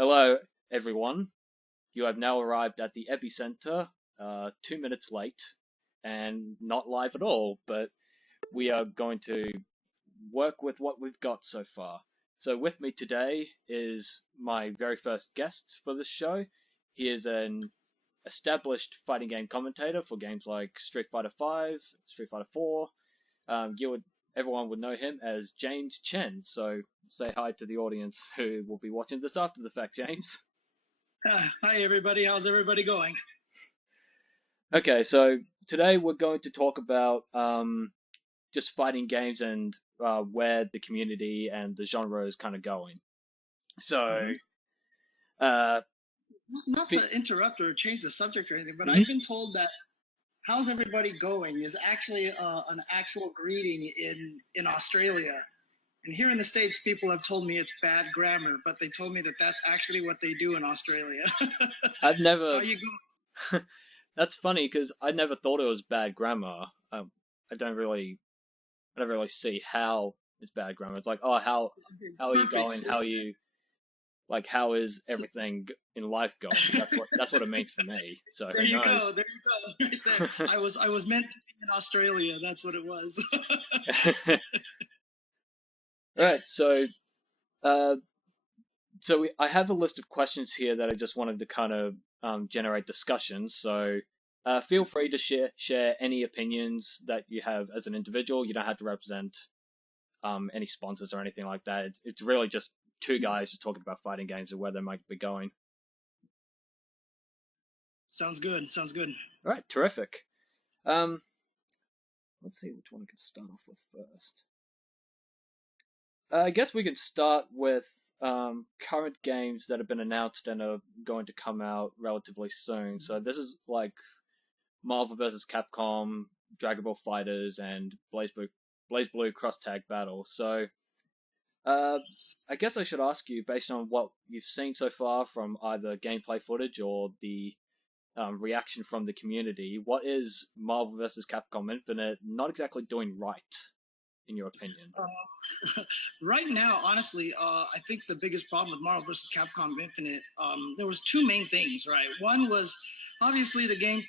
Hello, everyone. You have now arrived at the Ebicentre, 2 minutes late, and not live at all, but we are going to work with what we've got so far. So, with me today is my very first guest for this show. He is an established fighting game commentator for games like Street Fighter V, Street Fighter 4. Everyone would know him as James Chen. So, say hi to the audience who will be watching this after the fact, James. Hi everybody, how's everybody going? Okay, so today we're going to talk about just fighting games and where the community and the genre is kind of going. So, Not to interrupt or change the subject or anything, but I've been told that "How's everybody going" is actually an actual greeting in Australia. And here in the States, people have told me it's bad grammar, but they told me that that's actually what they do in Australia. I've never. How you going? That's funny because I never thought it was bad grammar. I don't really see how it's bad grammar. It's like, oh, how are you going? How are you? Like, how is everything in life going? That's what it means for me. So there you go. There you go. Right there. I was meant to be in Australia. That's what it was. All right, so I have a list of questions here that I just wanted to kind of generate discussions. So feel free to share any opinions that you have as an individual. You don't have to represent any sponsors or anything like that. It's really just two guys talking about fighting games and where they might be going. Sounds good. Sounds good. All right, terrific. Let's see which one I can start off with first. I guess we could start with current games that have been announced and are going to come out relatively soon. So this is like Marvel vs. Capcom, Dragon Ball FighterZ, and BlazBlue Cross Tag Battle. So I guess I should ask you, based on what you've seen so far from either gameplay footage or the reaction from the community, what is Marvel vs. Capcom Infinite not exactly doing right, in your opinion? Right now, honestly, I think the biggest problem with Marvel vs. Capcom Infinite, there was two main things, right? One was obviously the game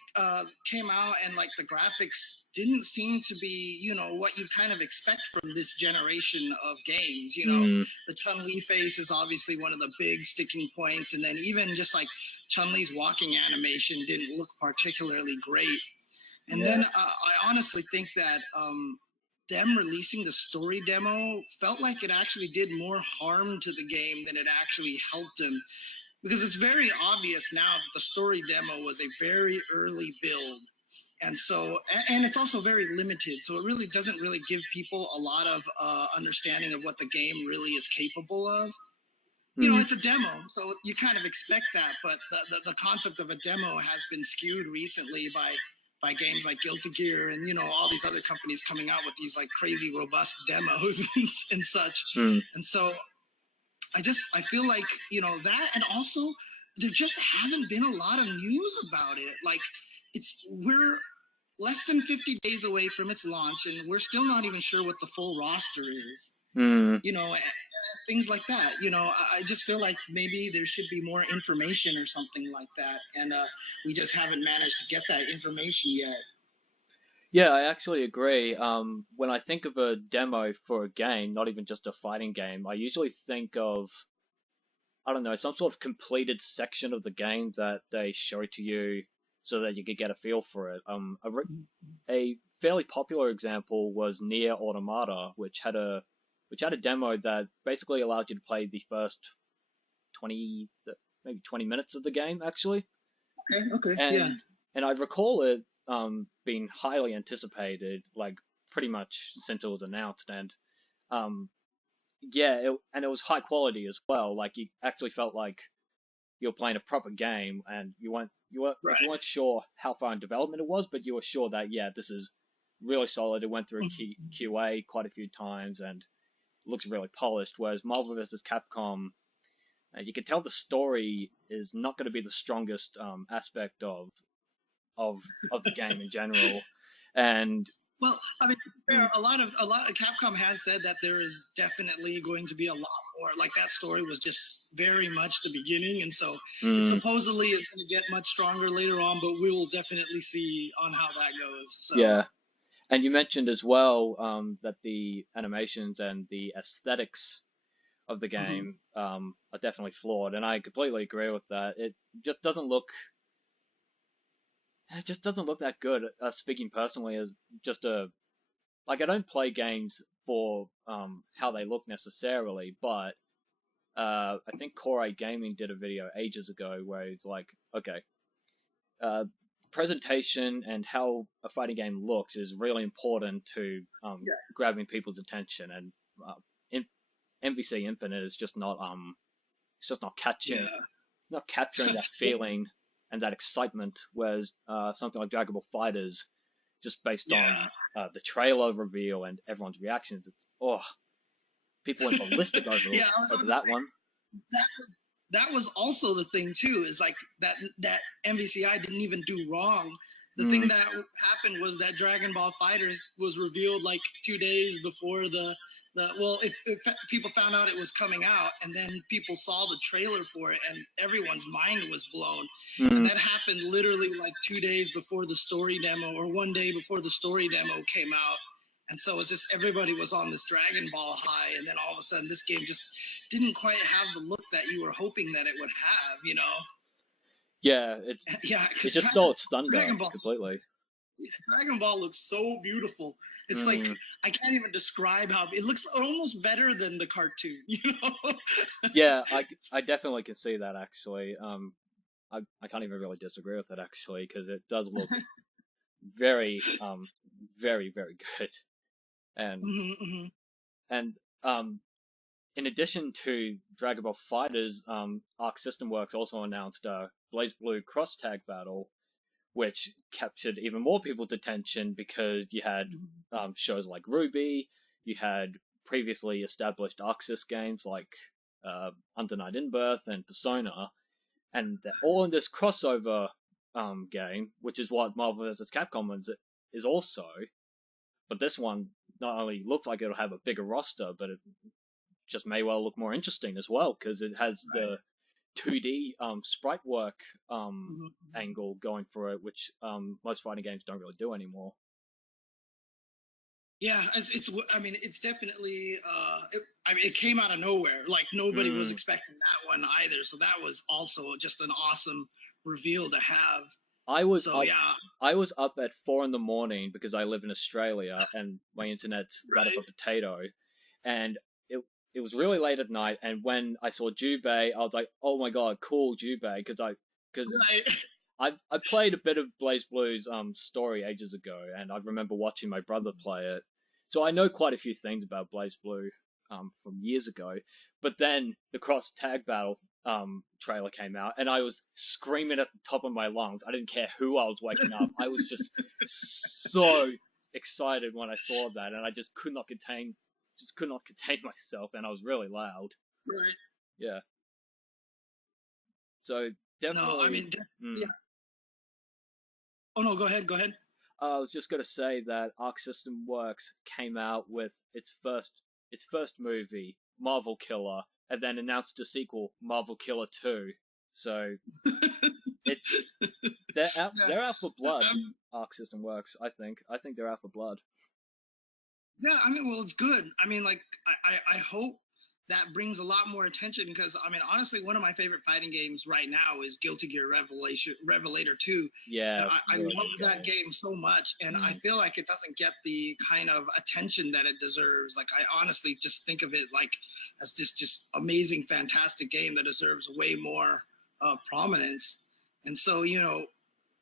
came out and like the graphics didn't seem to be, what you kind of expect from this generation of games. The Chun-Li face is obviously one of the big sticking points, and then even just like Chun-Li's walking animation didn't look particularly great. And then I honestly think that them releasing the story demo felt like it actually did more harm to the game than it actually helped them, because it's very obvious now that the story demo was a very early build, and it's also very limited, so it really doesn't really give people a lot of understanding of what the game really is capable of. It's a demo, so you kind of expect that, but the concept of a demo has been skewed recently by games like Guilty Gear and, all these other companies coming out with these like crazy robust demos and such. And so I feel like, that, and also there just hasn't been a lot of news about it. Like we're less than 50 days away from its launch and we're still not even sure what the full roster is, things like that. I just feel like maybe there should be more information or something like that. And we just haven't managed to get that information yet. Yeah, I actually agree. When I think of a demo for a game, not even just a fighting game, I usually think of, I don't know, some sort of completed section of the game that they show to you so that you could get a feel for it. A fairly popular example was Nier Automata, which had a demo that basically allowed you to play the first 20 minutes of the game, actually. Okay, And I recall it being highly anticipated, like pretty much since it was announced, and it was high quality as well. Like you actually felt like you were playing a proper game, and you weren't sure how far in development it was, but you were sure that this is really solid. It went through QA quite a few times and looks really polished. Whereas Marvel vs. Capcom, you can tell the story is not going to be the strongest aspect of the game in general, and Well, I mean, a lot of Capcom has said that there is definitely going to be a lot more. Like that story was just very much the beginning, and so it supposedly is going to get much stronger later on. But we will definitely see on how that goes. So. Yeah, and you mentioned as well that the animations and the aesthetics of the game are definitely flawed, and I completely agree with that. It just doesn't look. It just doesn't look that good. Speaking personally, as just a I don't play games for how they look necessarily, but I think Core 8 Gaming did a video ages ago where it's like, okay, presentation and how a fighting game looks is really important to grabbing people's attention, and MVC Infinite is just not catching it's not capturing that feeling and that excitement, whereas something like Dragon Ball FighterZ, just based on the trailer reveal and everyone's reactions, people went ballistic over that one. That was also the thing too, is like that MVCI didn't even do wrong. The thing that happened was that Dragon Ball FighterZ was revealed like 2 days before if people found out it was coming out, and then people saw the trailer for it, and everyone's mind was blown. And that happened literally like 2 days before the story demo, or 1 day before the story demo came out. And so it's just everybody was on this Dragon Ball high, and then all of a sudden this game just didn't quite have the look that you were hoping that it would have, you know? Yeah, it just stole its thunder completely. Dragon Ball looks so beautiful. It's like, I can't even describe how it looks. Almost better than the cartoon, you know? Yeah, I definitely can see that, actually. I can't even really disagree with it, actually, because it does look very, very, very good. And and in addition to Dragon Ball FighterZ, Arc System Works also announced BlazBlue Cross Tag Battle, which captured even more people's attention because you had shows like Ruby, you had previously established Arc Sys games like Under Night In-Birth and Persona, and they're all in this crossover game, which is what Marvel vs. Capcom is also. But this one not only looks like it'll have a bigger roster, but it just may well look more interesting as well, because it has the 2D sprite work angle going for it, which most fighting games don't really do anymore. Yeah, it's definitely. It came out of nowhere. Like nobody was expecting that one either. So that was also just an awesome reveal to have. I was up at 4 a.m. because I live in Australia and my internet's that of a potato, and it was really late at night. And when I saw Jubei, I was like, oh my god, cool, Jubei, because I played a bit of BlazBlue's story ages ago, and I remember watching my brother play it, so I know quite a few things about BlazBlue from years ago. But then the Cross Tag Battle trailer came out, and I was screaming at the top of my lungs. I didn't care who I was waking up. I was just so excited when I saw that, and I just could not contain myself, and I was really loud. Right. Yeah. So definitely. No, I mean, yeah. Oh no, go ahead. I was just gonna say that Arc System Works came out with its first movie, Marvel Killer, and then announced a sequel, Marvel Killer 2. So they're out for blood. Arc System Works, I think they're out for blood. Yeah, I mean, well, it's good. I mean, like, I hope that brings a lot more attention, because, I mean, honestly, one of my favorite fighting games right now is Guilty Gear Revelator 2. Yeah. I love that game so much, and I feel like it doesn't get the kind of attention that it deserves. Like, I honestly just think of it like as this just amazing, fantastic game that deserves way more prominence. And so, you know,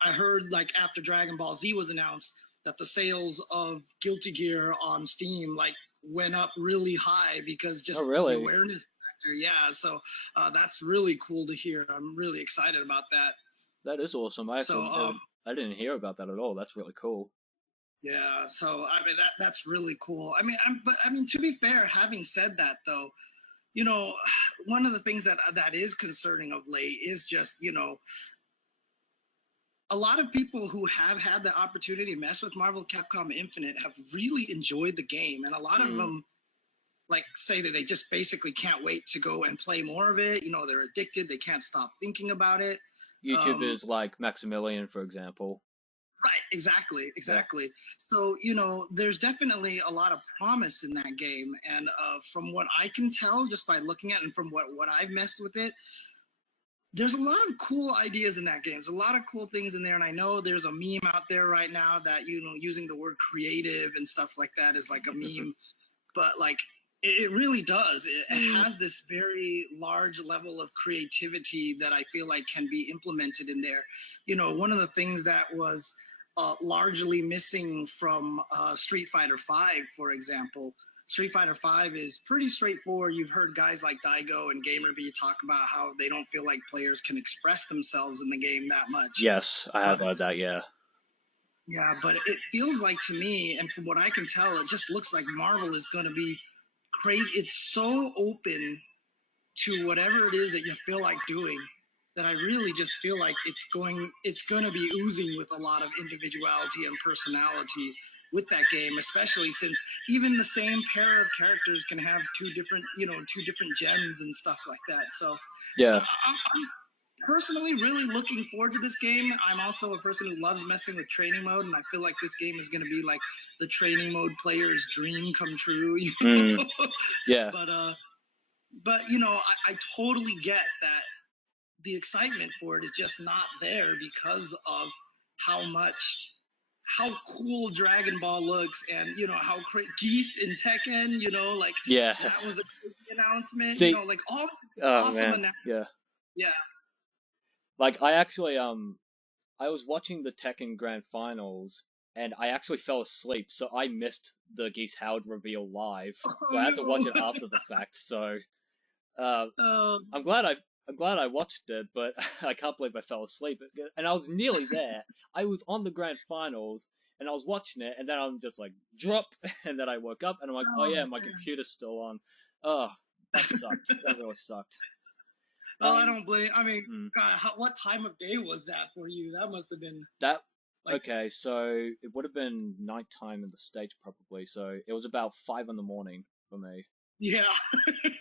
I heard, like, after Dragon Ball Z was announced, that the sales of Guilty Gear on Steam went up really high because just the awareness factor. Yeah, so that's really cool to hear. I'm really excited about that. That is awesome. I didn't hear about that at all. That's really cool. Yeah, so I mean that's really cool. I mean, to be fair, having said that though, you know, one of the things that is concerning of late is just, you know, a lot of people who have had the opportunity to mess with Marvel Capcom Infinite have really enjoyed the game, and a lot of them like say that they just basically can't wait to go and play more of it. You know, they're addicted; they can't stop thinking about it. YouTubers like Maximilian, for example. Right, exactly. Yeah. So, you know, there's definitely a lot of promise in that game. And from what I can tell, just by looking at it and from what I've messed with it, there's a lot of cool ideas in that game. There's a lot of cool things in there. And I know there's a meme out there right now that, you know, using the word creative and stuff like that is like a meme. But like, it really does. It has this very large level of creativity that I feel like can be implemented in there. You know, one of the things that was largely missing from Street Fighter V, for example. Street Fighter V is pretty straightforward. You've heard guys like Daigo and GamerB talk about how they don't feel like players can express themselves in the game that much. Yes, I have heard that, yeah. Yeah, but it feels like to me, and from what I can tell, it just looks like Marvel is going to be crazy. It's so open to whatever it is that you feel like doing that I really just feel like it's going to be oozing with a lot of individuality and personality with that game, especially since even the same pair of characters can have two different gems and stuff like that. So yeah, I'm personally really looking forward to this game. I'm also a person who loves messing with training mode, and I feel like this game is going to be like the training mode player's dream come true. You know? Yeah. But you know, I totally get that the excitement for it is just not there because of how cool Dragon Ball looks, and you know how Geese in Tekken, you know, like that was a crazy announcement. See, you know, like all awesome announcements. Yeah. Like I actually I was watching the Tekken Grand Finals and I actually fell asleep, so I missed the Geese Howard reveal live. So I had to watch it after the fact. So I'm glad I watched it, but I can't believe I fell asleep. And I was nearly there. I was on the Grand Finals and I was watching it, and then I'm just like drop, and then I woke up and I'm like, oh yeah, my computer's still on. Oh, that sucked. That really sucked. Oh, I don't blame. I mean, God, what time of day was that for you? That must have been that. Like, okay, so it would have been nighttime in the States probably. So it was about 5 a.m. for me. Yeah,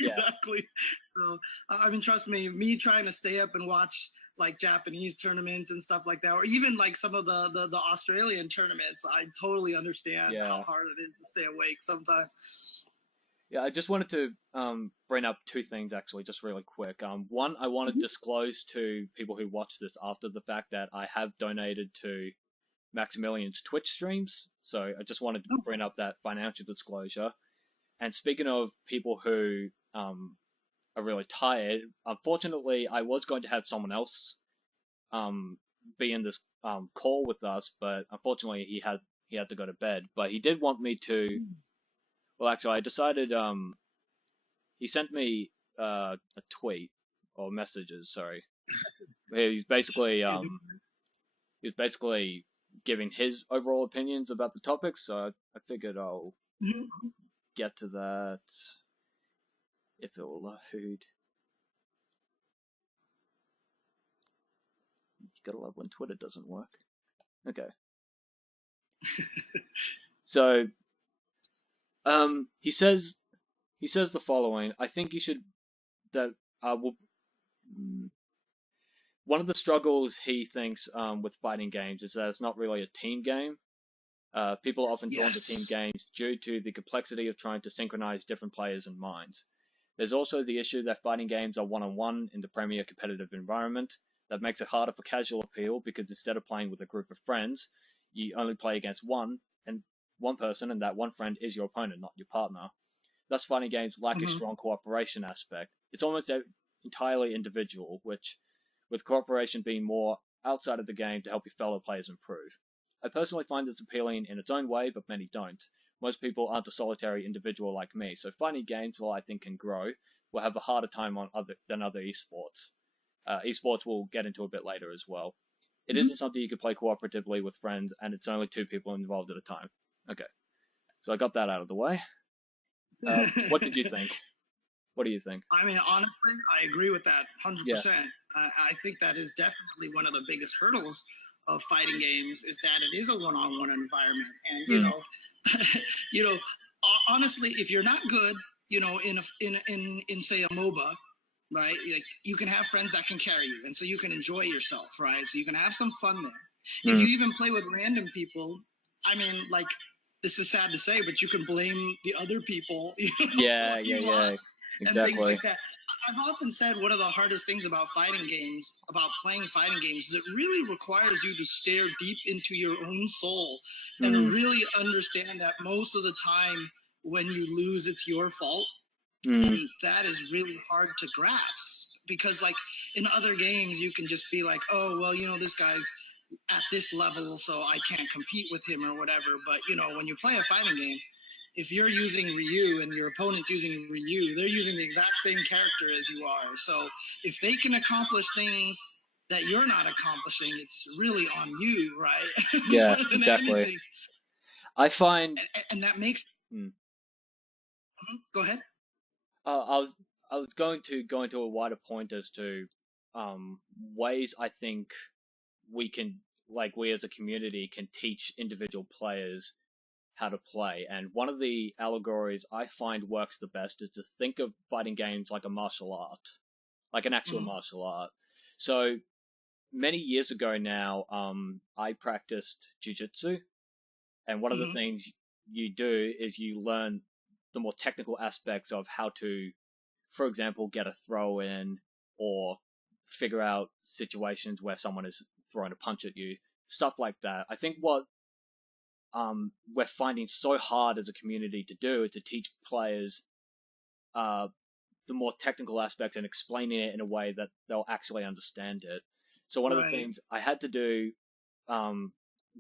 exactly. So I mean, trust me trying to stay up and watch like Japanese tournaments and stuff like that, or even like some of the Australian tournaments, I totally understand how hard it is to stay awake sometimes. Yeah, I just wanted to bring up two things actually, just really quick. One, I want to disclose to people who watch this after the fact that I have donated to Maximilian's Twitch streams, so I just wanted to bring up that financial disclosure. And speaking of people who are really tired, unfortunately, I was going to have someone else be in this call with us, but unfortunately, he had to go to bed. But he did want me to. Well, actually, I decided. He sent me a tweet or messages. Sorry, he's basically giving his overall opinions about the topic. So I figured I'll get to that if it will load. You gotta love when Twitter doesn't work. Okay. So, he says the following. I think you should one of the struggles he thinks with fighting games is that it's not really a team game. People are often drawn to team games due to the complexity of trying to synchronize different players and minds. There's also the issue that fighting games are one-on-one in the premier competitive environment. That makes it harder for casual appeal because instead of playing with a group of friends, you only play against one person, and that one friend is your opponent, not your partner. Thus, fighting games lack a strong cooperation aspect. It's almost entirely individual, which, with cooperation being more outside of the game to help your fellow players improve. I personally find this appealing in its own way, but many don't. Most people aren't a solitary individual like me, so fighting games, while I think can grow, will have a harder time than other esports. Esports we'll get into a bit later as well. It isn't something you can play cooperatively with friends, and it's only 2 people involved at a time. Okay, so I got that out of the way. What did you think? What do you think? I mean, honestly, I agree with that 100%. I think that is definitely one of the biggest hurdles of fighting games is that it is a one-on-one environment, and you know, honestly, if you're not good, in say a MOBA, right? Like, you can have friends that can carry you, and so you can enjoy yourself, right? So you can have some fun there. If you even play with random people, I mean, like, this is sad to say, but you can blame the other people, Yeah, lost, exactly. and things like that. I've often said one of the hardest things about fighting games, about playing fighting games, is it really requires you to stare deep into your own soul and really understand that most of the time when you lose, it's your fault. And that is really hard to grasp, because like in other games, you can just be like, oh, well, this guy's at this level, so I can't compete with him or whatever. But, when you play a fighting game, if you're using Ryu and your opponent's using Ryu, they're using the exact same character as you are. So if they can accomplish things that you're not accomplishing, it's really on you, right? Yeah, exactly. Anything. I find, and that makes. Go ahead. I was going to go into a wider point as to ways I think we can, like, we as a community can teach individual players how to play. And one of the allegories I find works the best is to think of fighting games like a martial art, like an actual martial art. So many years ago now, I practiced jiu-jitsu, and one of the things you do is you learn the more technical aspects of how to, for example, get a throw in, or figure out situations where someone is throwing a punch at you, stuff like that. I think what we're finding so hard as a community to do is to teach players the more technical aspects and explaining it in a way that they'll actually understand it. So one of the things I had to do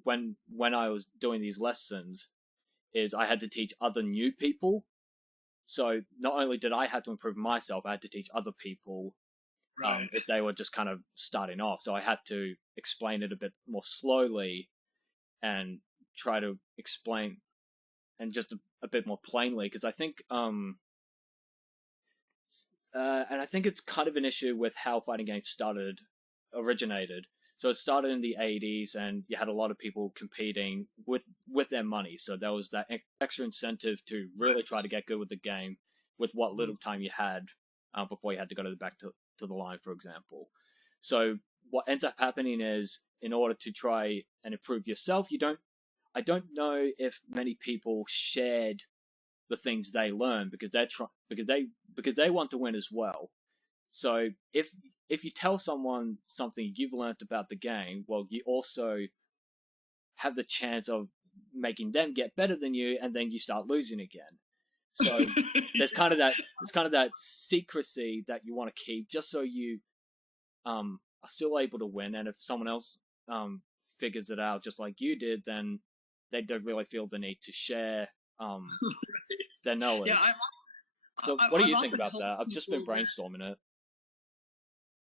when I was doing these lessons is I had to teach other new people. So not only did I have to improve myself, I had to teach other people if they were just kind of starting off. So I had to explain it a bit more slowly and try to explain and just a bit more plainly, because I think and I think it's kind of an issue with how fighting games originated. So it started in the 80s, and you had a lot of people competing with their money. So there was that extra incentive to really try to get good with the game with what little time you had before you had to go back to the line, for example. So what ends up happening is, in order to try and improve yourself, I don't know if many people shared the things they learn, because they want to win as well. So if you tell someone something you've learned about the game, well, you also have the chance of making them get better than you, and then you start losing again. So there's kind of that secrecy that you want to keep, just so you are still able to win. And if someone else figures it out just like you did, then they don't really feel the need to share their knowledge. Yeah, so what do you think about that? I've just been brainstorming it.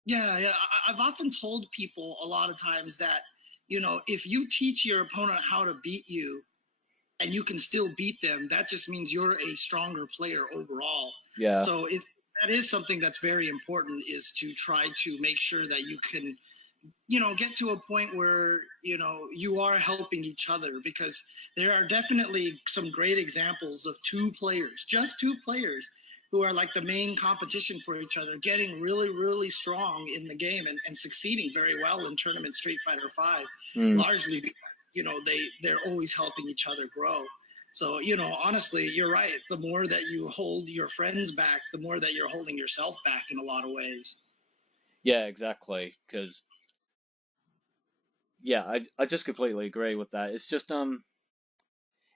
Yeah. I've often told people a lot of times that, if you teach your opponent how to beat you and you can still beat them, that just means you're a stronger player overall. Yeah. So that is something that's very important, is to try to make sure that you can, get to a point where, you are helping each other, because there are definitely some great examples of just two players, who are like the main competition for each other, getting really, really strong in the game and succeeding very well in Tournament Street Fighter V, largely because, they're always helping each other grow. So, honestly, you're right. The more that you hold your friends back, the more that you're holding yourself back in a lot of ways. Yeah, exactly. Because, yeah, I just completely agree with that. It's just,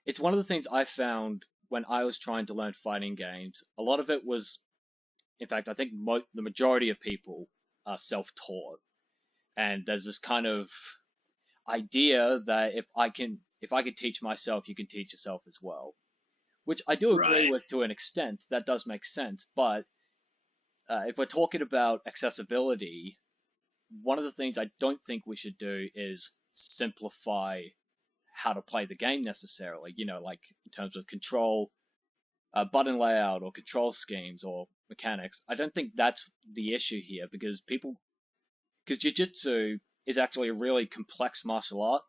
it's one of the things I found when I was trying to learn fighting games. A lot of it was, in fact, I think the majority of people are self-taught. And there's this kind of idea that if I can teach myself, you can teach yourself as well, which I do agree with to an extent. That does make sense. But if we're talking about accessibility, one of the things I don't think we should do is simplify how to play the game necessarily, like in terms of control, button layout, or control schemes, or mechanics. I don't think that's the issue here, because jiu-jitsu is actually a really complex martial art.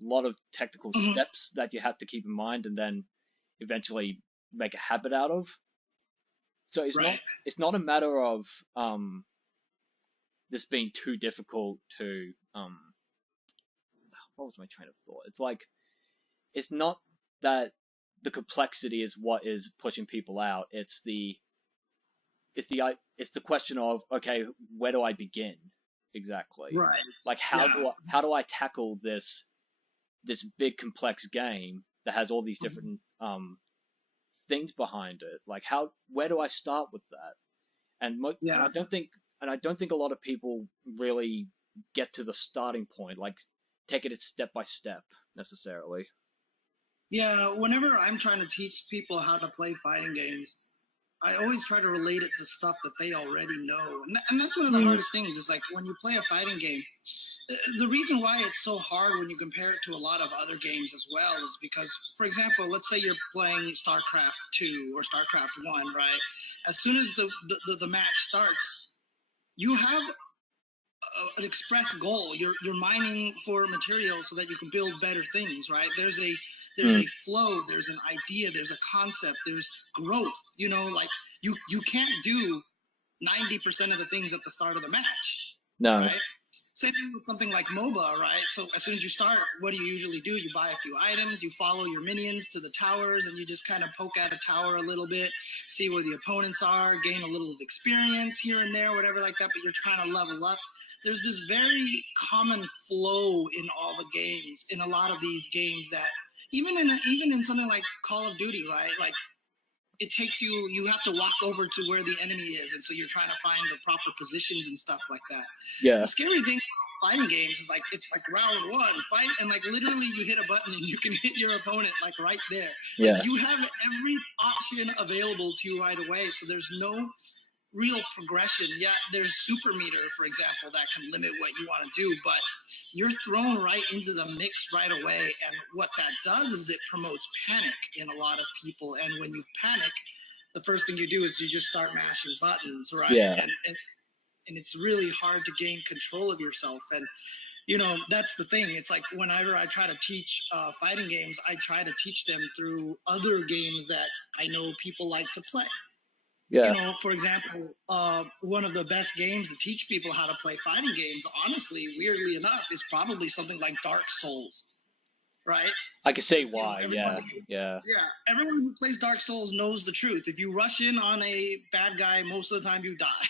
A lot of technical Hmm. steps that you have to keep in mind and then eventually make a habit out of. So Right. it's not a matter of this being too difficult to what was my train of thought? It's like it's not that the complexity is what is pushing people out. It's the question of, okay, where do I begin exactly? Right. Like Yeah. how do I tackle this big complex game that has all these Mhm. different things behind it? Like where do I start with that? And Yeah. I don't think a lot of people really get to the starting point, like take it step by step necessarily. Yeah. Whenever I'm trying to teach people how to play fighting games, I always try to relate it to stuff that they already know. And that's one of the Mm. hardest things is like when you play a fighting game, the reason why it's so hard when you compare it to a lot of other games as well is because, for example, let's say you're playing StarCraft 2 or StarCraft 1, right? As soon as the match starts, you have an express goal. You're mining for materials so that you can build better things, right? There's Mm. a flow, there's an idea, there's a concept, there's growth. Like you can't do 90% of the things at the start of the match, No. right? Same thing with something like MOBA, right? So as soon as you start, what do you usually do? You buy a few items, you follow your minions to the towers, and you just kind of poke at a tower a little bit, see where the opponents are, gain a little of experience here and there, whatever like that, but you're trying to level up. There's this very common flow in all the games, in a lot of these games that even in something like Call of Duty, right? Like it takes you have to walk over to where the enemy is, and so you're trying to find the proper positions and stuff like that. Yeah. The scary thing about fighting games is like it's like round one fight, and like literally you hit a button and you can hit your opponent like right there. Yeah. Like you have every option available to you right away, so there's no real progression. Yeah, there's super meter, for example, that can limit what you want to do, but you're thrown right into the mix right away. And what that does is it promotes panic in a lot of people. And when you panic, the first thing you do is you just start mashing buttons, right? Yeah. And it's really hard to gain control of yourself. And that's the thing. It's like whenever I try to teach fighting games, I try to teach them through other games that I know people like to play. Yeah. For example, one of the best games to teach people how to play fighting games, honestly, weirdly enough, is probably something like Dark Souls, right? I can see why. Everyone, Yeah. yeah, everyone who plays Dark Souls knows the truth. If you rush in on a bad guy, most of the time you die.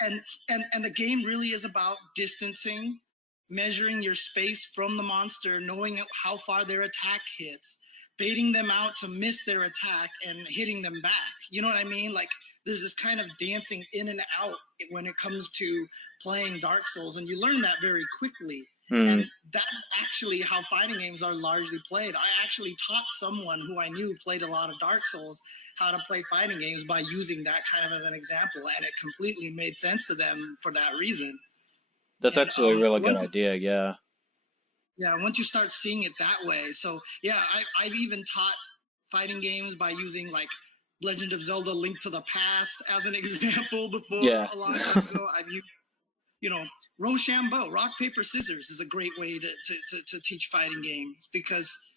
and the game really is about distancing, measuring your space from the monster, knowing how far their attack hits, baiting them out to miss their attack and hitting them back. You know what I mean? Like there's this kind of dancing in and out when it comes to playing Dark Souls, and you learn that very quickly. And that's actually how fighting games are largely played. I actually taught someone who I knew played a lot of Dark Souls how to play fighting games by using that kind of as an example, and it completely made sense to them for that reason. That's And actually a really good idea. Yeah. Yeah, once you start seeing it that way. So yeah, I've even taught fighting games by using like Legend of Zelda: Link to the Past as an example before. Yeah. A long time ago, I've used Rochambeau, rock paper scissors is a great way to teach fighting games because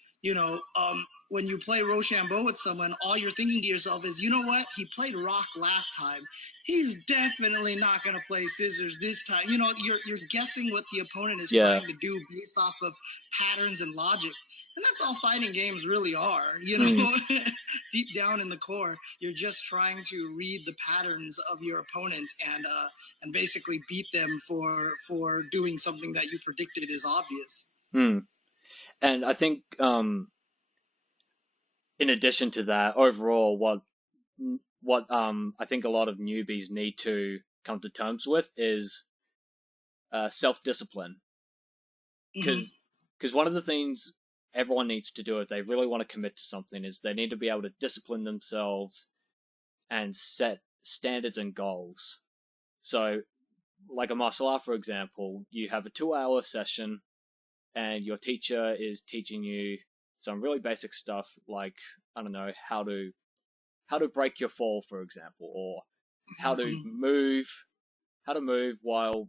when you play Rochambeau with someone, all you're thinking to yourself is, you know what? He played rock last time. He's definitely not going to play scissors this time. You're guessing what the opponent is trying to do based off of patterns and logic. And that's all fighting games really are, Deep down in the core, you're just trying to read the patterns of your opponents and basically beat them for doing something that you predicted is obvious. And I think in addition to that, overall, what I think a lot of newbies need to come to terms with is self-discipline. Because one of the things everyone needs to do if they really want to commit to something is they need to be able to discipline themselves and set standards and goals. So, like a martial art, for example, you have a 2-hour session and your teacher is teaching you some really basic stuff like, I don't know, how to break your fall, for example, or how to move how to move while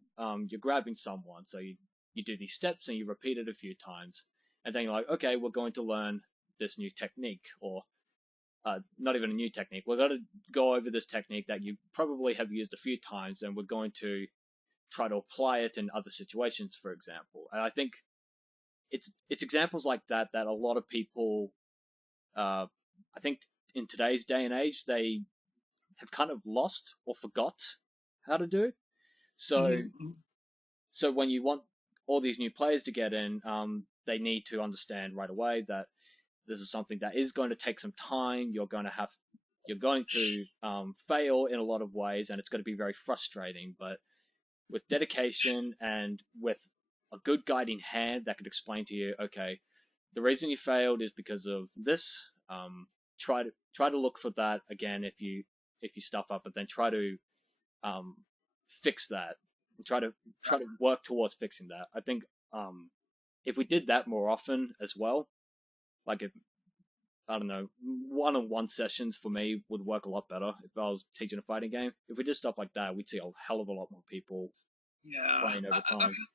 you're grabbing someone. So you do these steps and you repeat it a few times, and then you're like, okay, we're going to learn this new technique, or not even a new technique. We're going to go over this technique that you probably have used a few times, and we're going to try to apply it in other situations, for example. And I think it's examples like that that a lot of people, I think in today's day and age, they have kind of lost or forgot how to do. So Mm-hmm. so when you want all these new players to get in, they need to understand right away that this is something that is going to take some time. You're going to fail in a lot of ways, and it's going to be very frustrating. But with dedication and with a good guiding hand that could explain to you, okay, the reason you failed is because of this. Try to look for that again if you stuff up, but then try to fix that. And try to work towards fixing that. I think if we did that more often as well, like if I don't know, one-on-one sessions for me would work a lot better if I was teaching a fighting game. If we did stuff like that, we'd see a hell of a lot more people playing over I time. mean,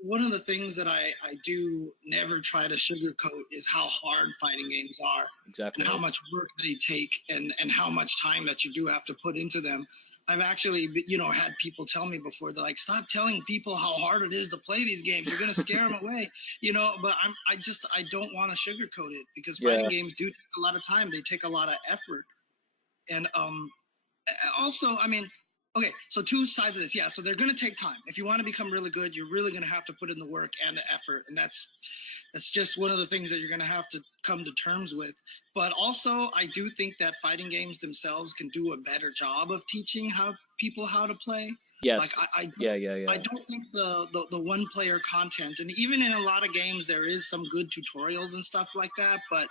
one of the things that I do never try to sugarcoat is how hard fighting games are, Exactly. and how much work they take, and how much time that you do have to put into them. I've actually, had people tell me before, they're like, stop telling people how hard it is to play these games. You're going to scare them away, but I don't want to sugarcoat it, because fighting games do take a lot of time. They take a lot of effort. And also, I mean, okay, so two sides of this. Yeah, so they're going to take time. If you want to become really good, you're really going to have to put in the work and the effort. And that's just one of the things that you're going to have to come to terms with. But also, I do think that fighting games themselves can do a better job of teaching people how to play. Yes. Like I yeah. don't think the one-player content, and even in a lot of games, there is some good tutorials and stuff like that, but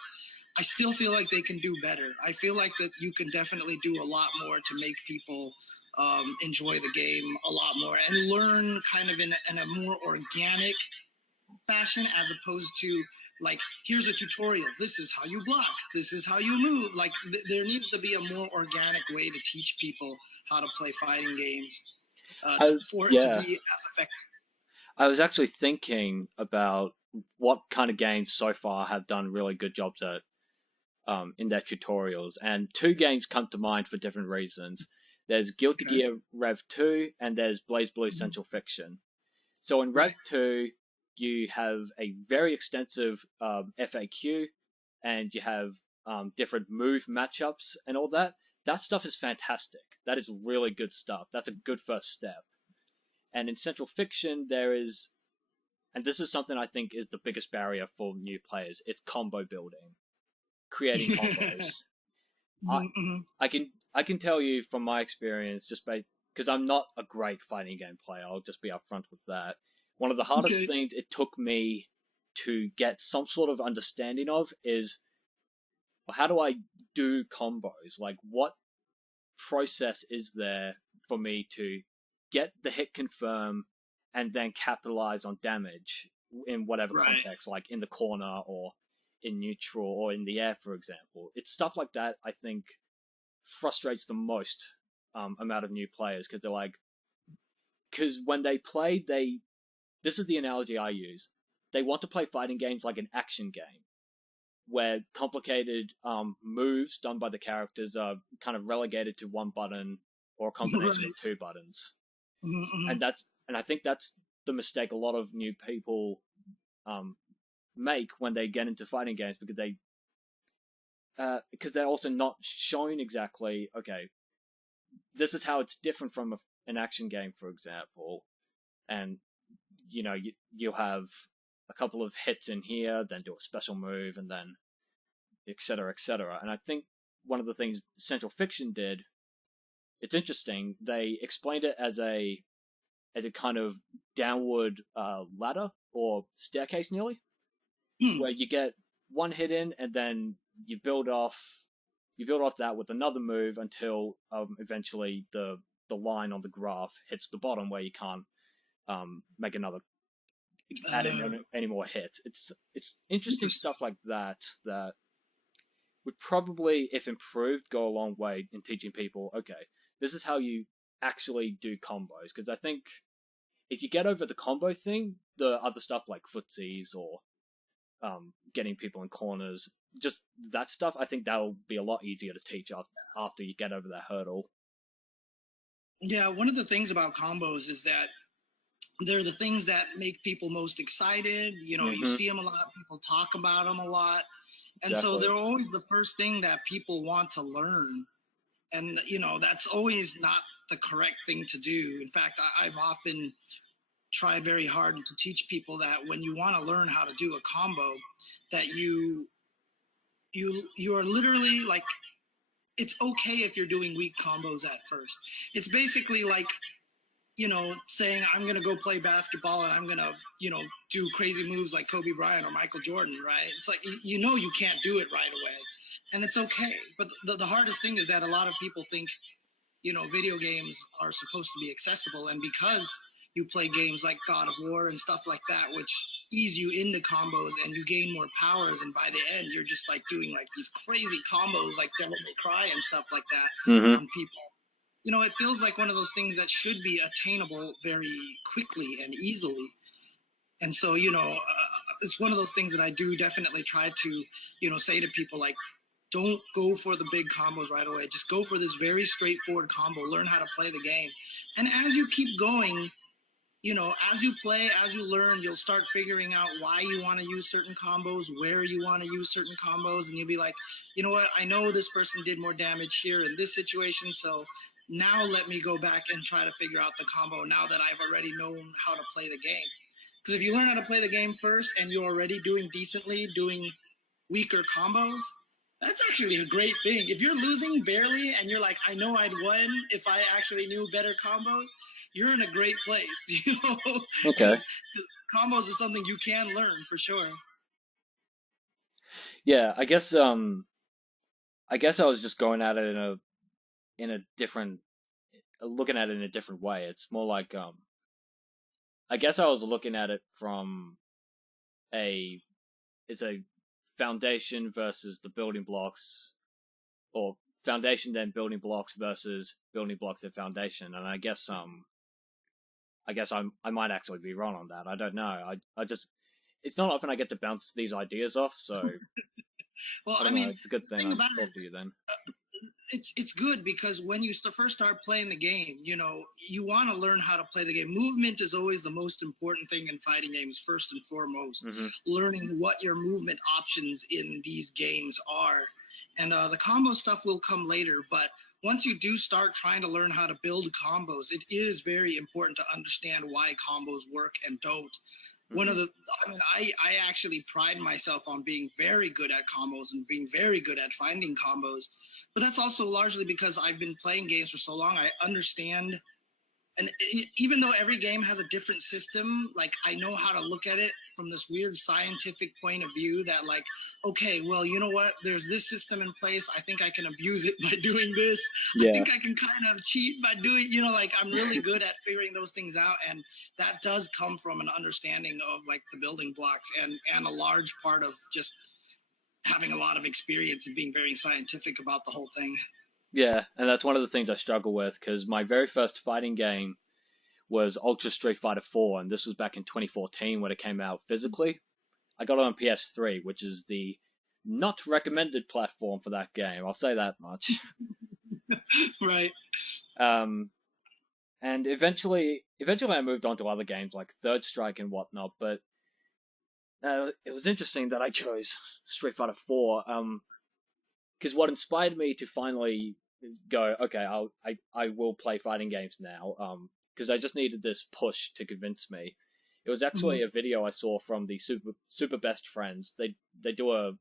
I still feel like they can do better. I feel like that you can definitely do a lot more to make people enjoy the game a lot more and learn kind of in a more organic fashion, as opposed to like, here's a tutorial, this is how you block, this is how you move. Like there needs to be a more organic way to teach people how to play fighting games for it to be as effective. I was actually thinking about what kind of games so far have done really good jobs at in their tutorials, and two games come to mind for different reasons. There's Guilty Gear Rev 2 and there's BlazBlue Central Fiction. So in Rev 2, you have a very extensive FAQ, and you have different move matchups and all that. That stuff is fantastic. That is really good stuff. That's a good first step. And in Central Fiction, there is, and this is something I think is the biggest barrier for new players, it's combo building, creating combos. I can tell you from my experience, just because I'm not a great fighting game player, I'll just be upfront with that. One of the hardest things it took me to get some sort of understanding of is, well, how do I do combos? Like, what process is there for me to get the hit confirm and then capitalize on damage in whatever context, like in the corner or in neutral or in the air, for example? It's stuff like that I think frustrates the most amount of new players, because when they play, this is the analogy I use. They want to play fighting games like an action game, where complicated moves done by the characters are kind of relegated to one button or a combination of two buttons. And I think that's the mistake a lot of new people make when they get into fighting games, because they're also not showing exactly, okay, this is how it's different from an action game, for example. And you'll have a couple of hits in here, then do a special move, and then etc. etc. And I think one of the things Central Fiction did, it's interesting. They explained it as a kind of downward ladder or staircase, nearly, where you get one hit in, and then you build off that with another move until eventually the line on the graph hits the bottom where you can't make another add in any more hits. It's interesting stuff like that would probably, if improved, go a long way in teaching people, okay, this is how you actually do combos, because I think if you get over the combo thing, the other stuff like footsies or getting people in corners, just that stuff, I think that'll be a lot easier to teach after you get over that hurdle. Yeah, one of the things about combos is that they're the things that make people most excited. You see them a lot, people talk about them a lot. And Definitely. So they're always the first thing that people want to learn. And, that's always not the correct thing to do. In fact, I've often tried very hard to teach people that when you want to learn how to do a combo, that you are literally like, it's okay if you're doing weak combos at first. It's basically like, saying I'm going to go play basketball and I'm going to, do crazy moves like Kobe Bryant or Michael Jordan, right? It's like, you can't do it right away. And it's okay. But the hardest thing is that a lot of people think, video games are supposed to be accessible. And because you play games like God of War and stuff like that, which ease you into combos and you gain more powers, and by the end, you're just like doing like these crazy combos like Devil May Cry and stuff like that on people. It feels like one of those things that should be attainable very quickly and easily. And so, it's one of those things that I do definitely try to, say to people, like, don't go for the big combos right away. Just go for this very straightforward combo. Learn how to play the game. And as you keep going, as you play, as you learn, you'll start figuring out why you want to use certain combos, where you want to use certain combos. And you'll be like, you know what? I know this person did more damage here in this situation. So now let me go back and try to figure out the combo now that I've already known how to play the game. Because if you learn how to play the game first and you're already doing decently, doing weaker combos, that's actually a great thing. If you're losing barely and you're like, I know I'd win if I actually knew better combos, you're in a great place, Okay. Combos is something you can learn for sure. Yeah, I guess I was just going at it in a different, looking at it in a different way. It's more like I guess I was looking at it from it's a foundation versus the building blocks, or foundation then building blocks versus building blocks and foundation. And I guess I might actually be wrong on that. I don't know. I just, it's not often I get to bounce these ideas off, so well, I mean, it's a good thing I talked to you then. It's good because when you first start playing the game, you want to learn how to play the game. Movement is always the most important thing in fighting games, first and foremost. Learning what your movement options in these games are. And the combo stuff will come later, but once you do start trying to learn how to build combos, it is very important to understand why combos work and don't. One of the, I actually pride myself on being very good at combos and being very good at finding combos. But that's also largely because I've been playing games for so long. I understand, and even though every game has a different system, like I know how to look at it from this weird scientific point of view that like, okay, well, you know what? There's this system in place. I think I can abuse it by doing this. Yeah. I think I can kind of cheat by doing, like I'm really good at figuring those things out. And that does come from an understanding of like the building blocks and a large part of just having a lot of experience and being very scientific about the whole thing. Yeah, and that's one of the things I struggle with, because my very first fighting game was Ultra Street Fighter 4, and this was back in 2014 when it came out physically. I got it on PS3, which is the not recommended platform for that game. I'll say that much. Right. And eventually I moved on to other games like Third Strike and whatnot, but it was interesting that I chose Street Fighter 4, because what inspired me to finally go, okay, I will play fighting games now, because I just needed this push to convince me. It was actually a video I saw from the Super Best Friends. They do a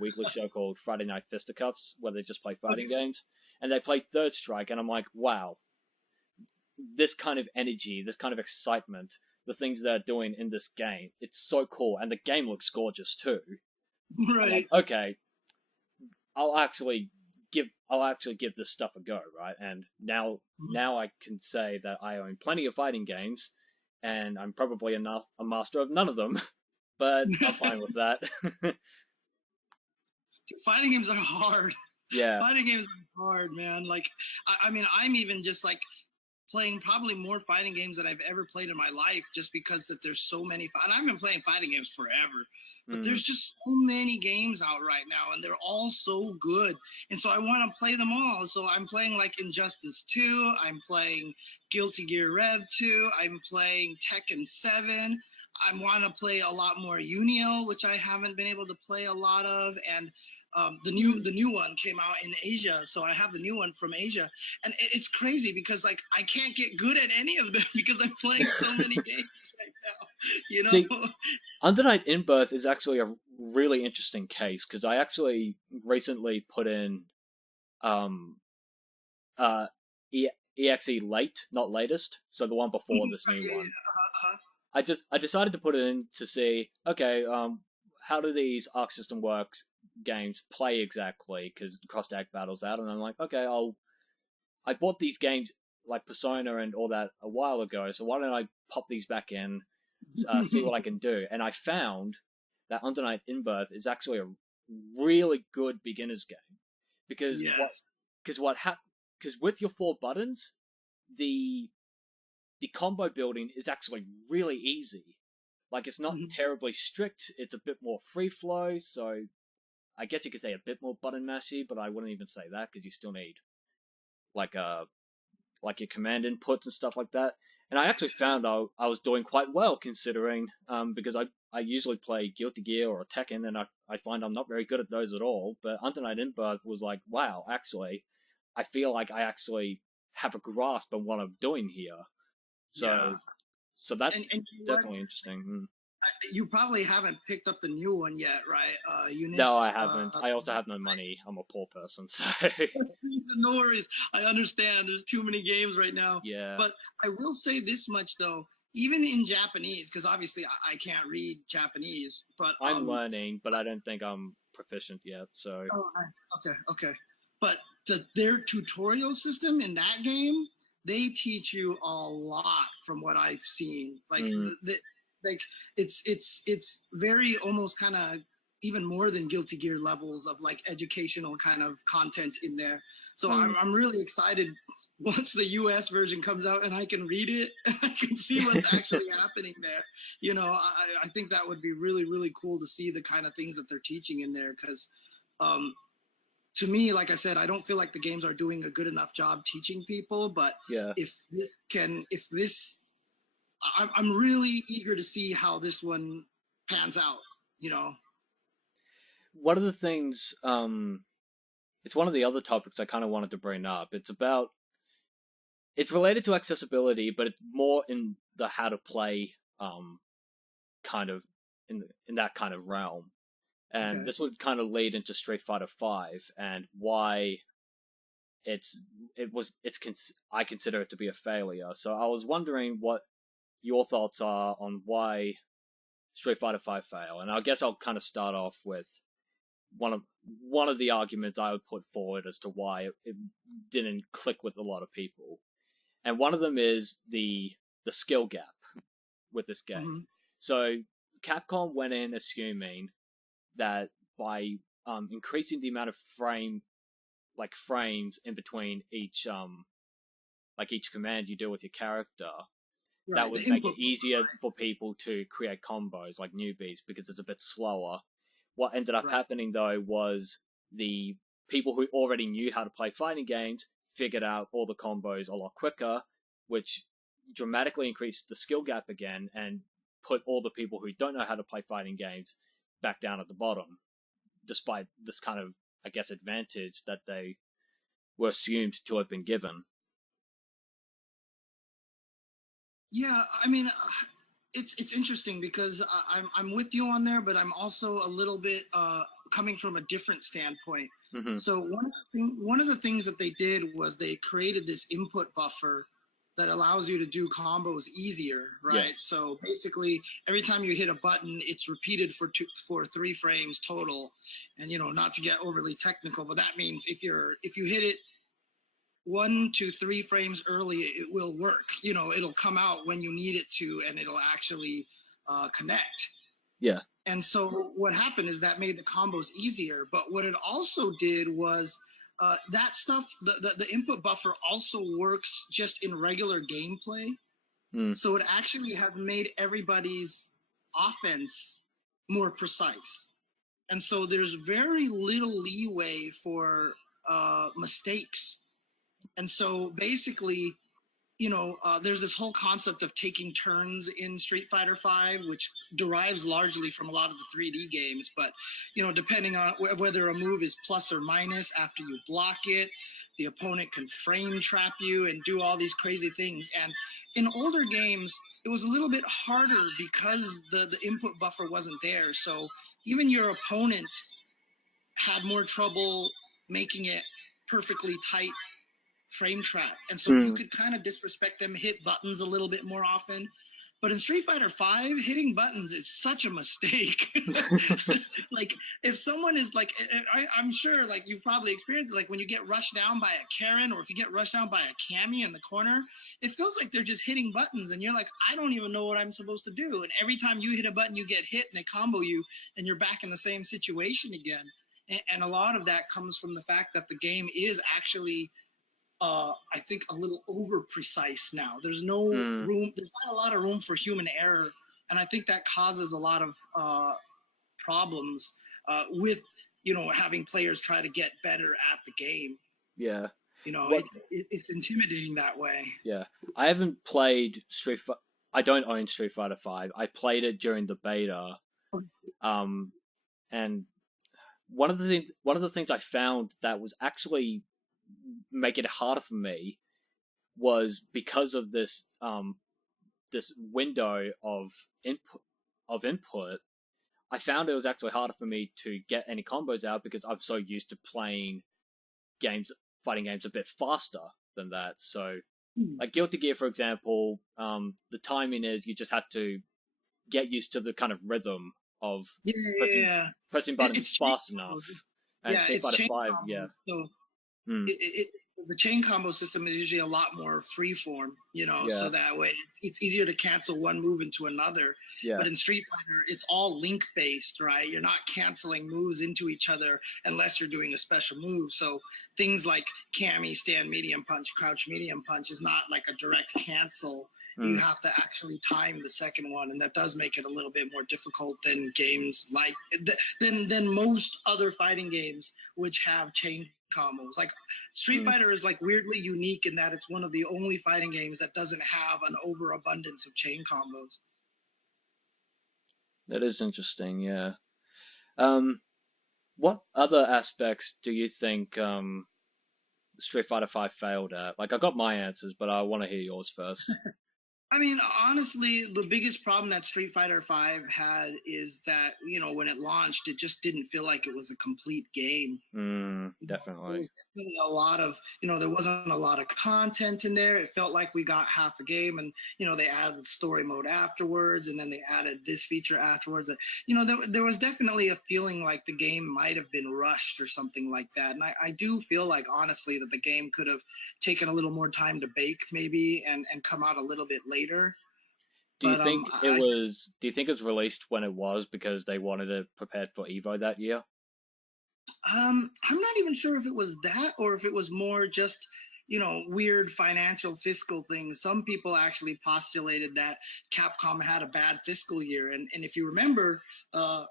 weekly show called Friday Night Fisticuffs where they just play fighting games, and they played Third Strike, and I'm like, wow, this kind of energy, this kind of excitement, the things they're doing in this game, it's so cool, and the game looks gorgeous too. Right. Like, okay, I'll actually give this stuff a go, right? And now I can say that I own plenty of fighting games, and I'm probably a master of none of them, but I'm fine with that. Dude, fighting games are hard. Yeah. Fighting games are hard, man. Like, I mean, I'm even just like, playing probably more fighting games than I've ever played in my life, just because that there's so many. And I've been playing fighting games forever, but there's just so many games out right now, and they're all so good. And so I want to play them all. So I'm playing like Injustice 2. I'm playing Guilty Gear Rev 2. I'm playing Tekken 7. I want to play a lot more Unio, which I haven't been able to play a lot of, and the new one came out in Asia, so I have the new one from Asia, and it's crazy because like I can't get good at any of them because I'm playing so many games right now. You know, See, Untitled in Birth is actually a really interesting case because I actually recently put in EXE late, not latest, so the one before this new one. I decided to put it in to see, okay, how do these Arc System Works games play exactly? Because Cross Tag Battle's out, and I'm like, okay, I bought these games like Persona and all that a while ago, so why don't I pop these back in, see what I can do? And I found that Untitled in Birth is actually a really good beginner's game because because with your 4 buttons, the combo building is actually really easy. Like, it's not terribly strict. It's a bit more free flow. So I guess you could say a bit more button mashy, but I wouldn't even say that because you still need like your command inputs and stuff like that. And I actually found I was doing quite well considering because I usually play Guilty Gear or Tekken, and I find I'm not very good at those at all. But Untitled in Birth was like, wow, actually, I feel like I actually have a grasp on what I'm doing here. So that's definitely interesting. You probably haven't picked up the new one yet, right? No, I haven't. I also have no money. I'm a poor person, so. No worries. I understand. There's too many games right now. Yeah. But I will say this much though, even in Japanese, because obviously I can't read Japanese, but I'm learning, but I don't think I'm proficient yet. So. Oh, okay. But their tutorial system in that game, they teach you a lot from what I've seen. Like like it's very almost kind of even more than Guilty Gear levels of like educational kind of content in there. So I'm really excited once the US version comes out and I can read it and I can see what's actually happening there. You know, I think that would be really, really cool to see the kind of things that they're teaching in there because to me, like I said, I don't feel like the games are doing a good enough job teaching people. But I'm really eager to see how this one pans out. You know, one of the things, it's one of the other topics I kind of wanted to bring up. It's related to accessibility, but it's more in the how to play, kind of in that kind of realm. And this would kind of lead into Street Fighter V and why I consider it to be a failure. So I was wondering what your thoughts are on why Street Fighter V failed. And I guess I'll kind of start off with one of the arguments I would put forward as to why it didn't click with a lot of people. And one of them is the skill gap with this game. So Capcom went in assuming that by increasing the amount of frames in between each command you do with your character, that would make it easier for people to create combos like newbies because it's a bit slower. What ended up happening though was the people who already knew how to play fighting games figured out all the combos a lot quicker, which dramatically increased the skill gap again and put all the people who don't know how to play fighting games back down at the bottom, despite this kind of, I guess, advantage that they were assumed to have been given. Yeah, I mean, it's interesting because I'm with you on there, but I'm also a little bit coming from a different standpoint. So one of the things that they did was they created this input buffer that allows you to do combos easier, right? So basically, every time you hit a button, it's repeated for 3 frames total. And not to get overly technical, but that means if you hit it 1 to 3 frames early, it will work. It'll come out when you need it to, and it'll actually connect. Yeah. And so what happened is that made the combos easier. But what it also did was that stuff, the input buffer also works just in regular gameplay. So it actually has made everybody's offense more precise. And so there's very little leeway for mistakes. And so basically, there's this whole concept of taking turns in Street Fighter V, which derives largely from a lot of the 3D games. But, depending on whether a move is plus or minus, after you block it, the opponent can frame trap you and do all these crazy things. And in older games, it was a little bit harder because the input buffer wasn't there. So even your opponents had more trouble making it perfectly tight frame trap. And so you could kind of disrespect them, hit buttons a little bit more often. But in Street Fighter V, hitting buttons is such a mistake. Like, if someone is like, I'm sure, like, you've probably experienced, like, when you get rushed down by a Karen, or if you get rushed down by a Cammy in the corner, it feels like they're just hitting buttons, and you're like, I don't even know what I'm supposed to do. And every time you hit a button, you get hit, and they combo you, and you're back in the same situation again. And a lot of that comes from the fact that the game is actually, I think, a little over precise now. There's no room. There's not a lot of room for human error, and I think that causes a lot of problems with having players try to get better at the game. Yeah, it's intimidating that way. Yeah, I haven't played Street Fighter. I don't own Street Fighter V. I played it during the beta, and one of the things I found that was actually make it harder for me was because of this this window of input. I found it was actually harder for me to get any combos out because I'm so used to playing fighting games a bit faster than that. So like Guilty Gear, for example, the timing is you just have to get used to the kind of rhythm of pressing buttons fast enough. And Street Fighter V, So the chain combo system is usually a lot more freeform, so that way it's easier to cancel one move into another. Yeah. But in Street Fighter, it's all link based, right? You're not canceling moves into each other unless you're doing a special move. So things like Cammy, stand medium punch, crouch medium punch is not like a direct cancel. You have to actually time the second one, and that does make it a little bit more difficult than games like than most other fighting games which have chain combos. Like Street Fighter is like weirdly unique in that it's one of the only fighting games that doesn't have an overabundance of chain combos. That is interesting, yeah. What other aspects do you think Street Fighter V failed at? Like, I got my answers, but I want to hear yours first. I mean, honestly, the biggest problem that Street Fighter V had is that, when it launched, it just didn't feel like it was a complete game. Definitely. A lot of, there wasn't a lot of content in there. It felt like we got half a game, and, they added story mode afterwards, and then they added this feature afterwards. There was definitely a feeling like the game might have been rushed or something like that. And I do feel like, honestly, that the game could have taken a little more time to bake maybe and come out a little bit later. Do you think it was released when it was because they wanted it prepared for Evo that year? I'm not even sure if it was that or if it was more just, weird financial fiscal things. Some people actually postulated that Capcom had a bad fiscal year. And if you remember,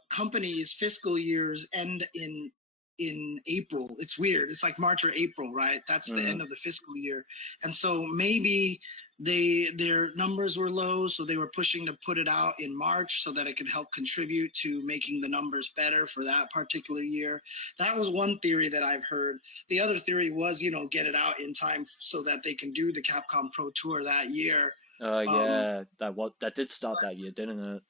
companies' fiscal years end in April. It's weird. It's like March or April, right? That's the end of the fiscal year. And so maybe their numbers were low, so they were pushing to put it out in March so that it could help contribute to making the numbers better for that particular year. That was one theory that I've heard. The other theory was, get it out in time so that they can do the Capcom Pro Tour that year. That did start that year, didn't it?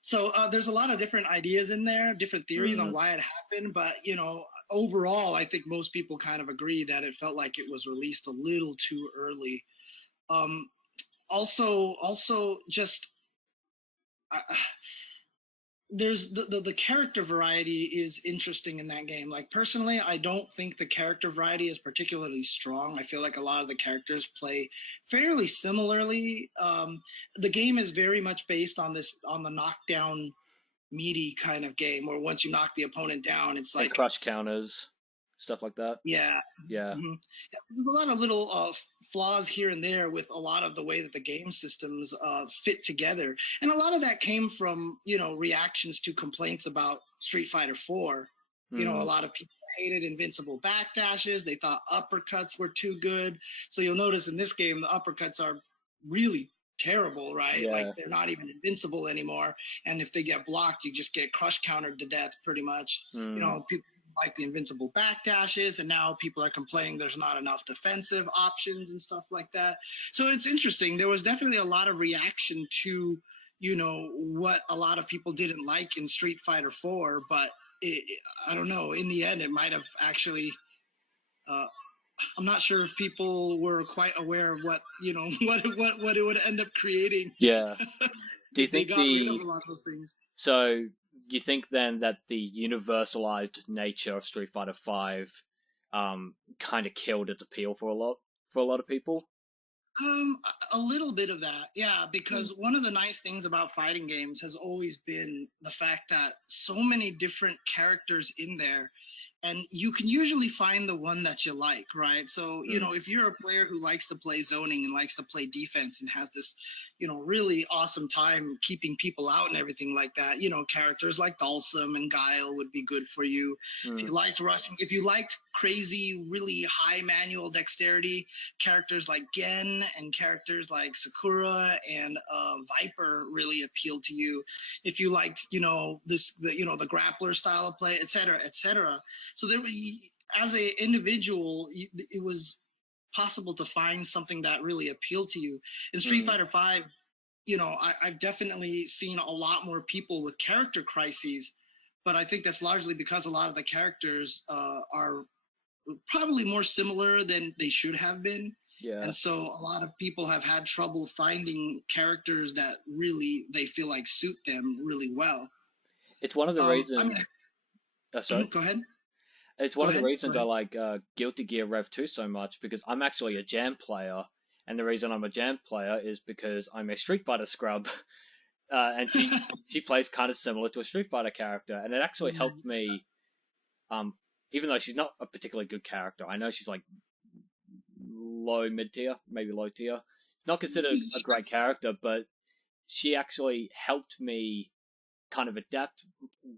So there's a lot of different ideas in there, different theories on why it happened. But, overall, I think most people kind of agree that it felt like it was released a little too early. Also just there's the character variety is interesting in that game. Like, personally, I don't think the character variety is particularly strong. I feel like a lot of the characters play fairly similarly. The game is very much based on the knockdown meaty kind of game, where once you knock the opponent down, it's like crush counters. stuff like that. Yeah. Yeah. Mm-hmm. There's a lot of little flaws here and there with a lot of the way that the game systems fit together, and a lot of that came from reactions to complaints about Street Fighter 4. A lot of people hated invincible backdashes. They thought uppercuts were too good. So you'll notice in this game the uppercuts are really terrible, right? Yeah. Like they're not even invincible anymore. And if they get blocked, you just get crush countered to death pretty much. People like the invincible backdashes, and now people are complaining there's not enough defensive options and stuff like that. So it's interesting. There was definitely a lot of reaction to what a lot of people didn't like in Street Fighter 4, but I don't know. In the end, it might have actually. I'm not sure if people were quite aware of what what it would end up creating. Yeah. Do you think they got rid of a lot of those things? So you think then that the universalized nature of Street Fighter V kind of killed its appeal for a lot of people? A little bit of that, yeah, because one of the nice things about fighting games has always been the fact that so many different characters in there, and you can usually find the one that you like, right? So, if you're a player who likes to play zoning and likes to play defense and has this, really awesome time keeping people out and everything like that, characters like Dalsum and Guile would be good for you. If you liked rushing, if you liked crazy, really high manual dexterity, characters like Gen and characters like Sakura and Viper really appealed to you. If you liked, the grappler style of play, et cetera, et cetera. So there, as an individual, it was possible to find something that really appealed to you. In Street Fighter V, I've definitely seen a lot more people with character crises, but I think that's largely because a lot of the characters are probably more similar than they should have been. Yeah. And so a lot of people have had trouble finding characters that really they feel like suit them really well. It's one of the reasons. Sorry. Go ahead. It's one of the reasons I like Guilty Gear Rev 2 so much, because I'm actually a Jam player, and the reason I'm a Jam player is because I'm a Street Fighter scrub, and she plays kind of similar to a Street Fighter character, and it actually helped me, even though she's not a particularly good character. I know she's like low mid tier, maybe low tier, not considered a great character, but she actually helped me kind of adapt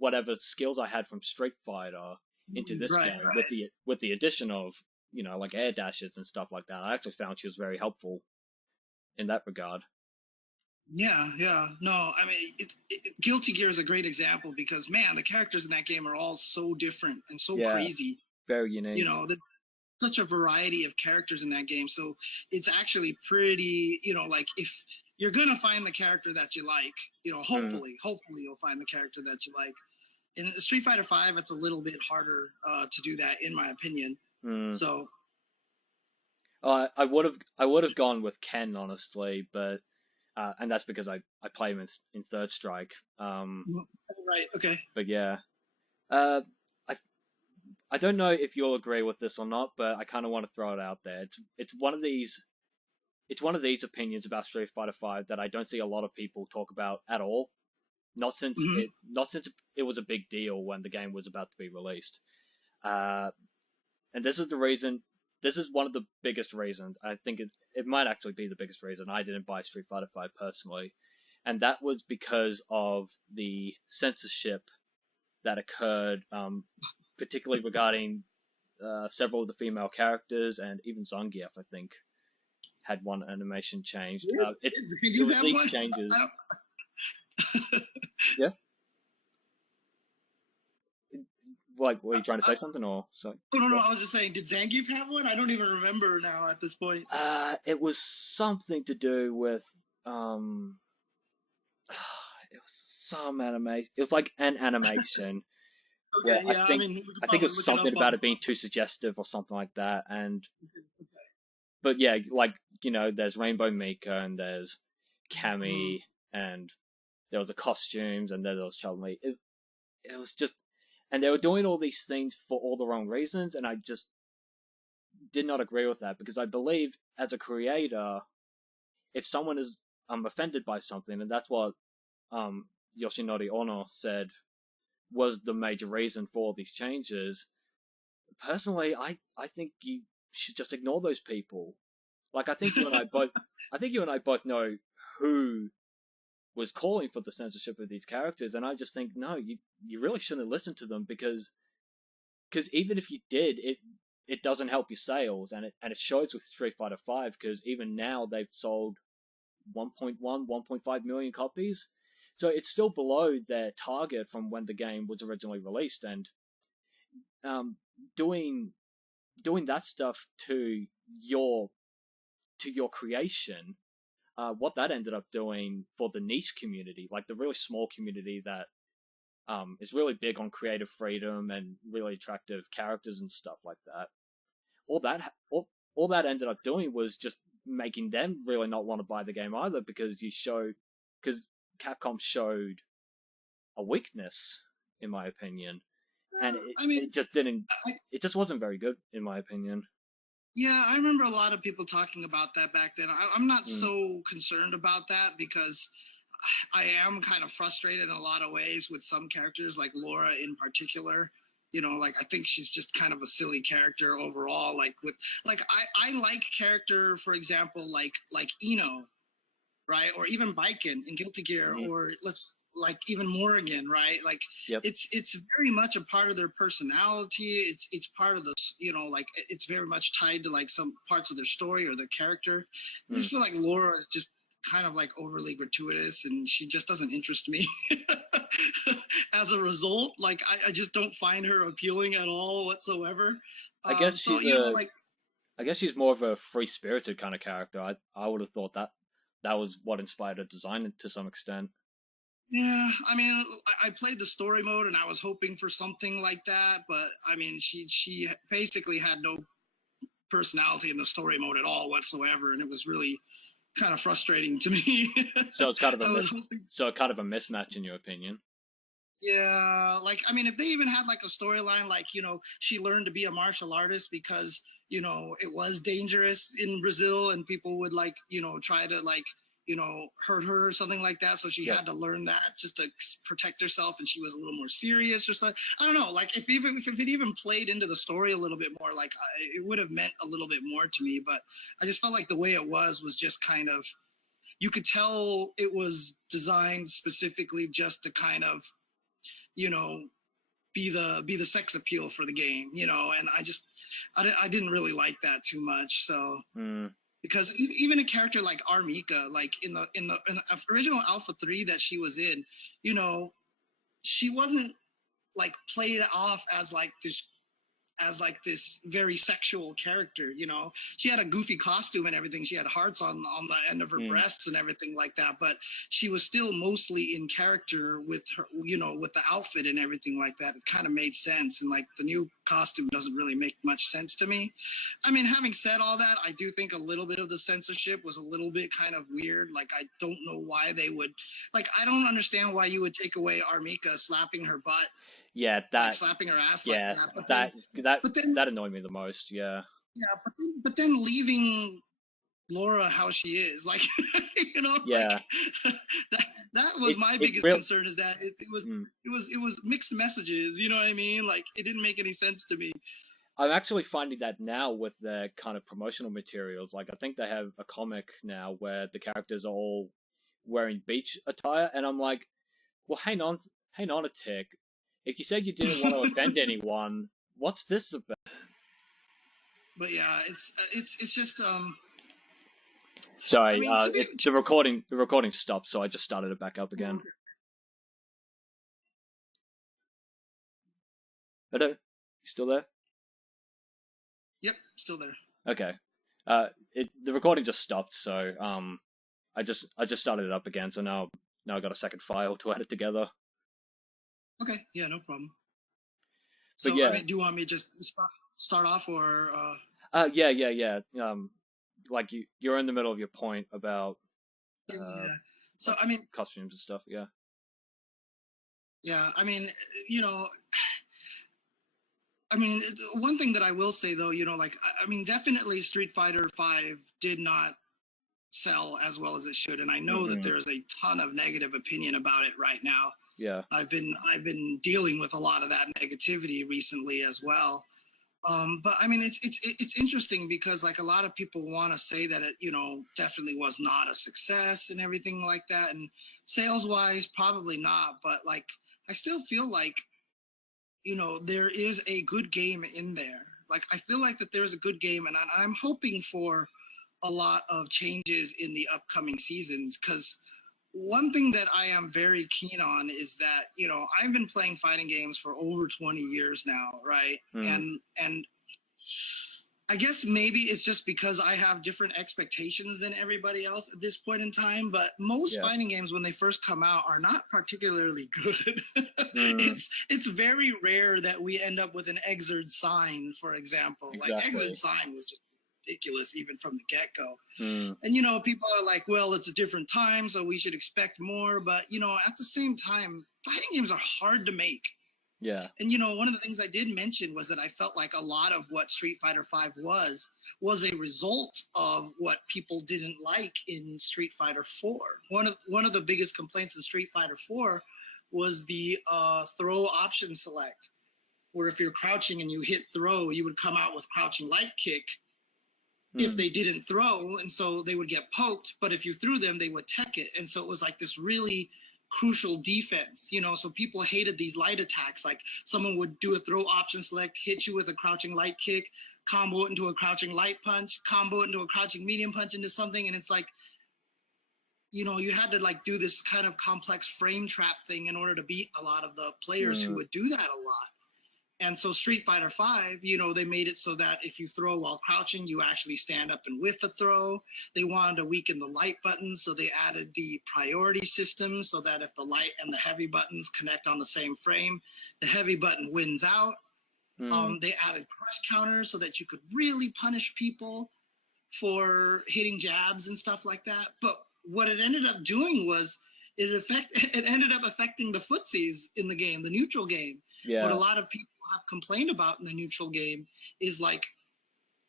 whatever skills I had from Street Fighter into this game with the addition of like air dashes and stuff like that. I actually found she was very helpful in that regard. Yeah. No, I mean, Guilty Gear is a great example because man, the characters in that game are all so different and so crazy. Very unique. There's such a variety of characters in that game, so it's actually pretty. Like if you're gonna find the character that you like, hopefully you'll find the character that you like. In Street Fighter V, it's a little bit harder to do that, in my opinion. So, I would have gone with Ken, honestly, but and that's because I play him in Third Strike. Right. Okay. But yeah, I don't know if you'll agree with this or not, but I kind of want to throw it out there. It's one of these opinions about Street Fighter V that I don't see a lot of people talk about at all. Not since it was a big deal when the game was about to be released. And this is the reason. This is one of the biggest reasons. I think it might actually be the biggest reason I didn't buy Street Fighter V personally, and that was because of the censorship that occurred, particularly regarding several of the female characters, and even Zangief, I think, had one animation changed. It was these changes. Yeah. Like, were you trying to say something, or so? Oh, no, I was just saying, did Zangief have one? I don't even remember now at this point. It was something to do with it was some animation. It was like an animation. Okay, yeah, I think it was something about it being too suggestive or something like that. And but yeah, like there's Rainbow Mika and there's Cammy and there was the costumes and then there was Chun-Li. It was just. And they were doing all these things for all the wrong reasons, and I just did not agree with that, because I believe, as a creator, if someone is offended by something, and that's what Yoshinori Ono said was the major reason for all these changes, personally, I think you should just ignore those people. Like, I think you and I both know who was calling for the censorship of these characters, and I just think no, you really shouldn't listen to them because even if you did, it doesn't help your sales, and it shows with Street Fighter V because even now they've sold 1.5 million copies, so it's still below their target from when the game was originally released, and um, doing that stuff to your creation, what that ended up doing for the niche community, like the really small community that is really big on creative freedom and really attractive characters and stuff like that. All that ended up doing was just making them really not want to buy the game either because Capcom showed a weakness, in my opinion, and it just wasn't very good, in my opinion. Yeah, I remember a lot of people talking about that back then. I'm not so concerned about that because I am kind of frustrated in a lot of ways with some characters, like Laura in particular. Like I think she's just kind of a silly character overall. Like I like character, for example, like Eno, right, or even Biken in Guilty Gear, or like even Morrigan, right? Like it's very much a part of their personality. It's part of the like it's very much tied to like some parts of their story or their character. I just feel like Laura is just kind of like overly gratuitous, and she just doesn't interest me. As a result, like I just don't find her appealing at all whatsoever. I guess she's more of a free-spirited kind of character. I would have thought that was what inspired her design to some extent. Yeah, I mean, I played the story mode and I was hoping for something like that, but I mean, she basically had no personality in the story mode at all whatsoever, and it was really kind of frustrating to me. So it's kind of a mismatch in your opinion. Yeah, like I mean, if they even had like a storyline, like she learned to be a martial artist because it was dangerous in Brazil, and people would like try to like hurt her or something like that. So she had to learn that just to protect herself, and she was a little more serious or something. I don't know. Like if it even played into the story a little bit more, like it would have meant a little bit more to me. But I just felt like the way it was just kind of, you could tell it was designed specifically just to kind of, be the sex appeal for the game, and I didn't really like that too much. So. Because even a character like Armika, like in the original Alpha 3 that she was in, she wasn't like played off as like this very sexual character. She had a goofy costume and everything. She had hearts on the end of her breasts and everything like that, but she was still mostly in character with her, with the outfit and everything like that. It kind of made sense, and like the new costume doesn't really make much sense to me. I mean, having said all that, I do think a little bit of the censorship was a little bit kind of weird. Like, I don't know why they would, like, I don't understand why you would take away Armika slapping her butt. Yeah, that like slapping her ass. Yeah, like that. That annoyed me the most. Yeah. Yeah, but then leaving Laura how she is, like Yeah. Like, that was my biggest concern, is that it was mixed messages. You know what I mean? Like, it didn't make any sense to me. I'm actually finding that now with their kind of promotional materials. Like, I think they have a comic now where the characters are all wearing beach attire, and I'm like, well, hang on a tick. If you said you didn't want to offend anyone, what's this about? But yeah, it's just Sorry, the recording stopped, so I just started it back up again. Okay. Hello, you still there? Yep, still there. Okay, the recording just stopped, so I just started it up again, so now I got a second file to edit together. Okay, yeah, no problem. So, I mean, do you want me to just start off, or? Yeah. Like you're in the middle of your point about. Yeah. So, like, I mean, costumes and stuff. Yeah. Yeah, I mean, I mean, one thing that I will say though, like, I mean, definitely Street Fighter V did not sell as well as it should, and I know that there's a ton of negative opinion about it right now. Yeah. I've been dealing with a lot of that negativity recently as well. But I mean, it's interesting because like a lot of people want to say that it, definitely was not a success and everything like that, and sales wise, probably not. But like, I still feel like, there is a good game in there. Like, I feel like that there's a good game, and I'm hoping for a lot of changes in the upcoming seasons because one thing that I am very keen on is that I've been playing fighting games for over 20 years now, right? And I guess maybe it's just because I have different expectations than everybody else at this point in time. But most fighting games, when they first come out, are not particularly good. It's very rare that we end up with an Exerd sign, for example. Exactly. Like Exerd sign was just ridiculous even from the get-go. And people are like, well, it's a different time, so we should expect more. But at the same time, fighting games are hard to make. Yeah. And one of the things I did mention was that I felt like a lot of what Street Fighter V was a result of what people didn't like in Street Fighter 4. One of the biggest complaints in Street Fighter 4 was the throw option select, where if you're crouching and you hit throw, you would come out with crouching light kick if they didn't throw, and so they would get poked. But if you threw them, they would tech it, and so it was like this really crucial defense, so people hated these light attacks. Like someone would do a throw option select, hit you with a crouching light kick, combo it into a crouching light punch, combo it into a crouching medium punch into something, and it's like you had to like do this kind of complex frame trap thing in order to beat a lot of the players who would do that a lot. And so Street Fighter V, they made it so that if you throw while crouching, you actually stand up and whiff a throw. They wanted to weaken the light buttons, so they added the priority system so that if the light and the heavy buttons connect on the same frame, the heavy button wins out. They added crush counters so that you could really punish people for hitting jabs and stuff like that. But what it ended up doing was it ended up affecting the footsies in the game, the neutral game. Yeah. What a lot of people have complained about in the neutral game is like,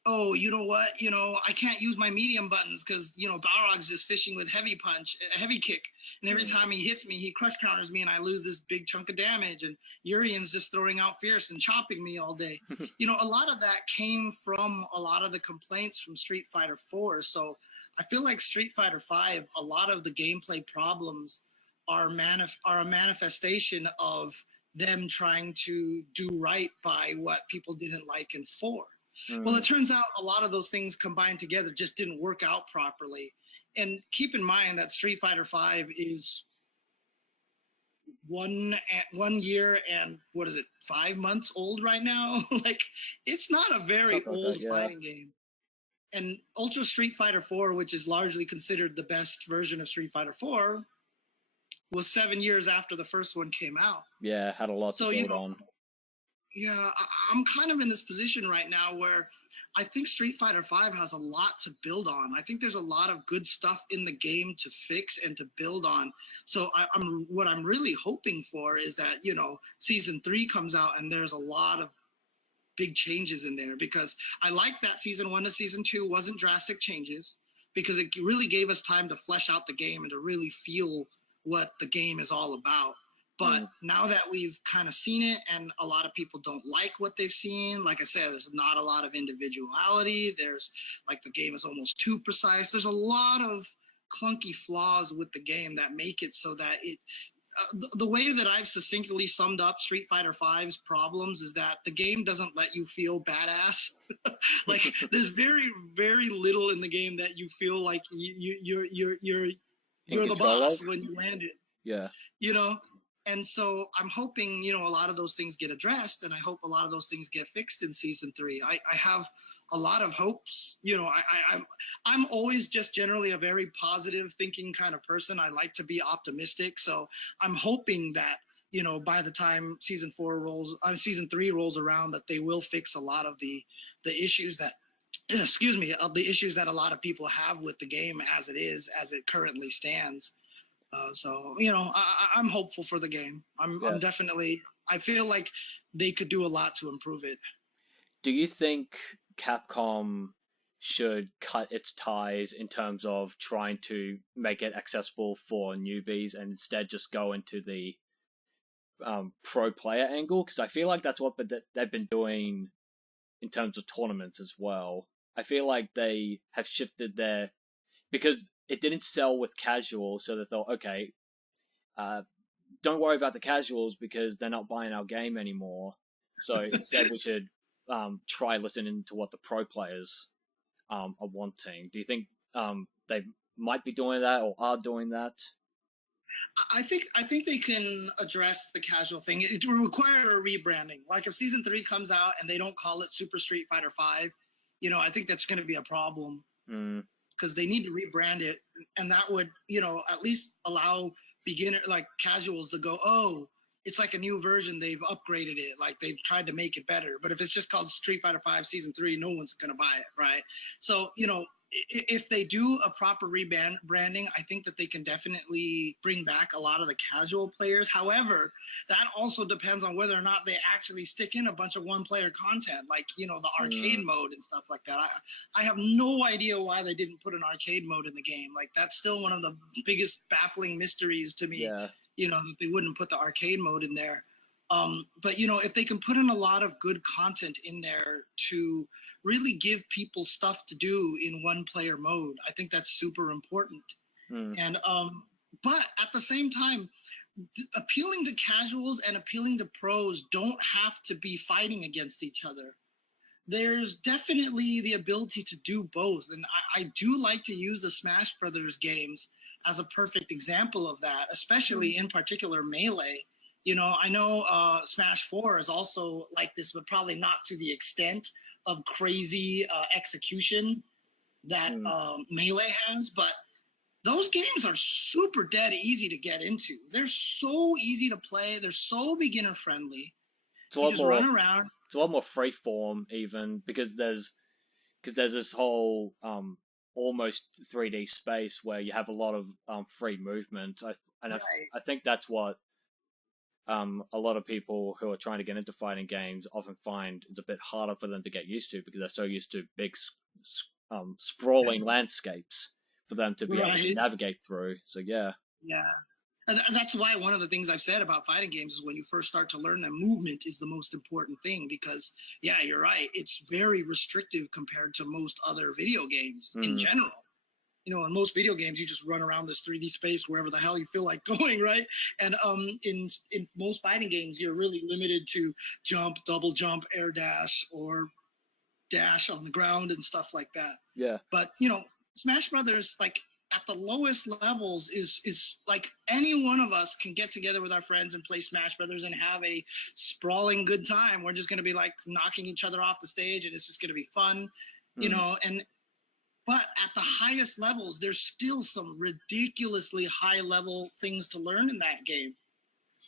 oh, you know what? I can't use my medium buttons because, Balrog's just fishing with heavy kick. And every time he hits me, he crush counters me and I lose this big chunk of damage. And Urian's just throwing out fierce and chopping me all day. A lot of that came from a lot of the complaints from Street Fighter 4. So I feel like Street Fighter 5, a lot of the gameplay problems are a manifestation of them trying to do right by what people didn't like in 4. Well, it turns out a lot of those things combined together just didn't work out properly. And keep in mind that Street Fighter V is 1 year and 5 months old right now? Like, it's not a very old fighting game. And Ultra Street Fighter 4, which is largely considered the best version of Street Fighter 4, was 7 years after the first one came out. Yeah, had a lot to build on. Yeah, I'm kind of in this position right now where I think Street Fighter V has a lot to build on. I think there's a lot of good stuff in the game to fix and to build on. So what I'm really hoping for is that, Season 3 comes out and there's a lot of big changes in there, because I like that Season 1 to Season 2 wasn't drastic changes, because it really gave us time to flesh out the game and to really feel what the game is all about. But now that we've kind of seen it and a lot of people don't like what they've seen, like I said, there's not a lot of individuality. There's like the game is almost too precise. There's a lot of clunky flaws with the game that make it so that the way that I've succinctly summed up Street Fighter V's problems is that the game doesn't let you feel badass. Like there's very, very little in the game that you feel like you're the boss when you land it. Yeah. And so I'm hoping, a lot of those things get addressed, and I hope a lot of those things get fixed in Season 3. I have a lot of hopes. I'm always just generally a very positive thinking kind of person. I like to be optimistic. So I'm hoping that, by the time Season 3 rolls around, that they will fix a lot of the issues that, the issues that a lot of people have with the game as it currently stands. So, I'm hopeful for the game. I'm definitely, I feel like they could do a lot to improve it. Do you think Capcom should cut its ties in terms of trying to make it accessible for newbies and instead just go into the pro player angle? Because I feel like that's what they've been doing in terms of tournaments as well. I feel like they have shifted because it didn't sell with casual, so they thought, okay, don't worry about the casuals because they're not buying our game anymore. So instead, we should try listening to what the pro players are wanting. Do you think they might be doing that or are doing that? I think they can address the casual thing. It will require a rebranding. Like if season 3 comes out and they don't call it Super Street Fighter 5, I think that's going to be a problem because they need to rebrand it, and that would at least allow beginner like casuals to go, oh, it's like a new version. They've upgraded it. Like they've tried to make it better. But if it's just called Street Fighter 5 Season 3, no one's going to buy it, right? So, if they do a proper rebranding, I think that they can definitely bring back a lot of the casual players. However, that also depends on whether or not they actually stick in a bunch of one-player content, like the arcade mode and stuff like that. I have no idea why they didn't put an arcade mode in the game. Like that's still one of the biggest baffling mysteries to me. Yeah. That they wouldn't put the arcade mode in there. But if they can put in a lot of good content in there to really give people stuff to do in one player mode, I think that's super important. And but at the same time, appealing to casuals and appealing to pros don't have to be fighting against each other. There's definitely the ability to do both, and I do like to use the Smash Brothers games as a perfect example of that, especially in particular Melee. I know Smash 4 is also like this, but probably not to the extent of crazy execution that Melee has. But those games are super dead easy to get into. They're so easy to play. They're so beginner friendly. You just run around. It's a lot more freeform even because there's this whole almost 3D space where you have a lot of free movement. I think that's what a lot of people who are trying to get into fighting games often find it's a bit harder for them to get used to because they're so used to big sprawling landscapes for them to be able to navigate through. So yeah. And that's why one of the things I've said about fighting games is when you first start to learn them, movement is the most important thing because, yeah, you're right. It's very restrictive compared to most other video games in general. In most video games, you just run around this 3D space wherever the hell you feel like going, right? And in most fighting games, you're really limited to jump, double jump, air dash, or dash on the ground and stuff like that. Yeah. But, Smash Brothers, like, at the lowest levels is like any one of us can get together with our friends and play Smash Brothers and have a sprawling good time. We're just going to be like knocking each other off the stage and it's just going to be fun, but at the highest levels, there's still some ridiculously high level things to learn in that game.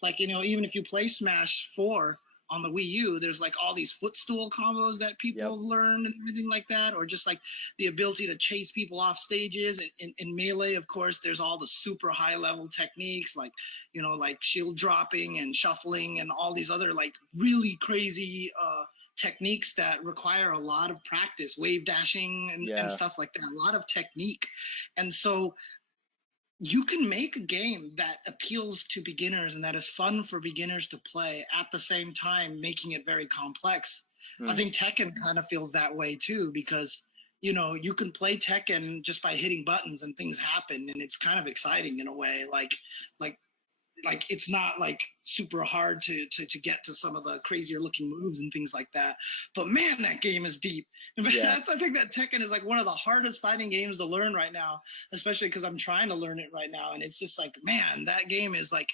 Like, even if you play Smash 4 on the Wii U, there's like all these footstool combos that people have learned and everything like that, or just like the ability to chase people off stages. In Melee, of course, there's all the super high level techniques like, like shield dropping and shuffling and all these other like really crazy techniques that require a lot of practice, wave dashing and stuff like that, a lot of technique. And so you can make a game that appeals to beginners and that is fun for beginners to play at the same time, making it very complex. I think Tekken kind of feels that way too, because, you can play Tekken just by hitting buttons and things happen. And it's kind of exciting in a way, like it's not like super hard to get to some of the crazier looking moves and things like that. But man, that game is deep. I think that Tekken is like one of the hardest fighting games to learn right now, especially because I'm trying to learn it right now. And it's just like, man, that game is like,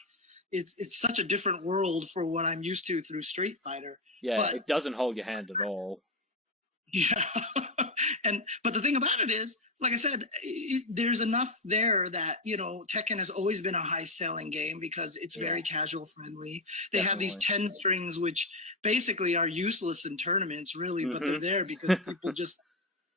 it's such a different world for what I'm used to through Street Fighter. Yeah, but it doesn't hold your hand at all. Yeah. But the thing about it is, like I said, there's enough there that, Tekken has always been a high-selling game because it's very casual friendly. They have these 10 strings, which basically are useless in tournaments, really, but they're there because people just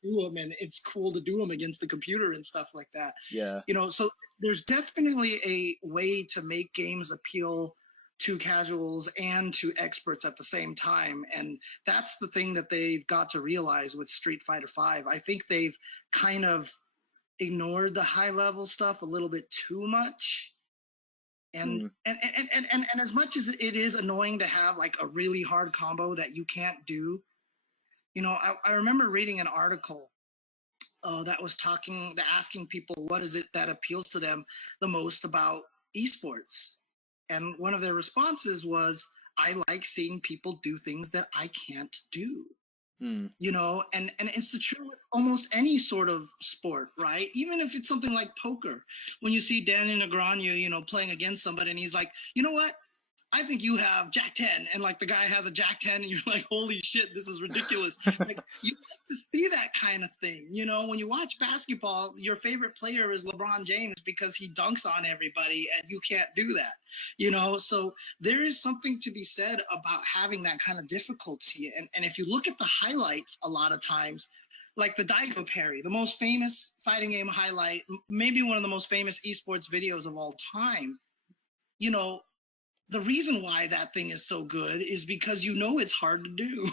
do them, and it's cool to do them against the computer and stuff like that. Yeah. So there's definitely a way to make games appeal to casuals and to experts at the same time. And that's the thing that they've got to realize with Street Fighter V. I think they've kind of ignored the high level stuff a little bit too much. And as much as it is annoying to have like a really hard combo that you can't do, I remember reading an article that was asking people what is it that appeals to them the most about esports, and one of their responses was, "I like seeing people do things that I can't do." Mm. And it's the true with almost any sort of sport, right? Even if it's something like poker, when you see Daniel Negreanu, playing against somebody, and he's like, "You know what? I think you have Jack 10," and like the guy has a Jack 10, and you're like, "Holy shit, this is ridiculous." Like, you like to see that kind of thing. When you watch basketball, your favorite player is LeBron James because he dunks on everybody, and you can't do that. So there is something to be said about having that kind of difficulty. And if you look at the highlights, a lot of times, like the Daigo parry, the most famous fighting game highlight, maybe one of the most famous esports videos of all time, you know, the reason why that thing is so good is because it's hard to do.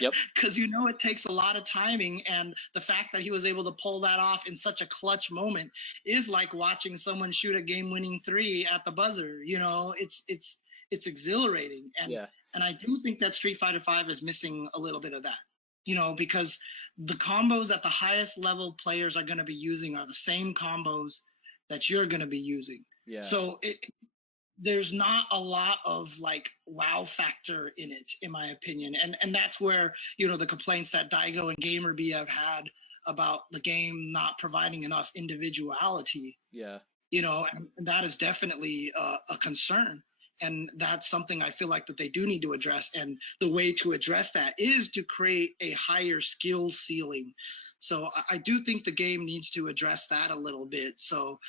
Yep. Because it takes a lot of timing, and the fact that he was able to pull that off in such a clutch moment is like watching someone shoot a game-winning three at the buzzer. It's exhilarating, and Yeah. and I do think that Street Fighter V is missing a little bit of that. Because the combos that the highest level players are going to be using are the same combos that you're going to be using. Yeah. So there's not a lot of like wow factor in it, in my opinion, and that's where the complaints that Daigo and GamerB have had about the game not providing enough individuality. Yeah. And that is definitely a concern, and that's something I feel like that they do need to address. And the way to address that is to create a higher skill ceiling. So I do think the game needs to address that a little bit. So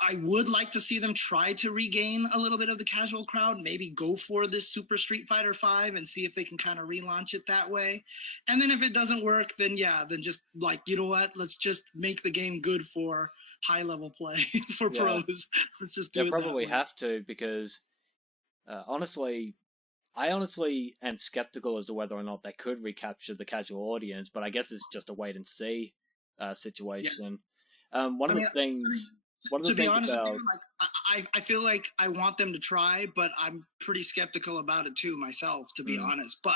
I would like to see them try to regain a little bit of the casual crowd, maybe go for this Super Street Fighter V and see if they can kind of relaunch it that way. And then if it doesn't work, then just like, let's just make the game good for high level play for pros. Let's just do it. They probably have to, because honestly, I honestly am skeptical as to whether or not they could recapture the casual audience, but I guess it's just a wait and see situation. Yeah. One of the things with you, like I feel like I want them to try, but I'm pretty skeptical about it too myself, to be honest. But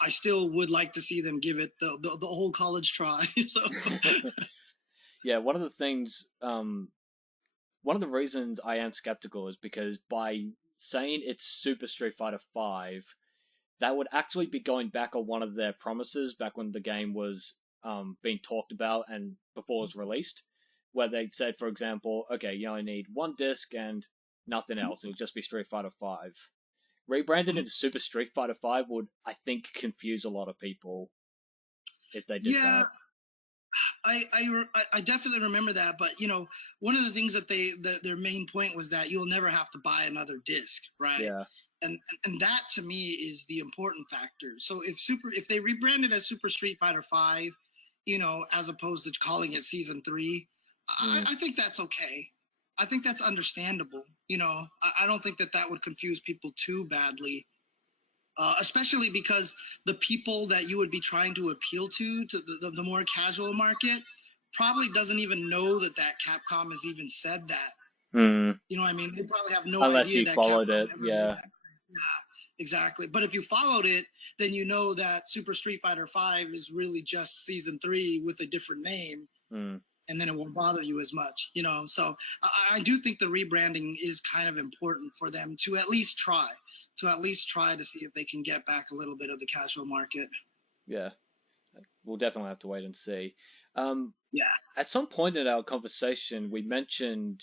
I still would like to see them give it the whole college try. So yeah, one of the things, one of the reasons I am skeptical is because by saying it's Super Street Fighter V, that would actually be going back on one of their promises back when the game was being talked about and before it was released, where they said, for example, okay, you only need one disc and nothing else. It would just be Street Fighter V. Rebranded into Super Street Fighter V would, I think, confuse a lot of people if they did that. I definitely remember that, but one of the things that their main point was that you'll never have to buy another disc, right? Yeah. And that to me is the important factor. So if they rebranded as Super Street Fighter V, as opposed to calling it Season 3, I think that's okay. I think that's understandable. I don't think that would confuse people too badly. Especially because the people that you would be trying to appeal to the more casual market, probably doesn't even know that Capcom has even said that. You know what I mean? They probably have no idea. Unless you followed it, yeah. Exactly. But if you followed it, then you know that Super Street Fighter V is really just Season 3 with a different name. And then it won't bother you as much, So I do think the rebranding is kind of important for them to at least try. To see if they can get back a little bit of the casual market. Yeah, we'll definitely have to wait and see. Yeah. At some point in our conversation, we mentioned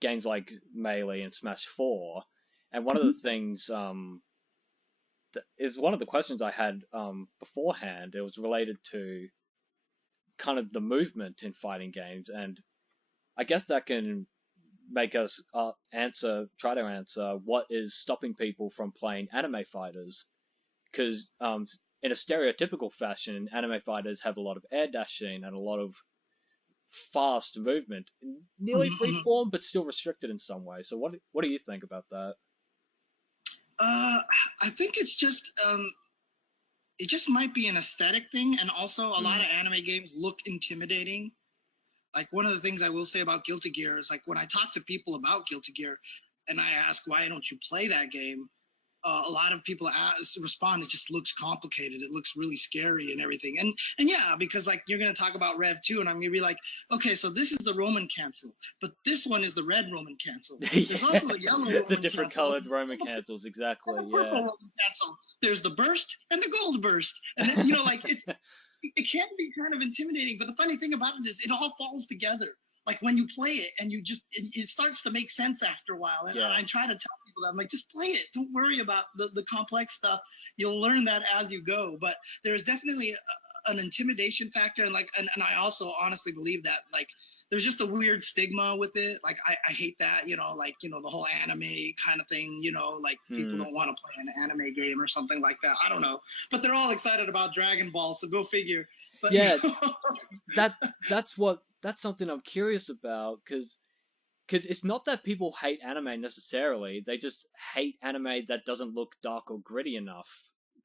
games like Melee and Smash 4, and one of the things is one of the questions I had beforehand. It was related to kind of the movement in fighting games, and I guess that can make us try to answer what is stopping people from playing anime fighters. Because in a stereotypical fashion, anime fighters have a lot of air dashing and a lot of fast movement, nearly free form, but still restricted in some way. So what do you think about that? I think it's just it just might be an aesthetic thing, and also a lot of anime games look intimidating. Like, one of the things I will say about Guilty Gear is, like, when I talk to people about Guilty Gear and I ask, why don't you play that game? a lot of people respond, it just looks complicated. It looks really scary and everything. And yeah, because like you're going to talk about Rev 2 and I'm going to be like, okay, so this is the Roman cancel, but this one is the red Roman cancel. There's also the yellow Roman the different cancel, colored Roman cancels, exactly. and the purple Roman cancel. There's the burst and the gold burst. And then, like it can be kind of intimidating, but the funny thing about it is it all falls together. Like when you play it and it starts to make sense after a while. And I try to tell people that I'm like, just play it. Don't worry about the complex stuff. You'll learn that as you go. But there's definitely an intimidation factor. And I also honestly believe that like, there's just a weird stigma with it. Like, I hate that, the whole anime kind of thing, like people don't want to play an anime game or something like that. I don't know. But they're all excited about Dragon Ball, so go figure. But, yeah, that's something I'm curious about, because it's not that people hate anime necessarily. They just hate anime that doesn't look dark or gritty enough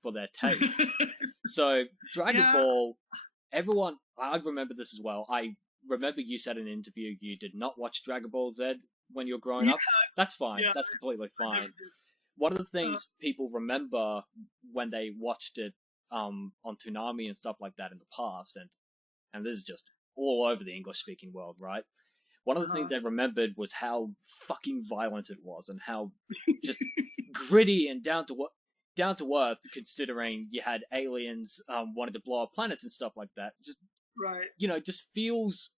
for their taste. So, Dragon Ball, everyone, I remember this as well. I remember you said in an interview you did not watch Dragon Ball Z when you were growing up. That's fine. That's completely fine. One of the things people remember when they watched it on Toonami and stuff like that in the past, and this is just all over the English-speaking world, right? One of the things they remembered was how fucking violent it was, and how just gritty and down to earth, considering you had aliens wanting to blow up planets and stuff like that. Just just feels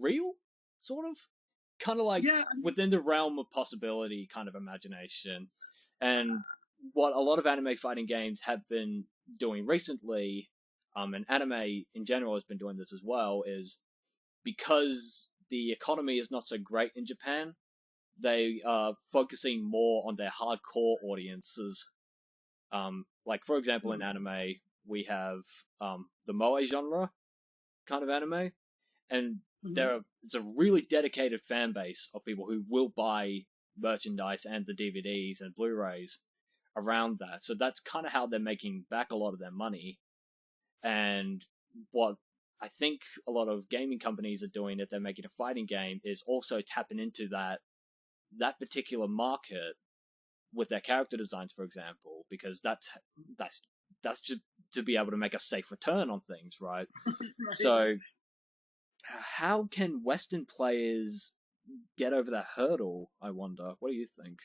real, sort of, kind of like within the realm of possibility, kind of imagination. And what a lot of anime fighting games have been doing recently, and anime in general has been doing this as well, is because the economy is not so great in Japan, they are focusing more on their hardcore audiences. Like, for example, in anime, we have the moe genre kind of anime, and it's a really dedicated fan base of people who will buy merchandise and the DVDs and Blu-rays around that. So that's kind of how they're making back a lot of their money. And what I think a lot of gaming companies are doing if they're making a fighting game is also tapping into that particular market with their character designs, for example, because that's just to be able to make a safe return on things, right? So how can Western players get over that hurdle, I wonder? What do you think?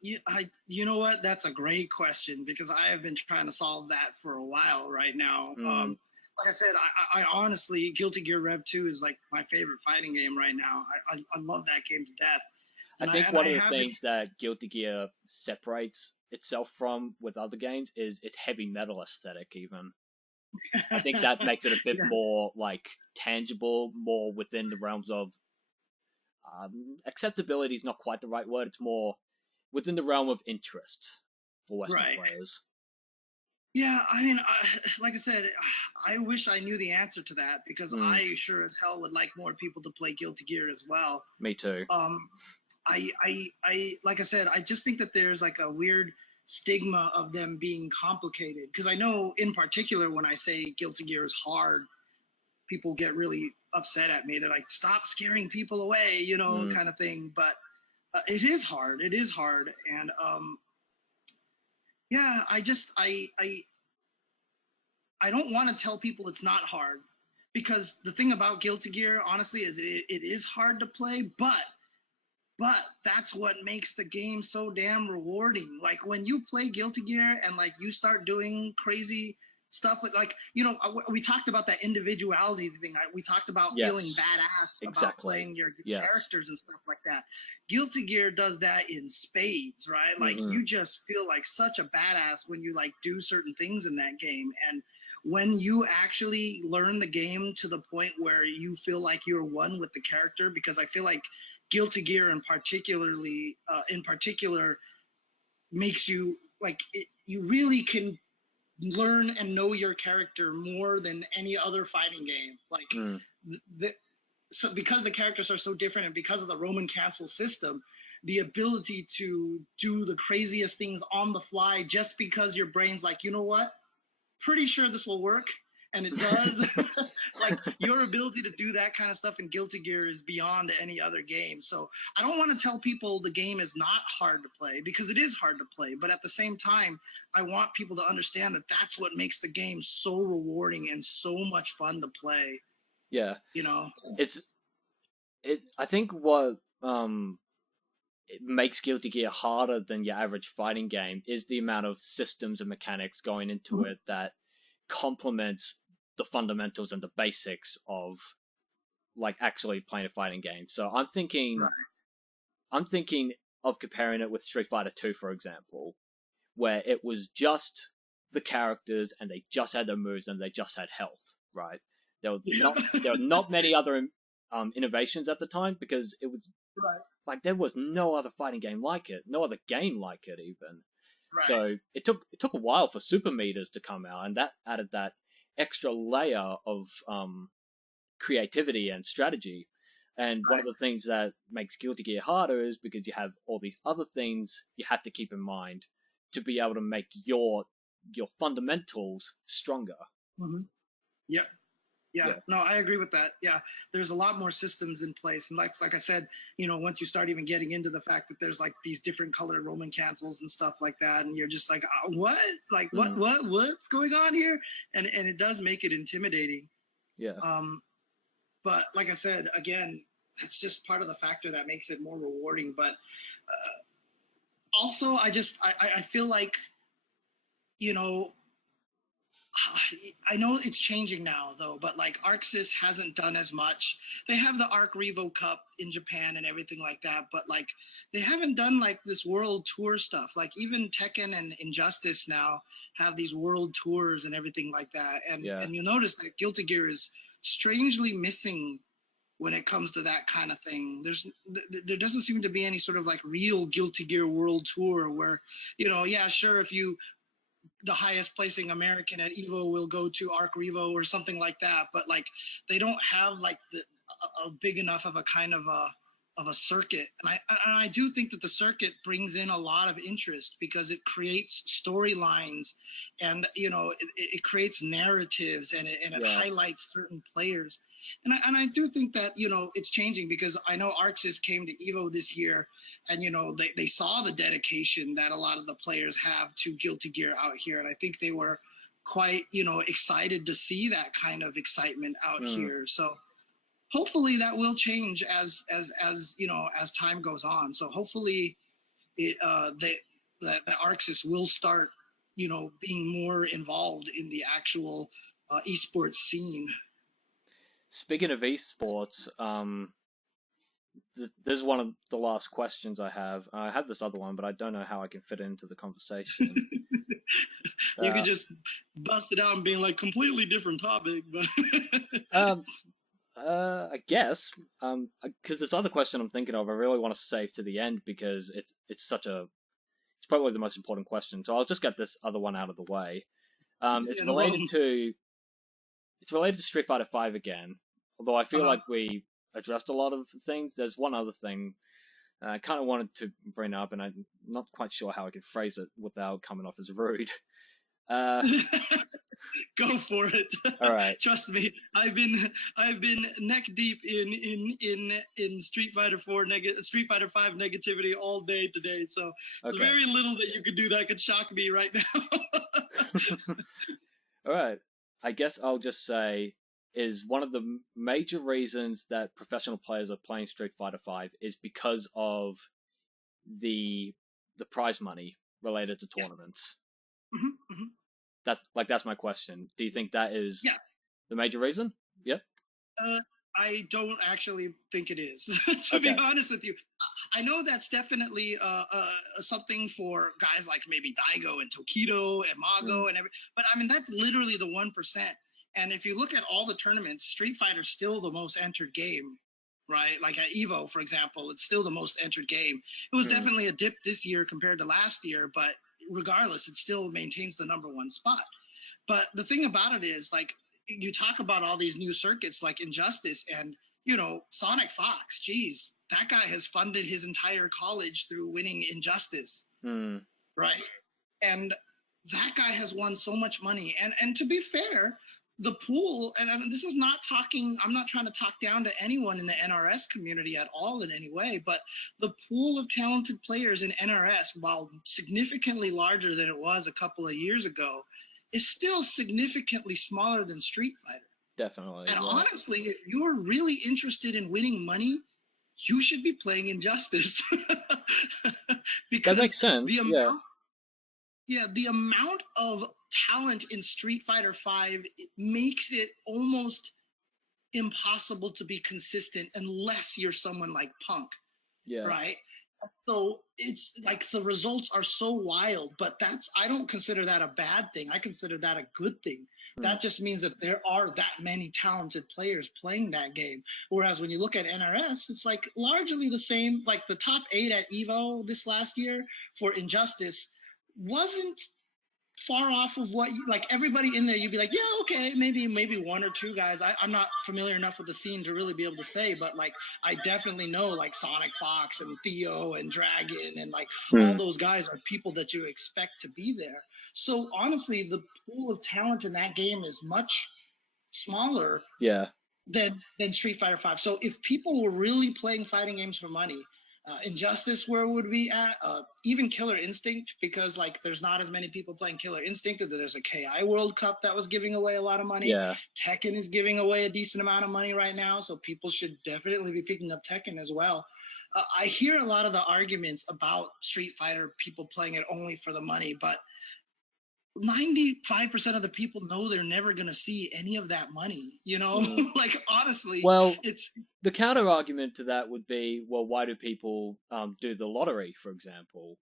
You know what? That's a great question, because I have been trying to solve that for a while right now. Like I said, I honestly, Guilty Gear Rev 2 is like my favorite fighting game right now. I love that game to death. I think one of the things that Guilty Gear separates itself from with other games is its heavy metal aesthetic, even. I think that makes it a bit more like tangible, more within the realms of acceptability is not quite the right word. It's more within the realm of interest for Western players. Yeah, I mean, like I said, I wish I knew the answer to that, because I sure as hell would like more people to play Guilty Gear as well. Me too. I like I said, I just think that there's like a weird stigma of them being complicated, because I know in particular when I say Guilty Gear is hard, people get really upset at me. They're like, stop scaring people away, kind of thing. But it is hard. It is hard. And yeah, I don't want to tell people it's not hard, because the thing about Guilty Gear, honestly, is it is hard to play, but that's what makes the game so damn rewarding. Like when you play Guilty Gear and like you start doing crazy stuff with, like, we talked about that individuality thing. We talked about feeling badass about playing your characters and stuff like that. Guilty Gear does that in spades, right? Like you just feel like such a badass when you like do certain things in that game. And when you actually learn the game to the point where you feel like you're one with the character, because I feel like Guilty Gear in particular makes you like you really can learn and know your character more than any other fighting game. Like so because the characters are so different, and because of the Roman cancel system, the ability to do the craziest things on the fly just because your brain's like, you know what? Pretty sure this will work. and it does. Like, your ability to do that kind of stuff in Guilty Gear is beyond any other game. So I don't want to tell people the game is not hard to play, because it is hard to play. But at the same time, I want people to understand that that's what makes the game so rewarding and so much fun to play. Yeah. You know, I think what it makes Guilty Gear harder than your average fighting game is the amount of systems and mechanics going into it that complements the fundamentals and the basics of like actually playing a fighting game. So I'm thinking of comparing it with Street Fighter 2, for example, where it was just the characters and they just had their moves and they just had health, right? There were not many other innovations at the time, because it was like there was no other fighting game like it, no other game like it even. Right. So it took a while for Super Meters to come out, and that added that extra layer of creativity and strategy. And one of the things that makes Guilty Gear harder is because you have all these other things you have to keep in mind to be able to make your fundamentals stronger. Mm-hmm. Yep. Yeah, no, I agree with that. Yeah, there's a lot more systems in place, and like I said, you know, once you start even getting into the fact that there's like these different colored Roman cancels and stuff like that, and you're just like, what? Like, what's going on here? And it does make it intimidating. Yeah. But like I said, again, that's just part of the factor that makes it more rewarding. But also, I feel like, you know, I know it's changing now, though, but like ArcSys hasn't done as much. They have the Arc Revo Cup in Japan and everything like that, but like they haven't done like this world tour stuff. Like even Tekken and Injustice now have these world tours and everything like that. And you'll notice that Guilty Gear is strangely missing when it comes to that kind of thing. There doesn't seem to be any sort of like real Guilty Gear world tour where, you know, yeah, sure, if the highest placing American at Evo will go to Arc Revo or something like that, but like they don't have like a big enough of a kind of a circuit. And I do think that the circuit brings in a lot of interest because it creates storylines, and you know it creates narratives, and it highlights certain players. And I do think that, you know, it's changing, because I know ArcSys came to Evo this year, and, you know, they saw the dedication that a lot of the players have to Guilty Gear out here. And I think they were quite, you know, excited to see that kind of excitement out here. So hopefully that will change as you know, as time goes on. So hopefully that ArcSys will start, you know, being more involved in the actual esports scene. Speaking of esports, this is one of the last questions I have. I have this other one, but I don't know how I can fit it into the conversation. You could just bust it out and being like completely different topic, but I guess because this other question I'm thinking of, I really want to save to the end because it's probably the most important question. So I'll just get this other one out of the way. It's related to Street Fighter V again, although I feel like we addressed a lot of things. There's one other thing I kind of wanted to bring up, and I'm not quite sure how I could phrase it without coming off as rude. Go for it. All right. Trust me, I've been neck deep in Street Fighter 4 Street Fighter 5 negativity all day today. So there's very little that you could do that could shock me right now. All right. I guess I'll just say is one of the major reasons that professional players are playing Street Fighter V is because of the prize money related to tournaments. Mm-hmm, mm-hmm. That's my question. Do you think that is the major reason? Yep. I don't actually think it is, to be honest with you. I know that's definitely something for guys like maybe Daigo and Tokido and Mago and but I mean, that's literally the 1%. And if you look at all the tournaments, Street Fighter's still the most entered game, right? Like at Evo, for example, it's still the most entered game. It was definitely a dip this year compared to last year, but regardless, it still maintains the #1 spot. But the thing about it is, like, you talk about all these new circuits like Injustice and, you know, Sonic Fox, geez, that guy has funded his entire college through winning Injustice, right? And that guy has won so much money. And to be fair, the pool, and this is not talking, I'm not trying to talk down to anyone in the NRS community at all in any way, but the pool of talented players in NRS, while significantly larger than it was a couple of years ago, is still significantly smaller than Street Fighter. Definitely. And yeah. honestly, if you're really interested in winning money, you should be playing Injustice. That makes sense. The amount of talent in Street Fighter V makes it almost impossible to be consistent unless you're someone like Punk. Yeah. Right? So it's like the results are so wild, but I don't consider that a bad thing. I consider that a good thing. That just means that there are that many talented players playing that game. Whereas when you look at NRS, it's like largely the same. Like the top 8 at EVO this last year for Injustice wasn't far off of what like everybody in there, you'd be like, yeah, okay, maybe 1 or 2 guys. I'm not familiar enough with the scene to really be able to say, but like I definitely know like Sonic Fox and Theo and Dragon and like all those guys are people that you expect to be there. So honestly, the pool of talent in that game is much smaller than Street Fighter V. So if people were really playing fighting games for money, Injustice, where would we at? Even Killer Instinct, because like there's not as many people playing Killer Instinct. There's a KI World Cup that was giving away a lot of money. Yeah. Tekken is giving away a decent amount of money right now, so people should definitely be picking up Tekken as well. I hear a lot of the arguments about Street Fighter, people playing it only for the money, but 95% of the people know they're never going to see any of that money, you know? Like, honestly, well, it's... The counter argument to that would be, well, why do people do the lottery, for example?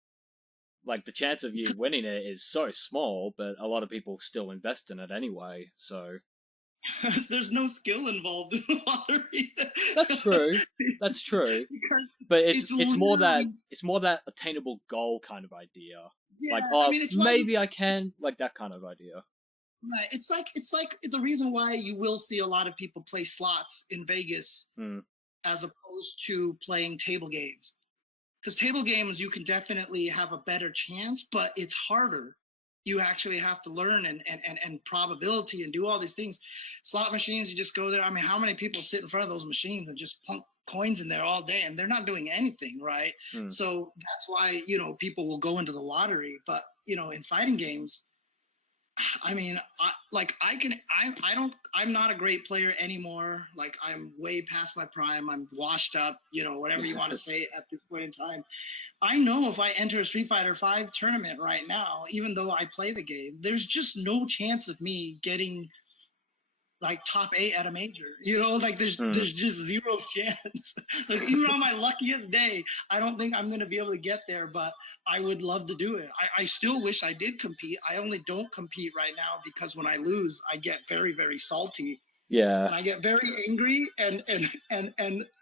Like, the chance of you winning it is so small, but a lot of people still invest in it anyway, so... There's no skill involved in the lottery. That's true. But it's more that attainable goal kind of idea. Yeah, like, maybe I can, like that kind of idea. Right. It's like the reason why you will see a lot of people play slots in Vegas as opposed to playing table games. Because table games, you can definitely have a better chance, but it's harder. You actually have to learn and probability and do all these things. Slot machines, you just go there. I mean, how many people sit in front of those machines and just plunk coins in there all day and they're not doing anything, right? So that's why, you know, people will go into the lottery. But, you know, in fighting games, I mean, I'm not a great player anymore. Like, I'm way past my prime. I'm washed up, you know, whatever you want to say at this point in time. I know if I enter a Street Fighter V tournament right now, even though I play the game, there's just no chance of me getting like top 8 at a major. You know, like there's just zero chance. Like even on my luckiest day, I don't think I'm gonna be able to get there, but I would love to do it. I still wish I did compete. I only don't compete right now because when I lose, I get very, very salty. Yeah. And I get very angry, and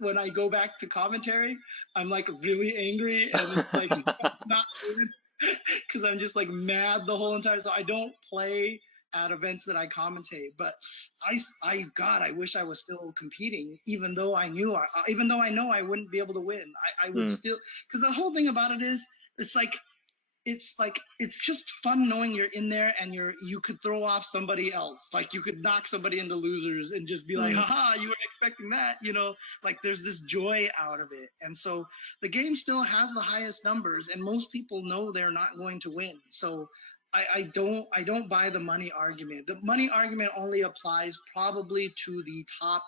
when I go back to commentary, I'm like really angry, and it's like not good because I'm just like mad the whole entire. So I don't play at events that I commentate, but I wish I was still competing, even though I know I wouldn't be able to win. I would still, because the whole thing about it is, it's just fun knowing you're in there and you could throw off somebody else. Like you could knock somebody into losers and just be like, haha, you weren't expecting that, you know, like there's this joy out of it. And so the game still has the highest numbers and most people know they're not going to win. So I don't buy the money argument. The money argument only applies probably to the top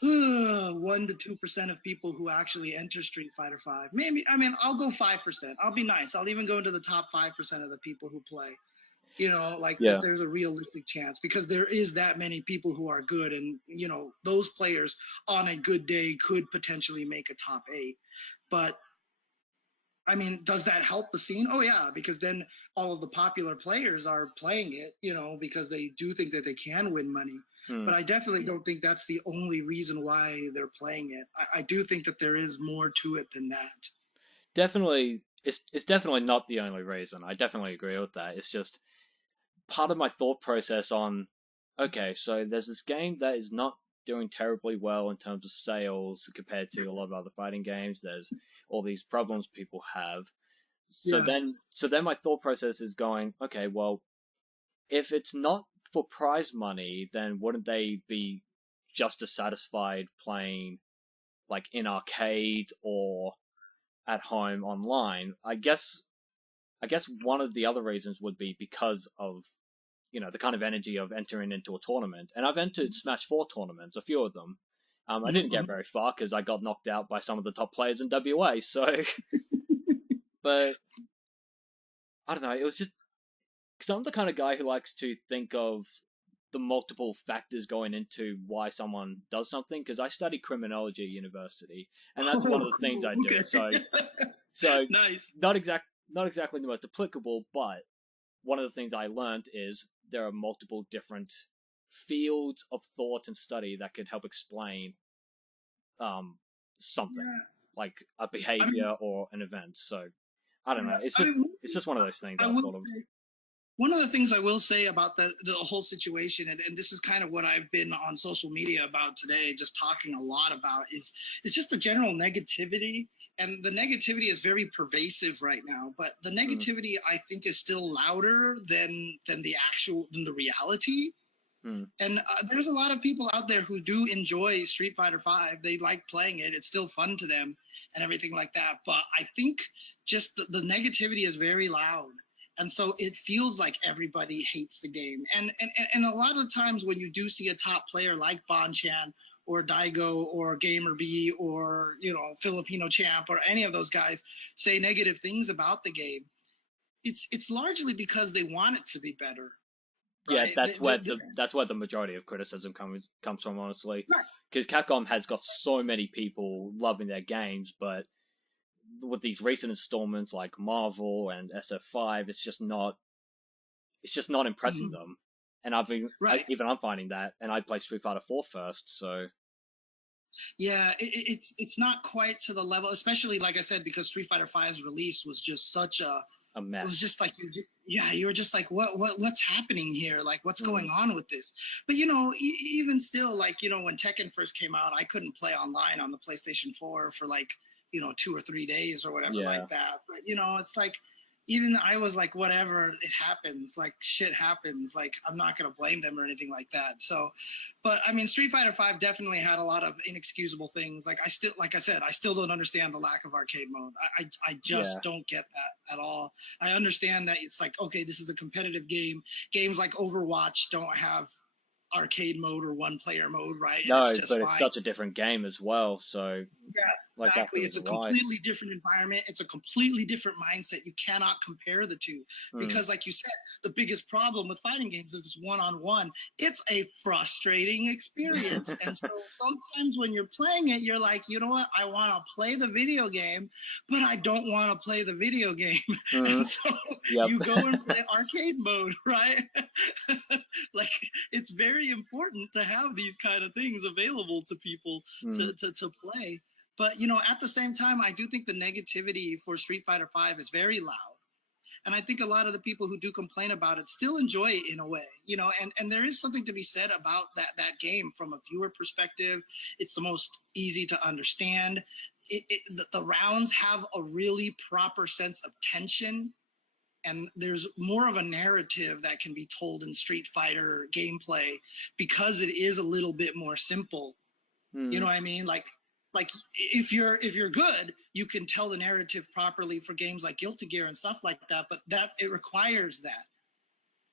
1 to 2% of people who actually enter Street Fighter V. Maybe, I mean, I'll go 5%. I'll be nice. I'll even go into the top 5% of the people who play. You know, like that there's a realistic chance because there is that many people who are good, and you know those players on a good day could potentially make a top 8. But I mean, does that help the scene? Oh yeah, because then all of the popular players are playing it, you know, because they do think that they can win money. But I definitely don't think that's the only reason why they're playing it. I do think that there is more to it than that. Definitely, it's definitely not the only reason. I definitely agree with that. It's just part of my thought process on, okay, so there's this game that is not doing terribly well in terms of sales compared to a lot of other fighting games. There's all these problems people have. So then my thought process is going, okay, well, if it's not for prize money, then wouldn't they be just as satisfied playing like in arcades or at home online? I guess one of the other reasons would be because of the kind of energy of entering into a tournament. And I've entered Smash 4 tournaments, a few of them. I didn't get very far because I got knocked out by some of the top players in WA. So, but I don't know. It was just because I'm the kind of guy who likes to think of the multiple factors going into why someone does something. Because I study criminology at university, and that's one of the things I do. Okay. So Nice. not exactly the most applicable, but one of the things I learned is there are multiple different fields of thought and study that could help explain something like a behavior or an event. So I don't know. It's just one of those things I thought of. One of the things I will say about the whole situation, and this is kind of what I've been on social media about today, just talking a lot about, is just the general negativity. And the negativity is very pervasive right now, but the negativity I think is still louder than the reality. And there's a lot of people out there who do enjoy Street Fighter V. They like playing it. It's still fun to them and everything like that. But I think just the negativity is very loud. And so it feels like everybody hates the game. And a lot of times when you do see a top player like Bonchan or Daigo or Gamer B or, Filipino Champ or any of those guys say negative things about the game, it's largely because they want it to be better. Right? Yeah, that's where the majority of criticism comes from, honestly. Right. Because Capcom has got so many people loving their games, but with these recent installments like Marvel and SF5, it's just not impressing them. And I'm finding that, and I play Street Fighter 4 first, so. Yeah, it's not quite to the level, especially like I said, because Street Fighter V's release was just such a mess. It was just like you were just like, what's happening here? Like, what's going on with this? But even still, like when Tekken first came out, I couldn't play online on the PlayStation 4 for like 2 or 3 days or whatever like that. But it's like, even I was like, whatever, it happens. Like, shit happens. Like, I'm not going to blame them or anything like that. So, but I mean, Street Fighter V definitely had a lot of inexcusable things. Like, I still don't understand the lack of arcade mode. I just don't get that at all. I understand that it's like, okay, this is a competitive game. Games like Overwatch don't have arcade mode or one player mode, right? No, but it's such a different game as well. So yes, exactly. It's a completely different environment. It's a completely different mindset. You cannot compare the two because, like you said, the biggest problem with fighting games is it's one-on-one. It's a frustrating experience, and so sometimes when you're playing it, you're like, you know what? I want to play the video game, but I don't want to play the video game, and so you go and play arcade mode, right? Like, it's very important to have these kind of things available to people to play. But at the same time, I do think the negativity for Street Fighter V is very loud, and I think a lot of the people who do complain about it still enjoy it in a way, and there is something to be said about that game from a viewer perspective. It's the most easy to understand. The rounds have a really proper sense of tension. And there's more of a narrative that can be told in Street Fighter gameplay because it is a little bit more simple. You know what I mean? Like if you're good, you can tell the narrative properly for games like Guilty Gear and stuff like that. But that it requires that.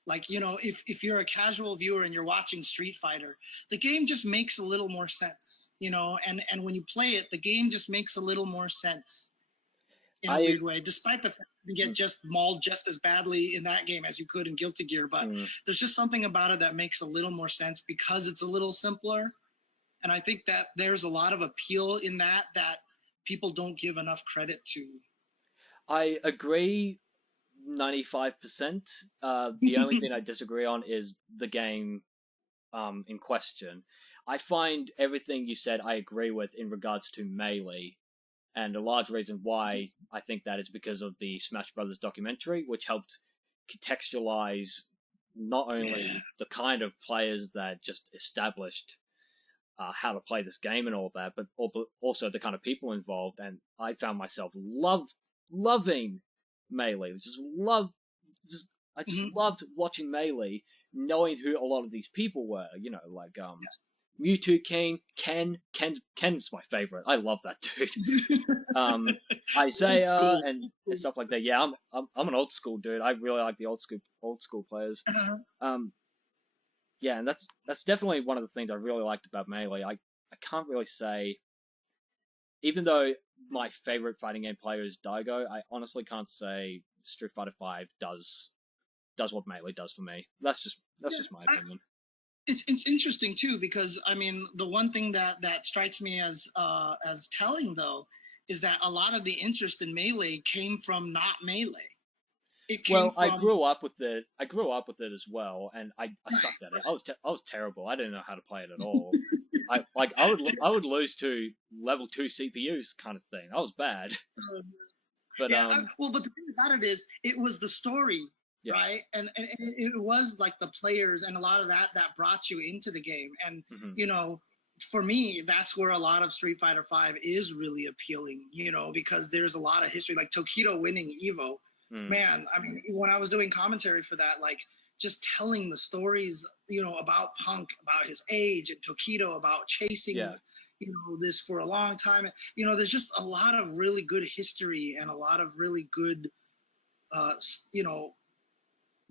Like, if you're a casual viewer and you're watching Street Fighter, the game just makes a little more sense. And when you play it, the game just makes a little more sense. In a weird way, despite the fact you get just mauled just as badly in that game as you could in Guilty Gear. But there's just something about it that makes a little more sense because it's a little simpler. And I think that there's a lot of appeal in that people don't give enough credit to. I agree 95%. The only thing I disagree on is the game in question. I find everything you said I agree with in regards to Melee. And a large reason why I think that is because of the Smash Brothers documentary, which helped contextualize not only the kind of players that just established how to play this game and all that, but also the kind of people involved. And I found myself loving Melee. I just loved watching Melee knowing who a lot of these people were, like Yes. Mewtwo King, Ken's my favorite. I love that dude. Isaiah and stuff like that. Yeah, I'm an old school dude. I really like the old school players. Yeah, and that's definitely one of the things I really liked about Melee. I can't really say, even though my favorite fighting game player is Daigo, I honestly can't say Street Fighter V does what Melee does for me. That's just my opinion. It's interesting too, because I mean, the one thing that strikes me as telling though is that a lot of the interest in Melee came from not Melee. It came from... I grew up with it as well, and I sucked at it. I was terrible. I didn't know how to play it at all. I would lose to level 2 CPUs kind of thing. I was bad. But yeah, but the thing about it is, it was the story, yes. right? And it was like the players and a lot of that brought you into the game. And for me, that's where a lot of Street Fighter V is really appealing. Because there's a lot of history, like Tokido winning Evo. Man, I mean, when I was doing commentary for that, like just telling the stories, about Punk, about his age, and Tokido about chasing, this for a long time. There's just a lot of really good history and a lot of really good,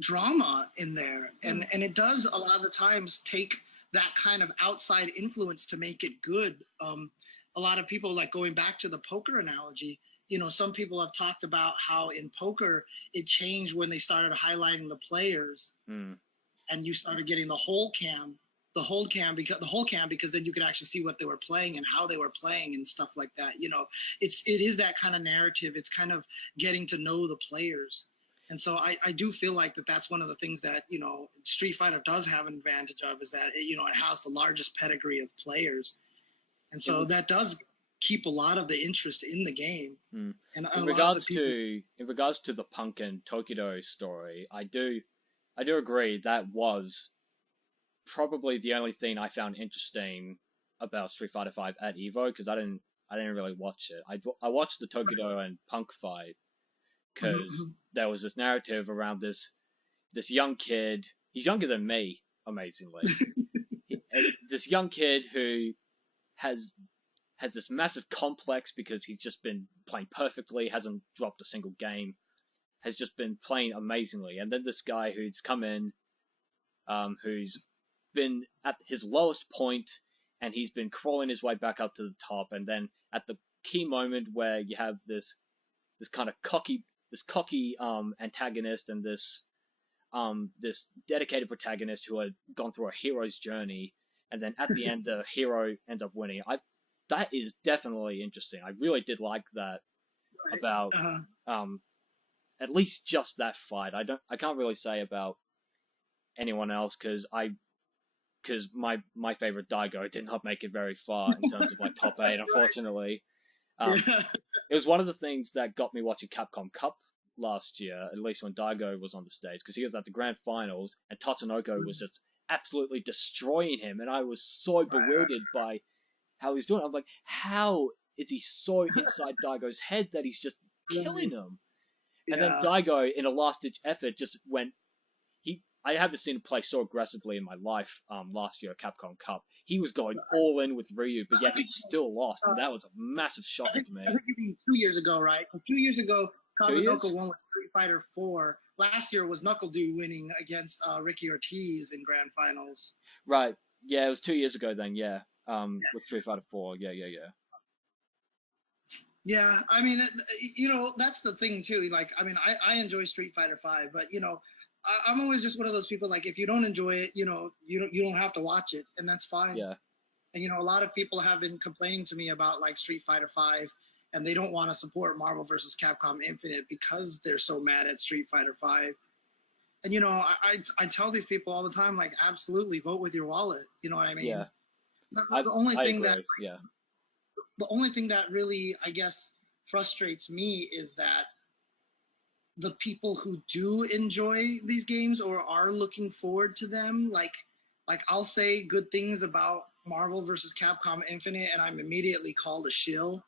drama in there. And it does a lot of the times take that kind of outside influence to make it good. A lot of people, like going back to the poker analogy, some people have talked about how in poker it changed when they started highlighting the players, and you started getting the whole cam because then you could actually see what they were playing and how they were playing and stuff like that. It is that kind of narrative. It's kind of getting to know the players. And so I do feel like that's one of the things that, Street Fighter does have an advantage of, is that, it has the largest pedigree of players. And so that does keep a lot of the interest in the game. And in regards to the Punk and Tokido story, I do agree that was probably the only thing I found interesting about Street Fighter V at Evo, because I didn't really watch it. I watched the Tokido and Punk fight because there was this narrative around this young kid. He's younger than me, amazingly. This young kid who has this massive complex because he's just been playing perfectly, hasn't dropped a single game, has just been playing amazingly. And then this guy who's come in, who's been at his lowest point, and he's been crawling his way back up to the top. And then at the key moment where you have this kind of cocky antagonist and this dedicated protagonist who had gone through a hero's journey, and then at the end the hero ends up winning. That is definitely interesting. I really did like that about at least just that fight. I can't really say about anyone else because my favorite Daigo did not make it very far in terms of like top 8, unfortunately. It was one of the things that got me watching Capcom Cup last year, at least when Daigo was on the stage, because he was at the grand finals and Tatsunoko was just absolutely destroying him, and I was so bewildered by how he's doing. I'm like, how is he so inside Daigo's head that he's just killing him? And then Daigo, in a last-ditch effort, just went... I haven't seen him play so aggressively in my life last year at Capcom Cup. He was going all in with Ryu, but yet he still lost, and that was a massive shock to me. I think you mean 2 years ago, right? Because 2 years ago, Kazunoko won with Street Fighter 4. Last year was NuckleDu winning against Ricky Ortiz in grand finals. Right. Yeah, it was 2 years ago then, with Street Fighter 4. Yeah. Yeah, I mean, that's the thing, too. Like, I mean, I enjoy Street Fighter 5, but, I'm always just one of those people, like, if you don't enjoy it, you don't have to watch it, and that's fine. Yeah. And, a lot of people have been complaining to me about, like, Street Fighter 5, and they don't want to support Marvel vs. Capcom Infinite because they're so mad at Street Fighter 5. And, I tell these people all the time, like, absolutely, vote with your wallet. You know what I mean? Yeah. The only thing that really, I guess, frustrates me is that the people who do enjoy these games or are looking forward to them, like I'll say good things about Marvel vs. Capcom Infinite, and I'm immediately called a shill.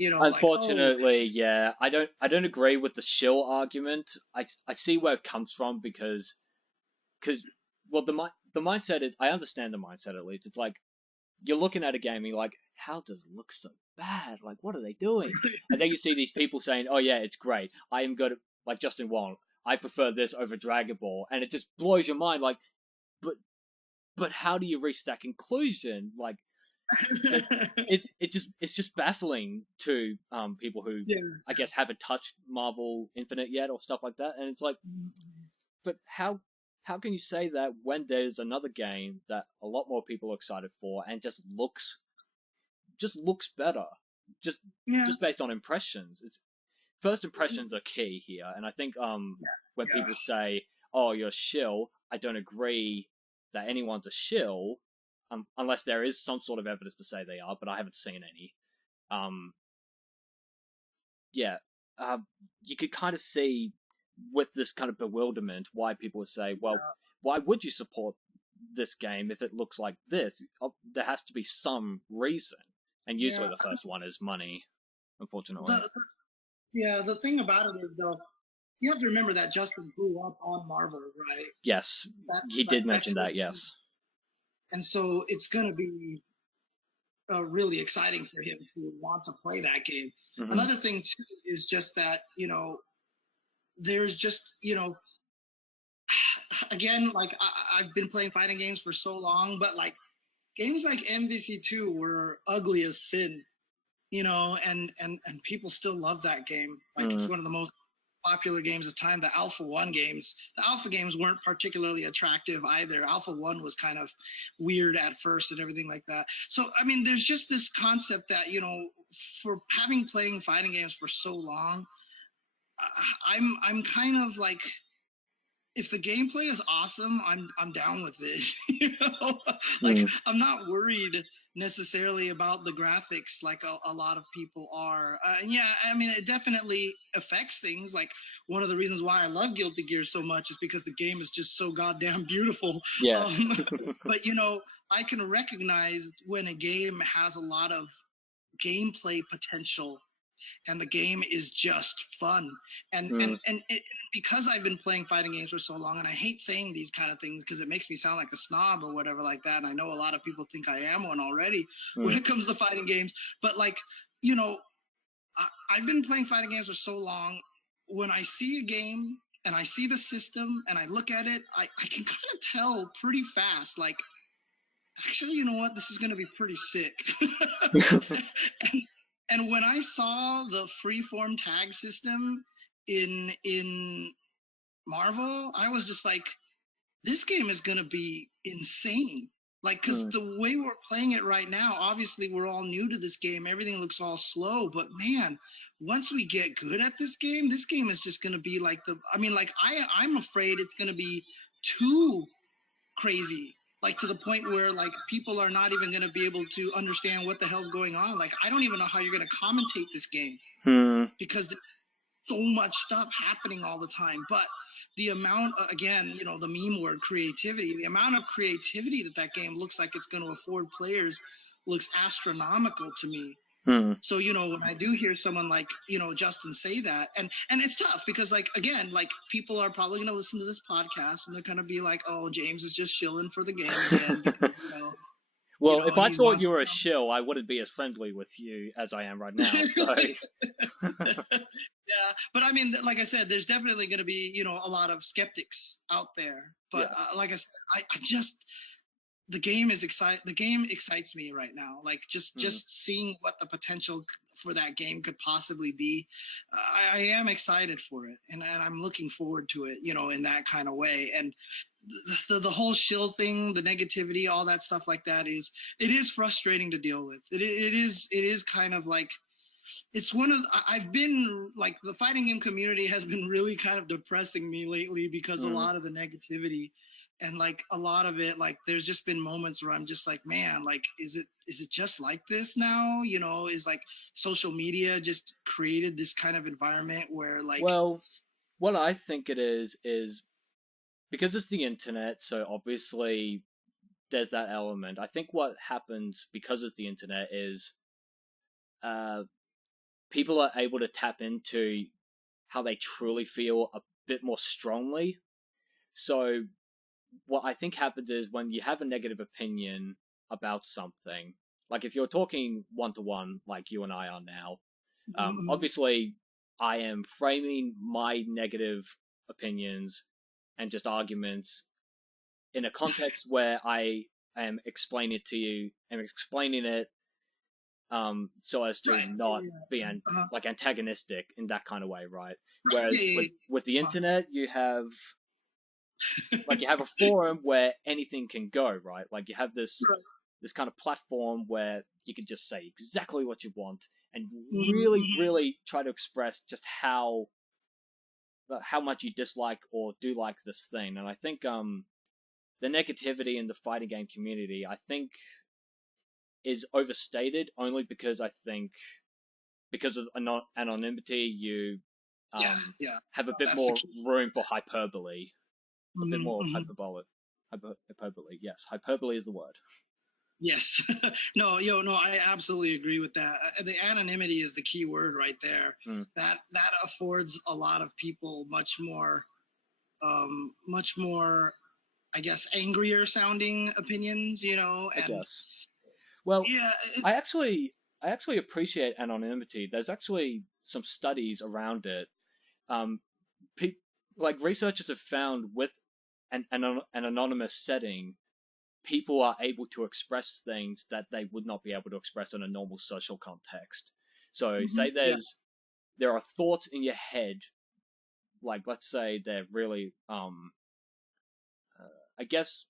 Unfortunately, yeah, I don't agree with the shill argument. I see where it comes from because well, the mindset is, I understand the mindset at least. It's like you're looking at a game and you're like, how does it look so bad? Like, what are they doing? And then you see these people saying, oh yeah, it's great. I am good at, like Justin Wong, I prefer this over Dragon Ball, and it just blows your mind. Like, but but how do you reach that conclusion? Like, it's just baffling to people who Yeah. I guess haven't touched Marvel Infinite yet or stuff like that, and it's like, but how can you say that when there's another game that a lot more people are excited for and just looks better, just Yeah. just based on impressions? It's first impressions are key here, and I think when Yeah. people say, "Oh, you're a shill," I don't agree that anyone's a shill, unless there is some sort of evidence to say they are, but I haven't seen any. Um, yeah, you could kind of see with this kind of bewilderment why people would say, "Well, Yeah. why would you support this game if it looks like this?" There has to be some reason, and usually Yeah. the first one is money, unfortunately. The thing about it is though, you have to remember that Justin grew up on Marvel, right? Yes, That he like did mention X-Men, that. Yes. and so it's gonna be really exciting for him to want to play that game. Mm-hmm. Another thing too is just that there's just again, like I've been playing fighting games for so long, but like games like MVC2 were ugly as sin, and people still love that game. Like it's one of the most popular games of time. The Alpha games weren't particularly attractive either. Alpha 1 was kind of weird at first and everything like that. So I mean, there's just this concept that for having playing fighting games for so long, I'm kind of like, if the gameplay is awesome, I'm down with it. Like I'm not worried necessarily about the graphics like a lot of people are. And yeah, I mean, it definitely affects things. Like one of the reasons why I love Guilty Gear so much is because the game is just so goddamn beautiful. Yeah. But I can recognize when a game has a lot of gameplay potential and the game is just fun. And because I've been playing fighting games for so long, and I hate saying these kind of things because it makes me sound like a snob or whatever like that, and I know a lot of people think I am one already when it comes to fighting games, but like I've been playing fighting games for so long. When I see a game and I see the system and I look at it, I can kind of tell pretty fast, like, actually, you know what, this is going to be pretty sick. And when I saw the freeform tag system in Marvel, I was just like, this game is gonna be insane. Like, because the way we're playing it right now, obviously we're all new to this game. Everything looks all slow, but man, once we get good at this game is just gonna be like I'm afraid it's gonna be too crazy, like to the point where like people are not even going to be able to understand what the hell's going on. Like I don't even know how you're going to commentate this game because there's so much stuff happening all the time. But the amount, again, the meme word creativity, the amount of creativity that game looks like it's going to afford players looks astronomical to me. So when I do hear someone like Justin say that, and it's tough because like again, like people are probably going to listen to this podcast and they're going to be like, oh, James is just shilling for the game again because well, if I thought you were a shill, I wouldn't be as friendly with you as I am right now. So. Yeah, but I mean, like I said, there's definitely going to be a lot of skeptics out there. But like I said, I just the game excites me right now. Like just seeing what the potential for that game could possibly be. I am excited for it, and I'm looking forward to it, in that kind of way. And the whole shill thing, the negativity, all that stuff like that it is frustrating to deal with. It is kind of like, it's I've been like, the fighting game community has been really kind of depressing me lately because a lot of the negativity. And like a lot of it, like there's just been moments where I'm just like, man, like, is it just like this now? Is like social media just created this kind of environment where like. Well, what I think it is because it's the internet, so obviously there's that element. I think what happens because of the internet is people are able to tap into how they truly feel a bit more strongly. So what I think happens is when you have a negative opinion about something, like if you're talking one to one, like you and I are now, obviously I am framing my negative opinions and just arguments in a context where I am explaining it to you and explaining it so as to Right. not be like antagonistic in that kind of way, right? Whereas with the internet, you have a forum where anything can go, right? Like you have this kind of platform where you can just say exactly what you want and really try to express just how much you dislike or do like this thing. And I think the negativity in the fighting game community, I think, is overstated only because I think because of anonymity, you have a bit more room for hyperbole, a bit more hyperbole. Hyperbole, yes, hyperbole is the word. Yes. No, I absolutely agree with that. The anonymity is the key word right there. That affords a lot of people much more, I guess, angrier sounding opinions, and I guess. Well, yeah, I actually appreciate anonymity. There's actually some studies around it. Like researchers have found with an anonymous setting, people are able to express things that they would not be able to express in a normal social context. So say there are thoughts in your head, like let's say they're really I guess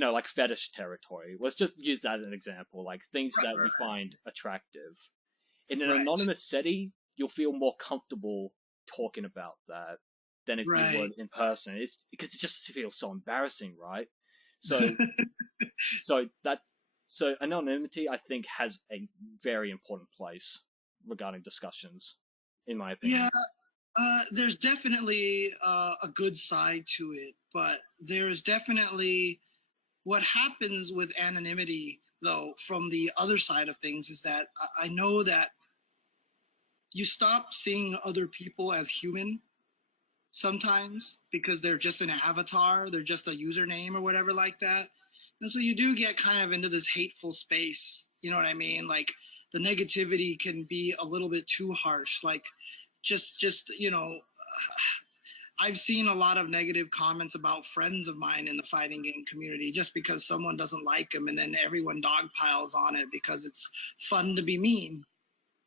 like fetish territory. Let's just use that as an example, like things that we find attractive. In an anonymous setting, you'll feel more comfortable talking about that than if you would in person. It's because it just feels so embarrassing, right? So so anonymity, I think, has a very important place regarding discussions, in my opinion. Yeah, there's definitely a good side to it, but there's definitely what happens with anonymity, though, from the other side of things is that I know that you stop seeing other people as human sometimes because they're just an avatar, they're just a username or whatever like that. And so you do get kind of into this hateful space. You know what I mean? Like the negativity can be a little bit too harsh. Like just I've seen a lot of negative comments about friends of mine in the fighting game community just because someone doesn't like them, and then everyone dogpiles on it because it's fun to be mean.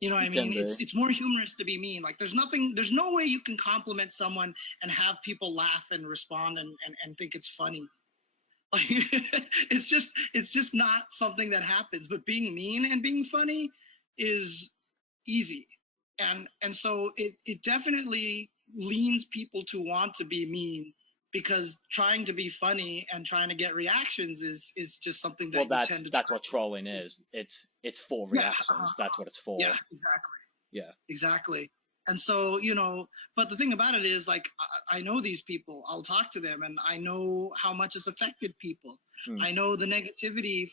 You know what I mean? It's more humorous to be mean. Like there's no way you can compliment someone and have people laugh and respond and think it's funny. Like it's just not something that happens. But being mean and being funny is easy. And so it definitely leans people to want to be mean, because trying to be funny and trying to get reactions is just something that that's what trolling is. It's for reactions. That's what it's for. Yeah, exactly. Yeah, exactly. And so, but the thing about it is, like, I know these people, I'll talk to them, and I know how much it's affected people. I know the negativity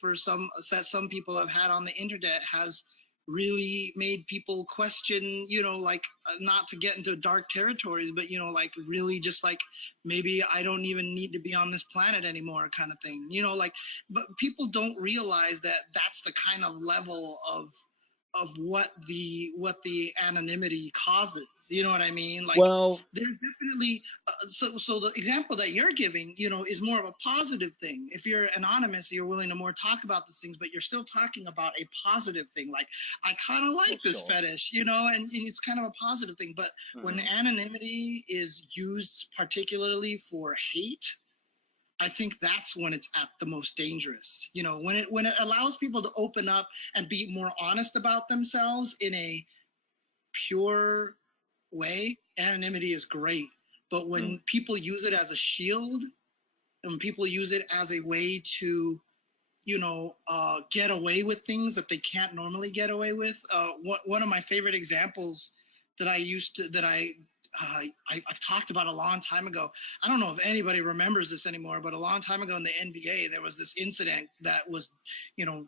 that some people have had on the internet has really made people question, like, not to get into dark territories, but, like, really just like, maybe I don't even need to be on this planet anymore kind of thing, like, but people don't realize that that's the kind of level of what the anonymity causes. You know what I mean? Like, well, there's definitely so the example that you're giving, is more of a positive thing. If you're anonymous, you're willing to more talk about these things, but you're still talking about a positive thing. Like, I kind of like this fetish, and it's kind of a positive thing. But when anonymity is used particularly for hate, I think that's when it's at the most dangerous. When it allows people to open up and be more honest about themselves in a pure way, anonymity is great. But when people use it as a shield, and people use it as a way to, get away with things that they can't normally get away with. One of my favorite examples that I've talked about a long time ago. I don't know if anybody remembers this anymore, but a long time ago in the NBA, there was this incident that was,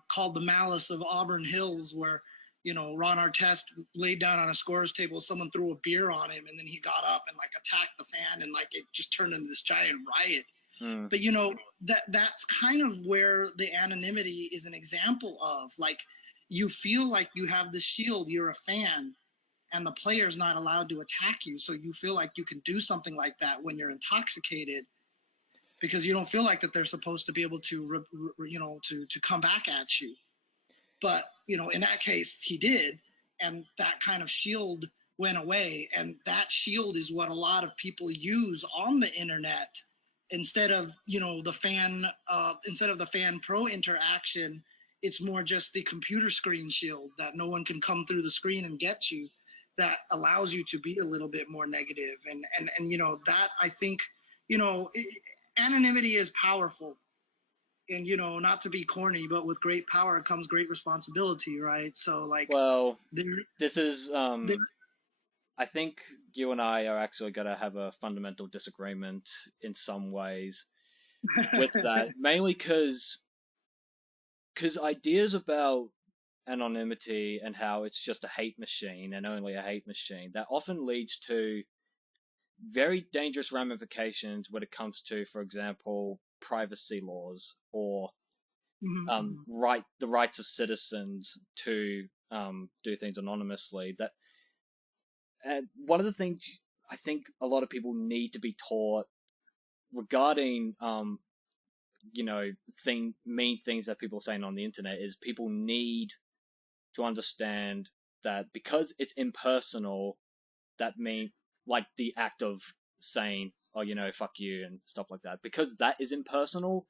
called the Malice of Auburn Hills, where, Ron Artest laid down on a scorer's table. Someone threw a beer on him, and then he got up and like attacked the fan, and like it just turned into this giant riot. Mm. But that's kind of where the anonymity is an example of, like, you feel like you have the shield, you're a fan, and the player's not allowed to attack you, so you feel like you can do something like that when you're intoxicated, because you don't feel like that they're supposed to be able to to come back at you. But in that case he did, and that kind of shield went away, and that shield is what a lot of people use on the internet instead of the fan pro interaction. It's more just the computer screen shield that no one can come through the screen and get you, that allows you to be a little bit more negative. And that, I think, anonymity is powerful. And not to be corny, but with great power comes great responsibility, right? So, like, Well, there, this is there I think you and I are actually going to have a fundamental disagreement in some ways with that, mainly because ideas about anonymity and how it's just a hate machine and only a hate machine, that often leads to very dangerous ramifications when it comes to, for example, privacy laws or the rights of citizens to do things anonymously. And one of the things I think a lot of people need to be taught regarding mean things that people are saying on the internet is, people need to understand that because it's impersonal, that means, like, the act of saying, oh, fuck you and stuff like that, because that is impersonal,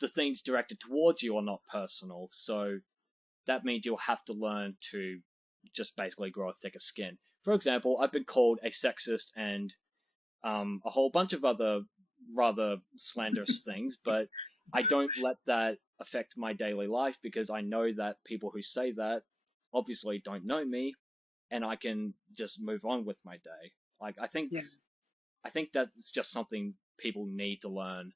the things directed towards you are not personal. So that means you'll have to learn to just basically grow a thicker skin. For example, I've been called a sexist and a whole bunch of other rather slanderous things, but I don't let that affect my daily life, because I know that people who say that obviously don't know me, and I can just move on with my day. Like, I think that's just something people need to learn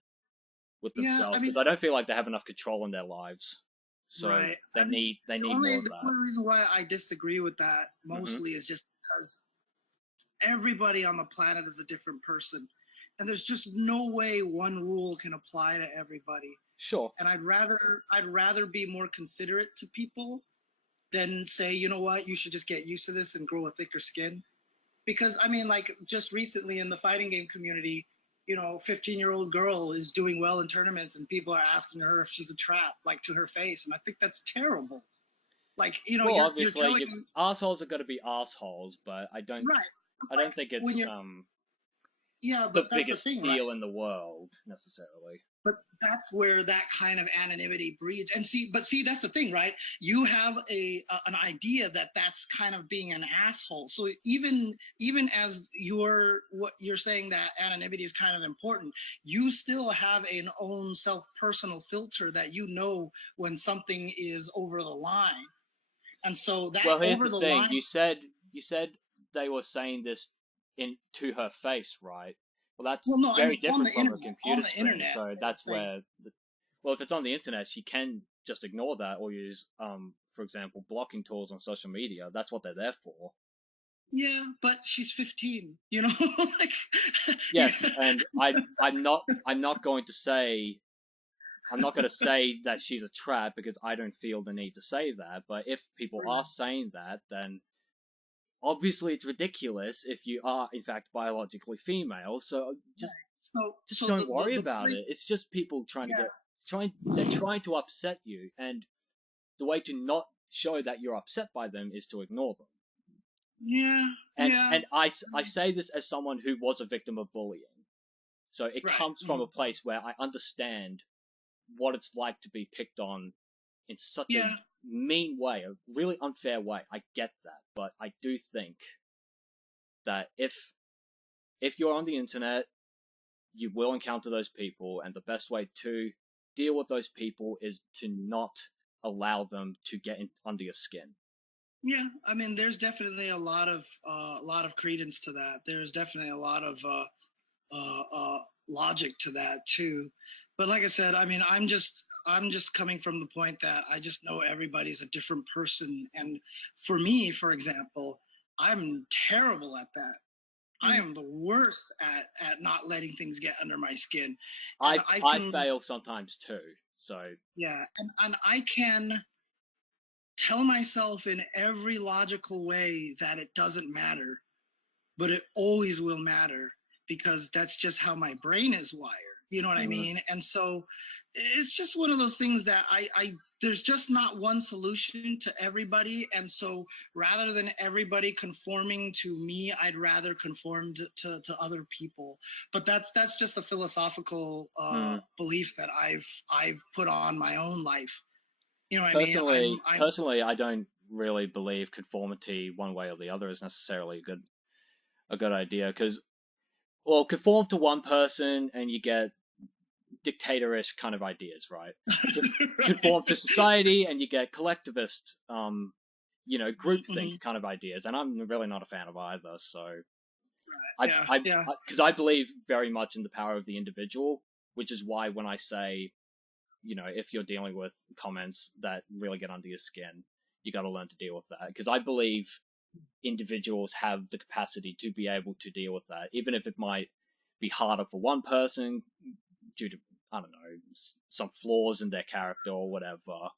with themselves, because I don't feel like they have enough control in their lives. So right. they need more of that. The only reason why I disagree with that mostly is just because everybody on the planet is a different person, and there's just no way one rule can apply to everybody. Sure. And I'd rather be more considerate to people than say, you know what, you should just get used to this and grow a thicker skin. Because I mean, like, just recently in the fighting game community, 15-year-old girl is doing well in tournaments, and people are asking her if she's a trap, like, to her face, and I think that's terrible. Like, well, you're obviously, telling assholes are going to be assholes, but I don't think it's the biggest deal in the world necessarily. But that's where that kind of anonymity breeds. And see, that's the thing, right? You have an idea that that's kind of being an asshole. So even as what you're saying, that anonymity is kind of important, you still have an own personal filter that when something is over the line. And so that, well, here's over the the thing. line. You said they were saying this to her face, right? Well, that's very different from a computer screen. So that's where, if it's on the internet, she can just ignore that or use, for example, blocking tools on social media. That's what they're there for. Yeah, but she's 15, like. Yes, and I'm not going to say that she's a trap, because I don't feel the need to say that. But if people are saying that, then obviously it's ridiculous if you are in fact biologically female. So just don't worry about it. It's just people they're trying to upset you, and the way to not show that you're upset by them is to ignore them. Yeah. And I say this as someone who was a victim of bullying. So it comes from a place where I understand what it's like to be picked on in such a mean way, a really unfair way. I get that, but I do think that if you're on the internet, you will encounter those people, and the best way to deal with those people is to not allow them to get under your skin. Yeah, I mean, there's definitely a lot of credence to that. There's definitely a lot of logic to that too. But like I said, I mean, I'm just coming from the point that I just know everybody's a different person, and for me, for example, I'm terrible at that. I am the worst at not letting things get under my skin. I fail sometimes too. So yeah, and I can tell myself in every logical way that it doesn't matter, but it always will matter because that's just how my brain is wired. You know what I mean? And so it's just one of those things that I there's just not one solution to everybody. And so rather than everybody conforming to me, I'd rather conform to other people. But that's just a philosophical belief that I've put on my own life. You know what I mean? Personally, I don't really believe conformity one way or the other is necessarily a good idea, because, well, conform to one person and you get dictatorish kind of ideas, right? Conform to society and you get collectivist, groupthink kind of ideas, and I'm really not a fan of either. So, because I believe very much in the power of the individual, which is why when I say, if you're dealing with comments that really get under your skin, you got to learn to deal with that. Because I believe individuals have the capacity to be able to deal with that, even if it might be harder for one person due to, I don't know, some flaws in their character or whatever.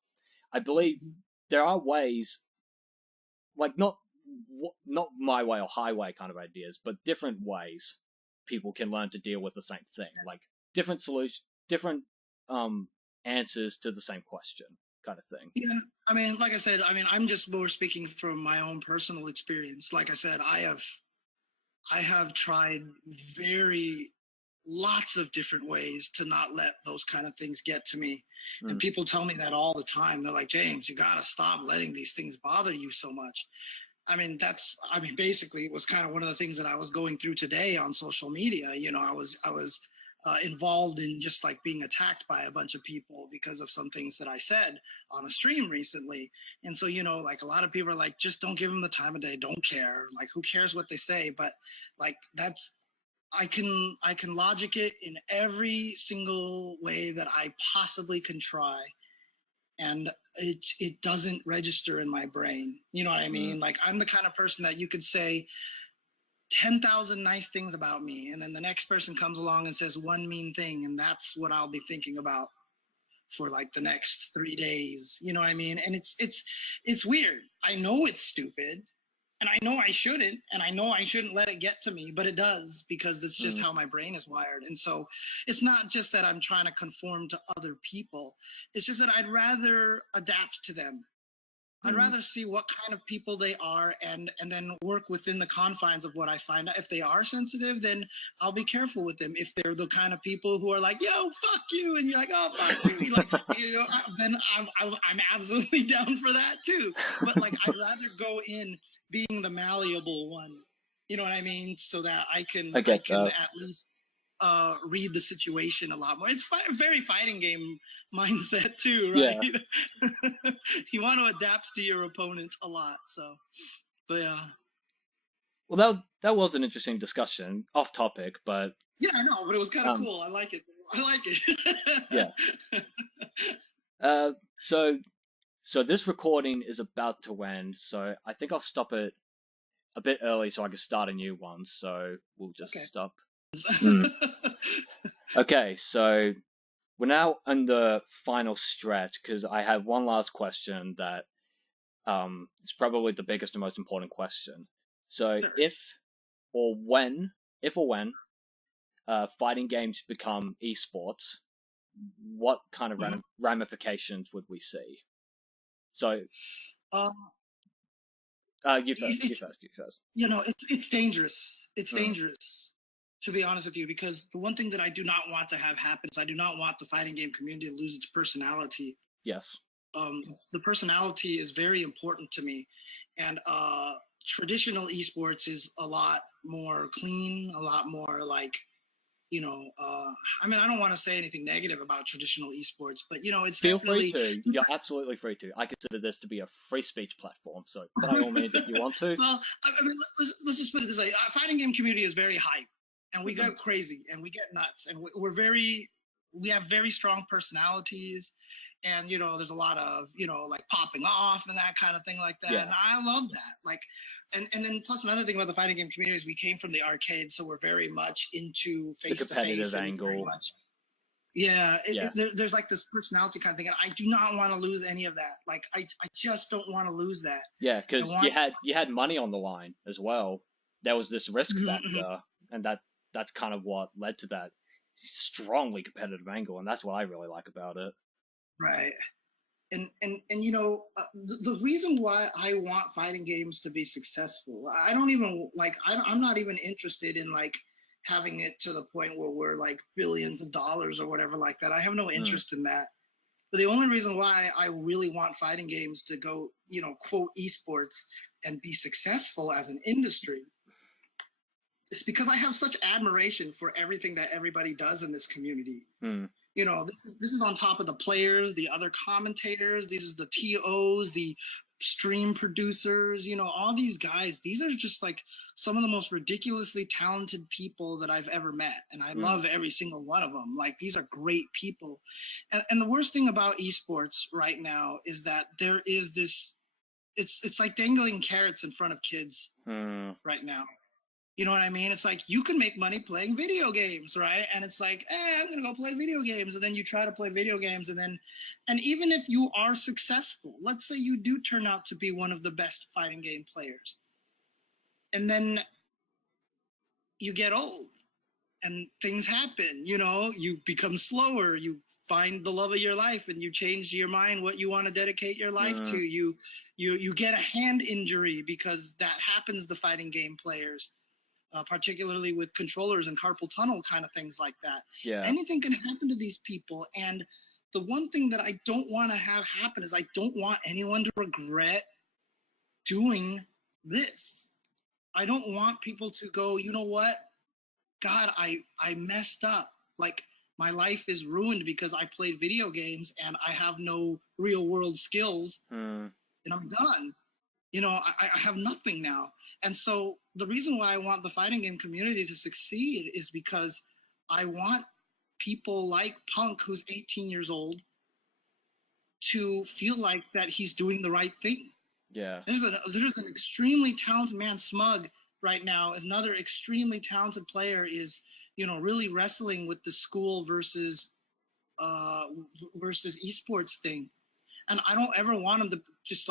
I believe there are ways, like not my way or highway kind of ideas, but different ways people can learn to deal with the same thing, like different solutions, different answers to the same question kind of thing. Yeah, I mean, like I said, I'm just more speaking from my own personal experience. Like I said, I have tried lots of different ways to not let those kind of things get to me. And people tell me that all the time. They're like, James, you got to stop letting these things bother you so much. Basically, it was kind of one of the things that I was going through today on social media. I was involved in just like being attacked by a bunch of people because of some things that I said on a stream recently. And so, like a lot of people are like, just don't give them the time of day. Don't care. Like, who cares what they say? But like, I can logic it in every single way that I possibly can try. And it doesn't register in my brain. You know what I mean? Like, I'm the kind of person that you could say 10,000 nice things about me, and then the next person comes along and says one mean thing, and that's what I'll be thinking about for like the next 3 days. You know what I mean? And it's weird. I know it's stupid, and I know I shouldn't, and I know I shouldn't let it get to me, but it does, because that's just how my brain is wired. And so it's not just that I'm trying to conform to other people. It's just that I'd rather adapt to them. I'd rather see what kind of people they are and then work within the confines of what I find out. If they are sensitive, then I'll be careful with them. If they're the kind of people who are like, yo, fuck you, and you're like, oh, fuck you, then I'm absolutely down for that too. But like, I'd rather go in being the malleable one. You know what I mean? So that I can at least read the situation a lot more. It's very fighting game mindset too, right? Yeah. You want to adapt to your opponents a lot. So, but yeah. Well, that was an interesting discussion, off topic, but yeah, I know, but it was kind of cool. I like it. Yeah. So this recording is about to end, so I think I'll stop it a bit early so I can start a new one. So we'll just stop. Okay, so we're now in the final stretch, because I have one last question that is probably the biggest and most important question. So sure. if or when fighting games become esports, what kind of ramifications would we see? So you first. It's dangerous. It's dangerous, to be honest with you, because the one thing that I do not want to have happen is I do not want the fighting game community to lose its personality. Yes. The personality is very important to me, and traditional esports is a lot more clean, a lot more like, I don't want to say anything negative about traditional esports, but it's feel free to. You're absolutely free to. I consider this to be a free speech platform, so by all means, if you want to. Well, let's just put it this way: fighting game community is very hype, and we go crazy, and we get nuts, and we have very strong personalities, and there's a lot of like popping off and that kind of thing like that. Yeah. And I love that. Like, and then plus another thing about the fighting game community is we came from the arcade, so we're very much into face to face angle. There's like this personality kind of thing, and I do not want to lose any of that. Like, I just don't want to lose that. Yeah, because you had money on the line as well. There was this risk factor, and that's kind of what led to that strongly competitive angle, and that's what I really like about it. Right. And the reason why I want fighting games to be successful, I don't even like I'm not even interested in like having it to the point where we're like billions of dollars or whatever like that. I have no interest in that. But the only reason why I really want fighting games to go, quote esports and be successful as an industry is because I have such admiration for everything that everybody does in this community. This is on top of the players, the other commentators, these are the TOs, the stream producers, all these guys. These are just like some of the most ridiculously talented people that I've ever met. And I love every single one of them. Like, these are great people. And the worst thing about esports right now is that there is this, it's like dangling carrots in front of kids right now. You know what I mean? It's like you can make money playing video games, right? And it's like, hey, I'm going to go play video games. And then you try to play video games. And even if you are successful, let's say you do turn out to be one of the best fighting game players. And then you get old and things happen, you become slower. You find the love of your life and you change your mind what you want to dedicate your life to. You get a hand injury because that happens to fighting game players. Particularly with controllers and carpal tunnel kind of things like that. Yeah. Anything can happen to these people. And the one thing that I don't want to have happen is I don't want anyone to regret doing this. I don't want people to go, you know what? God, I messed up. Like, my life is ruined because I played video games and I have no real world skills and I'm done. I have nothing now. And so the reason why I want the fighting game community to succeed is because I want people like Punk, who's 18 years old, to feel like that he's doing the right thing. Yeah. There's an extremely talented man, Smug, right now, is another extremely talented player, is, really wrestling with the school versus esports thing. And I don't ever want him to just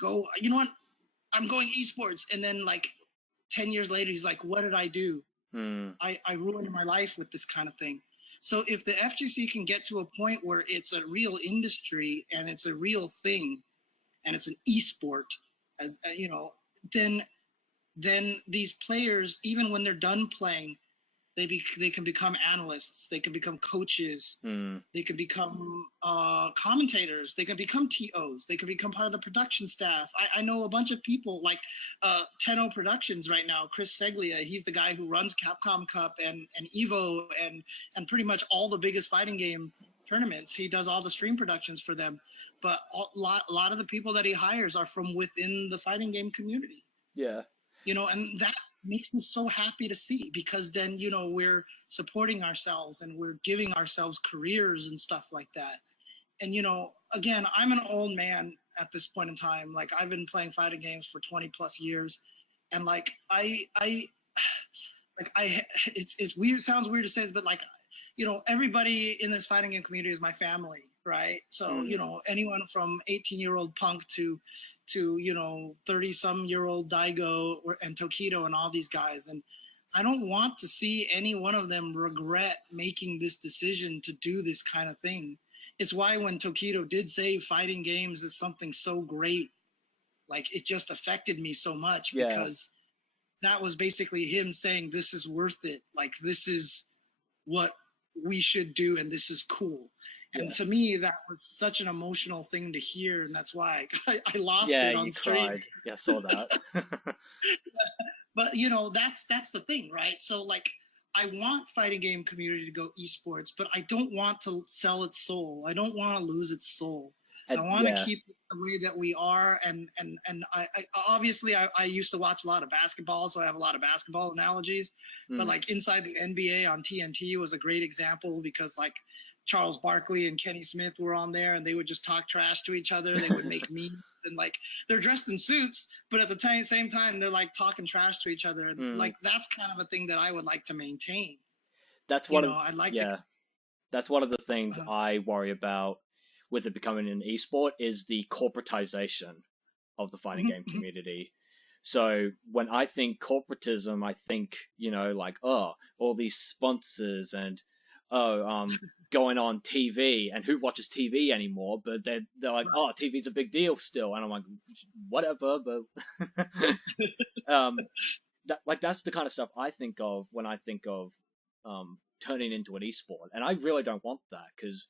go, you know what? I'm going esports. And then like 10 years later, he's like, what did I do? I ruined my life with this kind of thing. So if the FGC can get to a point where it's a real industry and it's a real thing and it's an esport, as then these players, even when they're done playing, they can become analysts, they can become coaches, they can become commentators, they can become TOs, they can become part of the production staff. I know a bunch of people like Tenno Productions right now. Chris Seglia, he's the guy who runs Capcom Cup and Evo and pretty much all the biggest fighting game tournaments. He does all the stream productions for them. But a lot of the people that he hires are from within the fighting game community. Yeah. And that makes me so happy to see, because then, we're supporting ourselves and we're giving ourselves careers and stuff like that. And, again, I'm an old man at this point in time. Like, I've been playing fighting games for 20 plus years. And like, it's weird. It sounds weird to say this, but like, everybody in this fighting game community is my family. Right. So, anyone from 18-year-old Punk to 30-some-year-old Daigo and Tokido and all these guys. And I don't want to see any one of them regret making this decision to do this kind of thing. It's why when Tokido did say fighting games is something so great, like, it just affected me so much, because that was basically him saying, this is worth it. Like, this is what we should do. And this is cool. And to me, that was such an emotional thing to hear, and that's why I lost it on stream. Yeah, you cried. Yeah, I saw that. But that's the thing, right? So like, I want fighting game community to go esports, but I don't want to sell its soul. I don't want to lose its soul. I want to keep it the way that we are. And I obviously I used to watch a lot of basketball, so I have a lot of basketball analogies. But like, inside the NBA on TNT was a great example, because like, Charles Barkley and Kenny Smith were on there, and they would just talk trash to each other. They would make memes, and like they're dressed in suits, but at the same time they're like talking trash to each other. And like that's kind of a thing that I would like to maintain. That's I'd like to. That's one of the things I worry about with it becoming an esport is the corporatization of the fighting game community. So when I think corporatism, I think, like, all these sponsors and, going on TV, and who watches TV anymore? But they're like, TV's a big deal still. And I'm like, whatever, but that's the kind of stuff I think of when I think of turning into an esport. And I really don't want that, because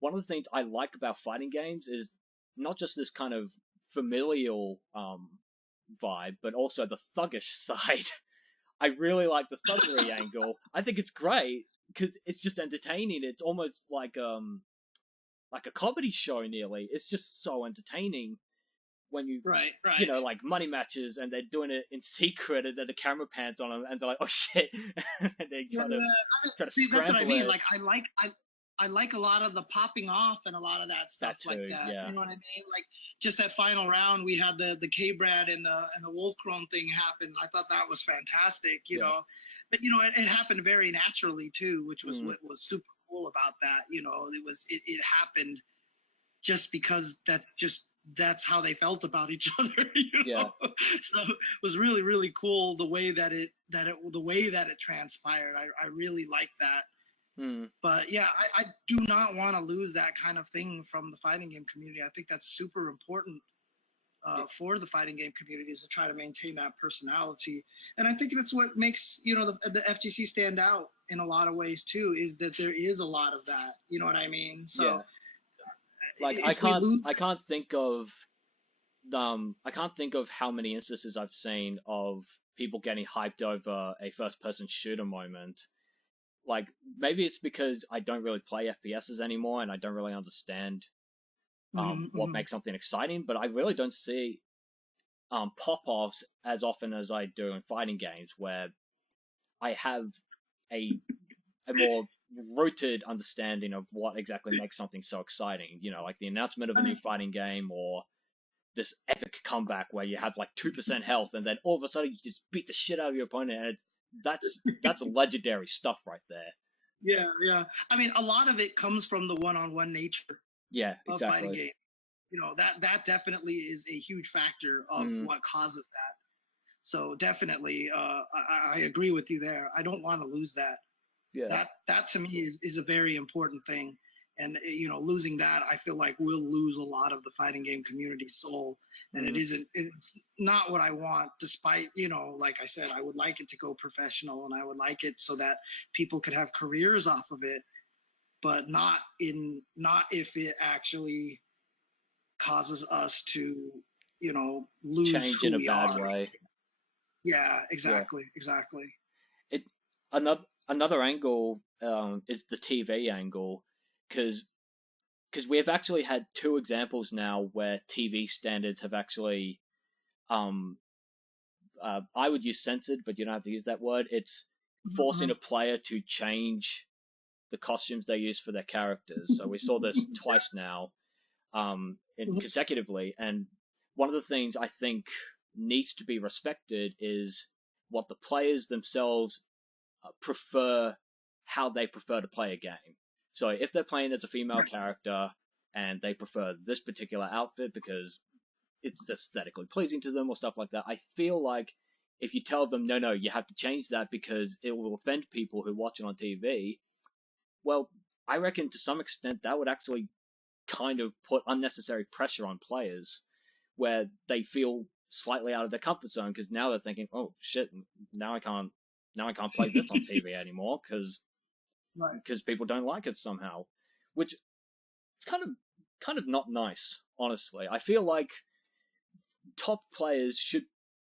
one of the things I like about fighting games is not just this kind of familial vibe, but also the thuggish side. I really like the thuggery angle. I think it's great because it's just entertaining. It's almost like a comedy show nearly. It's just so entertaining when you like money matches and they're doing it in secret and then the camera pans on them and they're like, oh shit, and they try to scramble. That's what I mean. Like I like a lot of the popping off and a lot of that stuff like that. Yeah. You know what I mean? Like just that final round, we had the K-Brad and the Wolf Chrome thing happen. I thought that was fantastic, you know. But it happened very naturally too, which was what was super cool about that. It happened just because that's how they felt about each other. So it was really, really cool the way that it transpired. I really like that. But yeah, I do not want to lose that kind of thing from the fighting game community. I think that's super important for the fighting game community, is to try to maintain that personality. And I think that's what makes the FGC stand out in a lot of ways too, is that there is a lot of that. You know what I mean? So like I can't think of how many instances I've seen of people getting hyped over a first-person shooter moment. Like, maybe it's because I don't really play FPSs anymore and I don't really understand what makes something exciting, but I really don't see pop-offs as often as I do in fighting games, where I have a more rooted understanding of what exactly makes something so exciting. Like the announcement of a new fighting game, or this epic comeback where you have like 2% health and then all of a sudden you just beat the shit out of your opponent, and that's legendary stuff right there. Yeah. I mean, a lot of it comes from the one-on-one nature of fighting game. That definitely is a huge factor of what causes that. So definitely, I agree with you there. I don't want to lose that. Yeah. That to me is a very important thing. And, losing that, I feel like we'll lose a lot of the fighting game community soul. And it's not what I want, despite, like I said, I would like it to go professional, and I would like it so that people could have careers off of it, but not if it actually causes us to, lose change in a bad way. Yeah, exactly. Another angle is the TV angle, because we have actually had two examples now where TV standards have actually, I would use censored, but you don't have to use that word. It's forcing a player to change the costumes they use for their characters. So we saw this twice now, consecutively. And one of the things I think needs to be respected is what the players themselves prefer, how they prefer to play a game. So if they're playing as a female character and they prefer this particular outfit because it's aesthetically pleasing to them or stuff like that, I feel like if you tell them, no, you have to change that because it will offend people who watch it on TV, well, I reckon to some extent that would actually kind of put unnecessary pressure on players, where they feel slightly out of their comfort zone, because now they're thinking, oh shit, now I can't play this on TV anymore because people don't like it somehow, which is kind of not nice, honestly. I feel like top players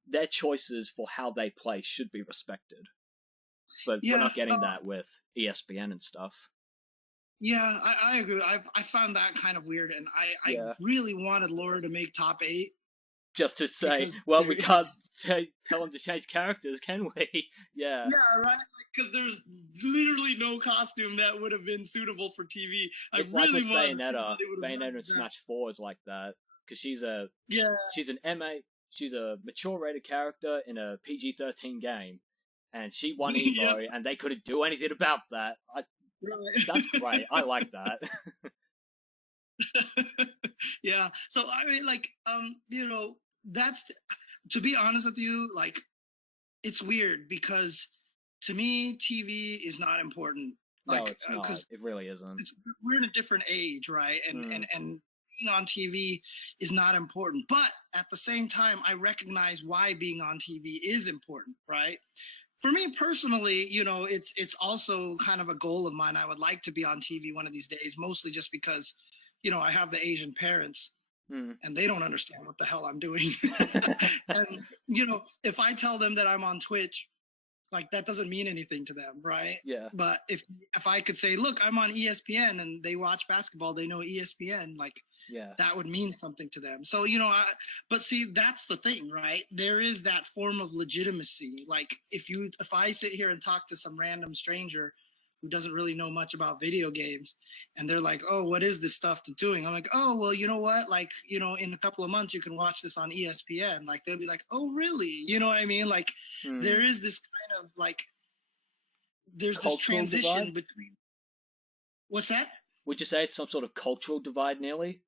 their choices for how they play should be respected, but we're not getting that with ESPN and stuff. Yeah, I agree. I found that kind of weird, and I really wanted Laura to make top 8. just to say, because well, we can't tell them to change characters, can we? Yeah. Yeah, right. Because there's literally no costume that would have been suitable for TV. It's I like really with wanted to see Bayonetta. how they would have done Bayonetta and with that. Smash 4 is like that because she's an Yeah, she's a mature rated character in a PG-13 game, and she won yeah, Evo, and they couldn't do anything about that. That's great. I like that. right. Yeah. So I mean, like, that's to be honest with you, like, it's weird because to me, TV is not important. No, Like, it's not. because It really isn't. we're in a different age, right? And Mm. and being on TV is not important. But at the same time, I recognize why being on TV is important, right? For me personally, it's also kind of a goal of mine. I would like to be on TV one of these days, mostly just because, I have the Asian parents Mm. and they don't understand what the hell I'm doing. And if I tell them that I'm on Twitch, like, that doesn't mean anything to them, right? Yeah. But if I could say, look, I'm on ESPN, and they watch basketball, they know ESPN, like, Yeah. that would mean something to them. So but see, that's the thing, right? There is that form of legitimacy. Like, if I sit here and talk to some random stranger who doesn't really know much about video games, and they're like, oh, what is this stuff to doing? I'm like, oh, well, you know what, like, in a couple of months you can watch this on ESPN. Like, they'll be like, oh, really? You know what I mean? Like, there is this kind of, like, there's Cultural this transition divide? between, what's that? Would you say it's some sort of cultural divide, nearly?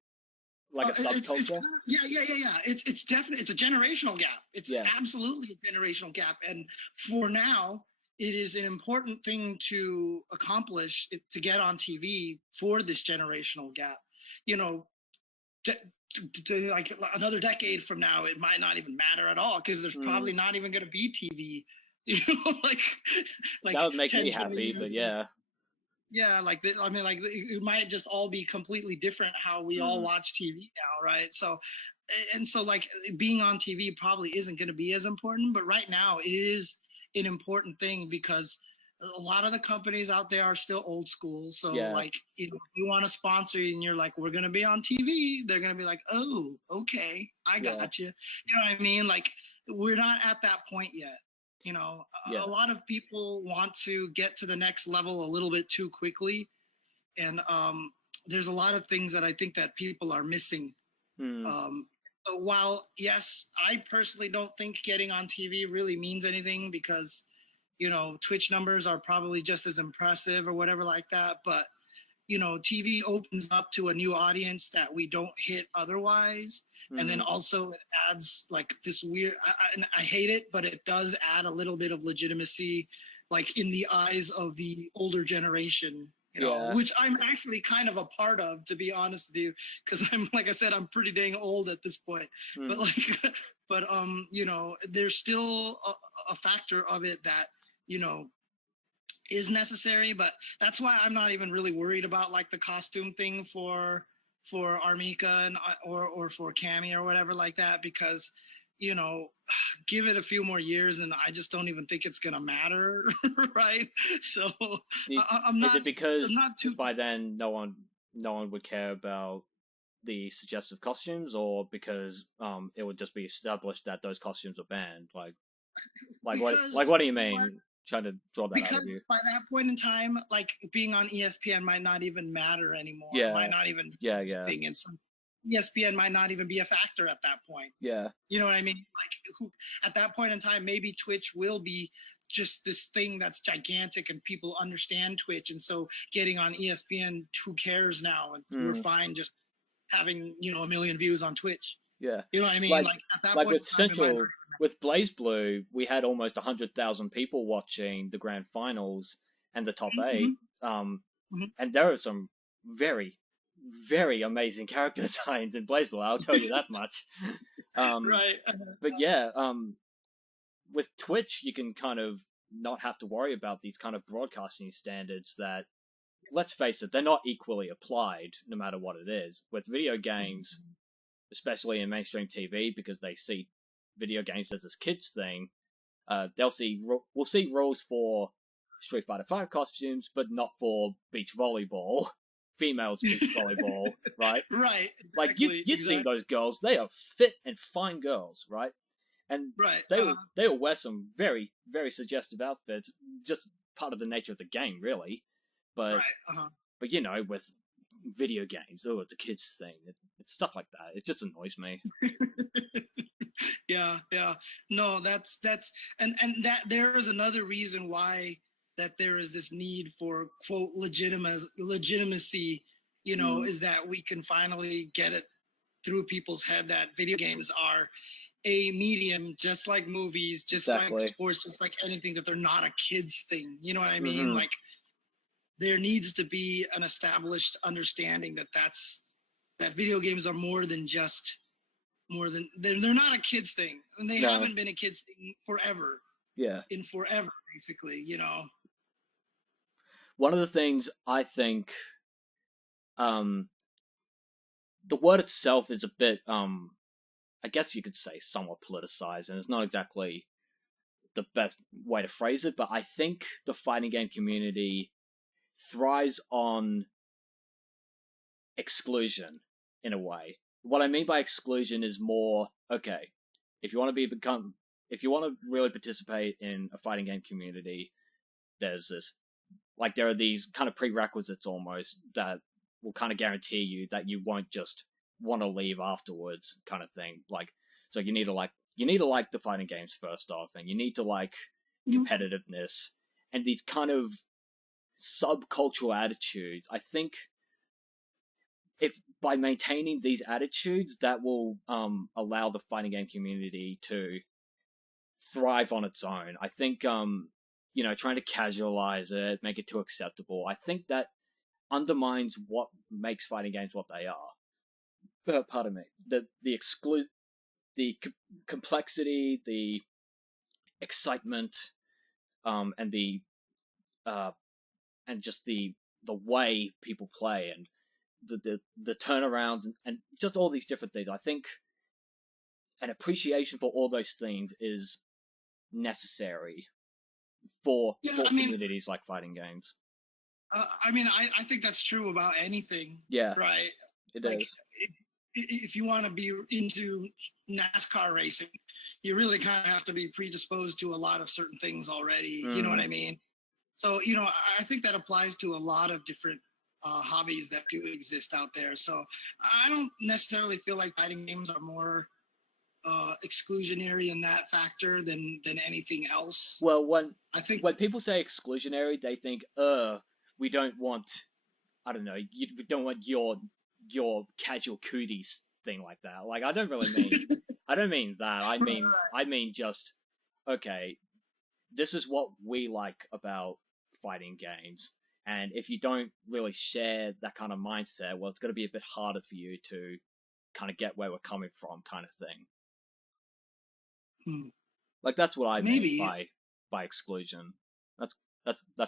Like a subculture? Yeah. It's definitely, it's a generational gap. It's absolutely a generational gap. And for now, it is an important thing to accomplish, to get on TV for this generational gap. Like another decade from now, it might not even matter at all because there's probably not even going to be TV. Like that would make 10, me happy, but yeah. Yeah, like I mean, like, it might just all be completely different how we all watch TV now, right? So, and so, like, being on TV probably isn't going to be as important, but right now it is an important thing because a lot of the companies out there are still old school. So, like, if you want to sponsor you and you're like, we're going to be on TV, they're going to be like, oh, okay, I got you. You know what I mean? Like, we're not at that point yet. A lot of people want to get to the next level a little bit too quickly. And there's a lot of things that I think that people are missing. While, yes, I personally don't think getting on TV really means anything because, Twitch numbers are probably just as impressive or whatever like that. But, TV opens up to a new audience that we don't hit otherwise. And then also it adds like this weird, I hate it, but it does add a little bit of legitimacy, like in the eyes of the older generation, which I'm actually kind of a part of, to be honest with you, because like I said, I'm pretty dang old at this point. But like, there's still a factor of it that, is necessary. But that's why I'm not even really worried about like the costume thing for Armika and or for Cammy or whatever like that, because give it a few more years and I just don't even think it's gonna matter. Right? So I'm not. Is it because I'm not too... by then no one would care about the suggestive costumes, or because it would just be established that those costumes are banned? What do you mean? Trying to draw that out of you. Because by that point in time, like, being on ESPN might not even matter anymore. Yeah. Might not even thing. And so ESPN might not even be a factor at that point. Yeah. You know what I mean? Like, at that point in time, maybe Twitch will be just this thing that's gigantic and people understand Twitch. And so getting on ESPN, who cares now? And we're fine just having, 1 million views on Twitch. Yeah. You know what I mean? Like at that point with in time, Central, with BlazBlue, we had almost 100,000 people watching the grand finals and the top 8. And there are some very, very amazing character designs in BlazBlue. I'll tell you that much. Right. But yeah, with Twitch, you can kind of not have to worry about these kind of broadcasting standards that, let's face it, they're not equally applied no matter what it is. With video games, especially in mainstream TV, because they see video games as this kids thing, we'll see rules for Street Fighter V costumes, but not for beach volleyball. females beach volleyball, right? Right. Like Exactly. you've seen those girls; they are fit and fine girls, right? And Right. they will wear some very very suggestive outfits, just part of the nature of the game, really. But Right. but with video games, oh, it's a kids thing. It's stuff like that. It just annoys me. Yeah. Yeah. No, that's and that there is another reason why that there is this need for quote legitimacy. Is that we can finally get it through people's head that video games are a medium, just like movies, just like sports, just like anything, that they're not a kids thing. You know what I mean? Mm-hmm. Like there needs to be an established understanding that video games are more than they're not a kids thing, and they haven't been a kids thing forever. Yeah. In forever, basically. One of the things I think, the word itself is a bit, I guess you could say somewhat politicized, and it's not exactly the best way to phrase it, but I think the fighting game community thrives on exclusion in a way. What I mean by exclusion is more, okay, if you want to really participate in a fighting game community, there are these kind of prerequisites almost that will kind of guarantee you that you won't just want to leave afterwards, kind of thing. So you need to like the fighting games first off, and you need to like competitiveness and these kind of subcultural attitudes. I think if by maintaining these attitudes, that will allow the fighting game community to thrive on its own. I think trying to casualize it, make it too acceptable, I think that undermines what makes fighting games what they are. Pardon me. The complexity, the excitement, and just the way people play, and the turnarounds, and just all these different things. I think an appreciation for all those things is necessary for communities like fighting games. I think that's true about anything. Yeah, right. It like is. If you want to be into NASCAR racing, you really kind of have to be predisposed to a lot of certain things already. You know what I mean? So I think that applies to a lot of different hobbies that do exist out there. So I don't necessarily feel like fighting games are more exclusionary in that factor than anything else. Well, when people say exclusionary, they think, we don't want, I don't know, we don't want your casual cooties thing like that. Like, I don't really mean, I don't mean that. I mean just, okay, this is what we like about fighting games. And if you don't really share that kind of mindset, well, it's going to be a bit harder for you to kind of get where we're coming from, kind of thing. Like, that's what I mean by exclusion. That's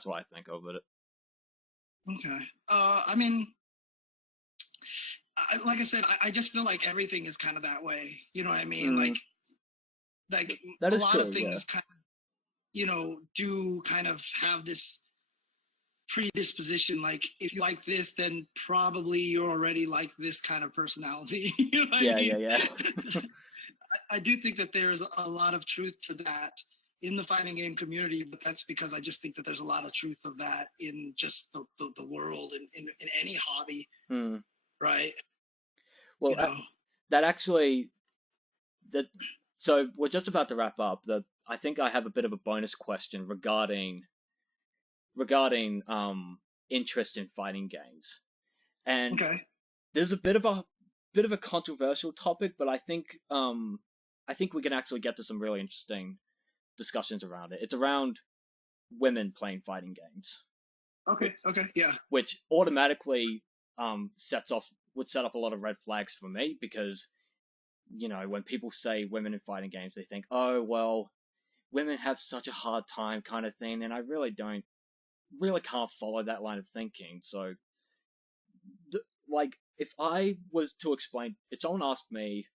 what I think of it. Okay. Like I said, I just feel like everything is kind of that way. You know what I mean? Like a lot of things kind of, do kind of have this predisposition. Like, if you like this, then probably you're already like this kind of personality. You know what I mean? Yeah. I do think that there's a lot of truth to that in the fighting game community, but that's because I just think that there's a lot of truth of that in just the world and in any hobby, right? Well, so we're just about to wrap up. I think I have a bit of a bonus question regarding interest in fighting games, and there's a bit of a controversial topic, but I think we can actually get to some really interesting discussions around it. It's around women playing fighting games. Okay, yeah. Which automatically would set off a lot of red flags for me, because when people say women in fighting games, they think, oh well, women have such a hard time, kind of thing, and I really can't follow that line of thinking. So, if I was to explain, if someone asked me,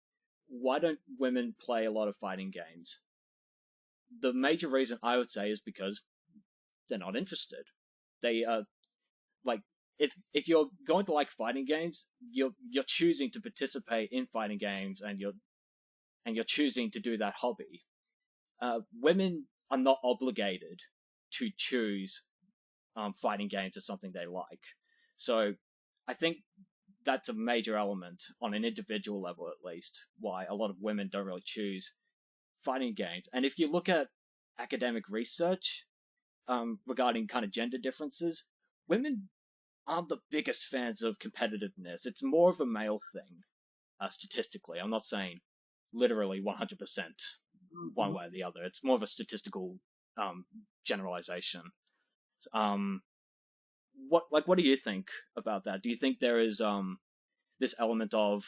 why don't women play a lot of fighting games? The major reason I would say is because they're not interested. They if you're going to like fighting games, you're choosing to participate in fighting games, and you're choosing to do that hobby. Women are not obligated to choose fighting games as something they like. So I think that's a major element on an individual level, at least, why a lot of women don't really choose fighting games. And if you look at academic research regarding kind of gender differences, women aren't the biggest fans of competitiveness. It's more of a male thing, statistically. I'm not saying literally 100% one way or the other. It's more of a statistical generalization. What do you think about that? Do you think there is this element of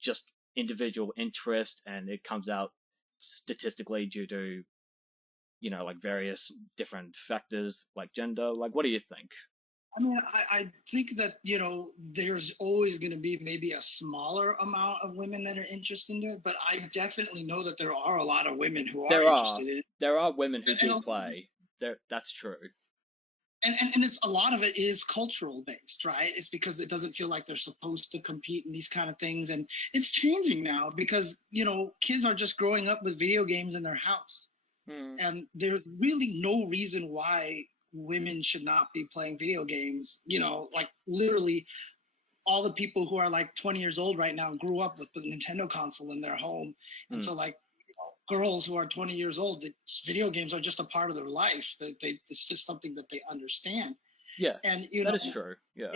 just individual interest, and it comes out statistically due to like various different factors like gender? Like, what do you think? I mean, I think that, there's always going to be maybe a smaller amount of women that are interested in it, but I definitely know that there are a lot of women who are interested in it. There are women who do play. That's true. And it's a lot of it is cultural based, right? It's because it doesn't feel like they're supposed to compete in these kind of things. And it's changing now because, kids are just growing up with video games in their house. And there's really no reason why women should not be playing video games. Like literally all the people who are like 20 years old right now grew up with the Nintendo console in their home. And so like girls who are 20 years old, video games are just a part of their life. It's just something that they understand. Yeah, and that is true. Yeah.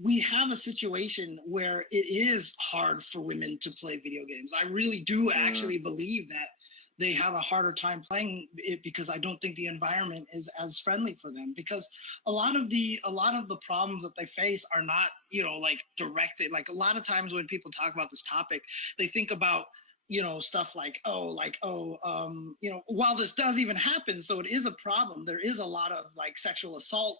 We have a situation where it is hard for women to play video games. I really do actually believe that they have a harder time playing it because I don't think the environment is as friendly for them, because a lot of the problems that they face are not, like directed. Like a lot of times when people talk about this topic, they think about, stuff like, while this does even happen, so it is a problem. There is a lot of like sexual assault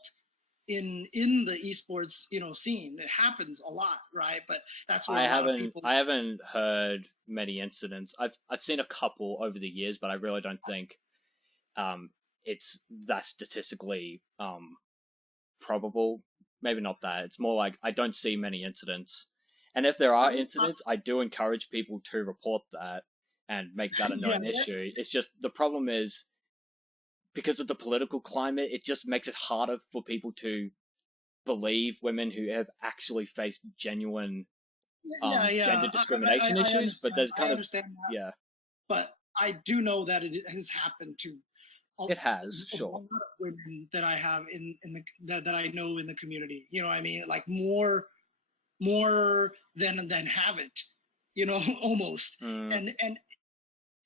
in the esports scene. It happens a lot, right? But that's where I haven't heard many incidents. I've seen a couple over the years, but I really don't think it's that statistically probable. Maybe not that. It's more like I don't see many incidents, and if there are incidents, I do encourage people to report that and make that a known issue. It's just the problem is, because of the political climate, it just makes it harder for people to believe women who have actually faced genuine gender discrimination issues. But there's kind of But I do know that it has happened to. It has, sure. A lot of women that I have that I know in the community. You know what I mean? Like more than haven't. Almost. And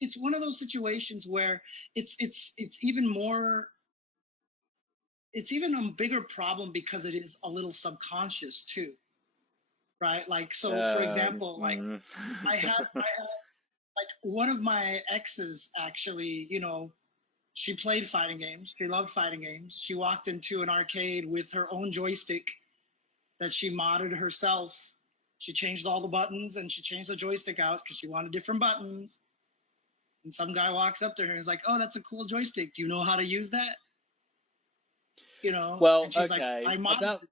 it's one of those situations where it's even more. It's even a bigger problem because it is a little subconscious too, right? Like, so for example, like I had like one of my exes actually, she played fighting games. She loved fighting games. She walked into an arcade with her own joystick that she modded herself. She changed all the buttons and she changed the joystick out because she wanted different buttons. And some guy walks up to her and is like, "Oh, that's a cool joystick. Do you know how to use that?" Well, and she's okay. Like,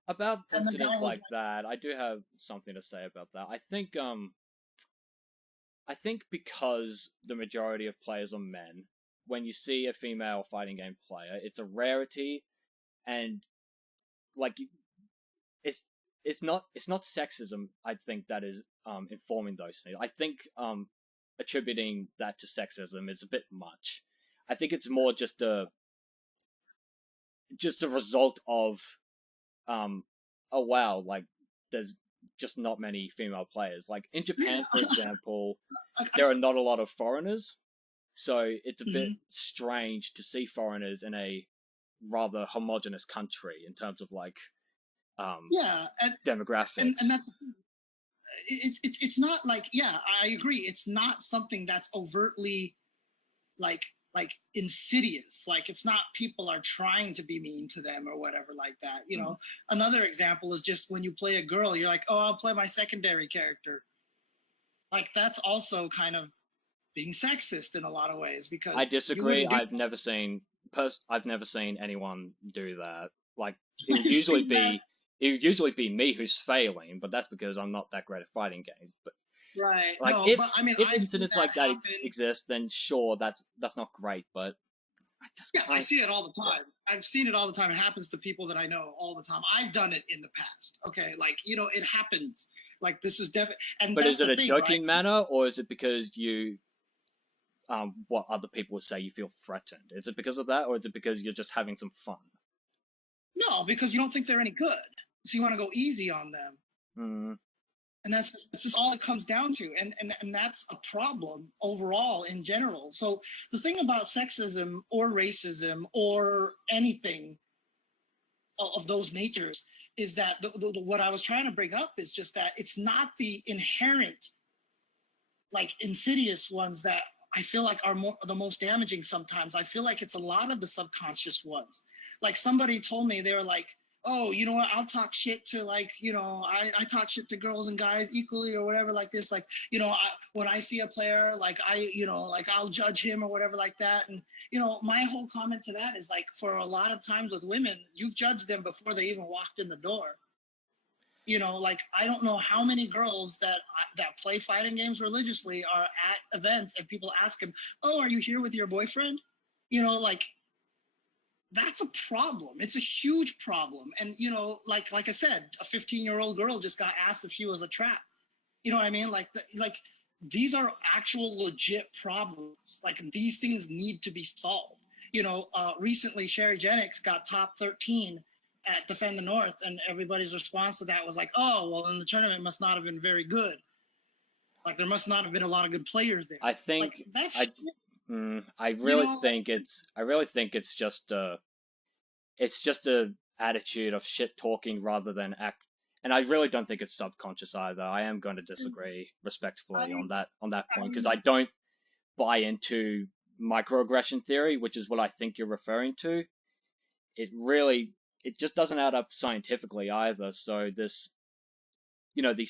about incidents like that, I do have something to say about that. I think because the majority of players are men, when you see a female fighting game player, it's a rarity, and like it's not sexism. I think that is informing those things. I think attributing that to sexism is a bit much. I think it's more just a result of oh wow, like there's just not many female players. Like in Japan, for example, there are not a lot of foreigners, so it's a bit strange to see foreigners in a rather homogenous country in terms of like demographics. And that's it's not like, I agree, it's not something that's overtly like insidious. Like, it's not people are trying to be mean to them or whatever like that. Another example is just when you play a girl, you're like, "Oh, I'll play my secondary character." Like, that's also kind of being sexist in a lot of ways, because I disagree. I've never seen anyone do that. Like, it would I've usually seen that. be it would usually be me who's failing, but that's because I'm not that great at fighting games. But Right. like No, if but I mean, if I've seen incidents that like that happen. exist, then sure, that's not great. But I just Yeah, I can't. see it all the time. I've seen it all the time. It happens to people that I know all the time. I've done it in the past. Okay, like it happens. Like this is definitely, and But is that's it the a thing, right? joking manner, or is it because you what other people would say you feel threatened? Is it because of that, or is it because you're just having some fun? No, because you don't think they're any good, so you want to go easy on them. Mm. And that's just all it comes down to, and that's a problem overall in general. So the thing about sexism or racism or anything of those natures is that what I was trying to bring up is just that it's not the inherent, like insidious ones that I feel like are the most damaging sometimes. I feel like it's a lot of the subconscious ones. Like somebody told me, they were like, oh, you know what, I'll talk shit to, like, I talk shit to girls and guys equally or whatever, like this, like, when I see a player, like like I'll judge him or whatever like that. And, my whole comment to that is like, for a lot of times with women, you've judged them before they even walked in the door. Like I don't know how many girls that play fighting games religiously are at events and people ask them, oh, are you here with your boyfriend? Like that's a problem. It's a huge problem. And like I said, a 15-year-old girl just got asked if she was a trap. You know what I mean? Like these are actual legit problems. Like these things need to be solved. Recently Sherry Jennings got top 13 at Defend the North, and everybody's response to that was like, oh, well, then the tournament must not have been very good. Like there must not have been a lot of good players there. I think Like that's I really think it's just a attitude of shit talking rather than act. And I really don't think it's subconscious either. I am going to disagree respectfully on that point because I don't buy into microaggression theory, which is what I think you're referring to. It just doesn't add up scientifically either. So these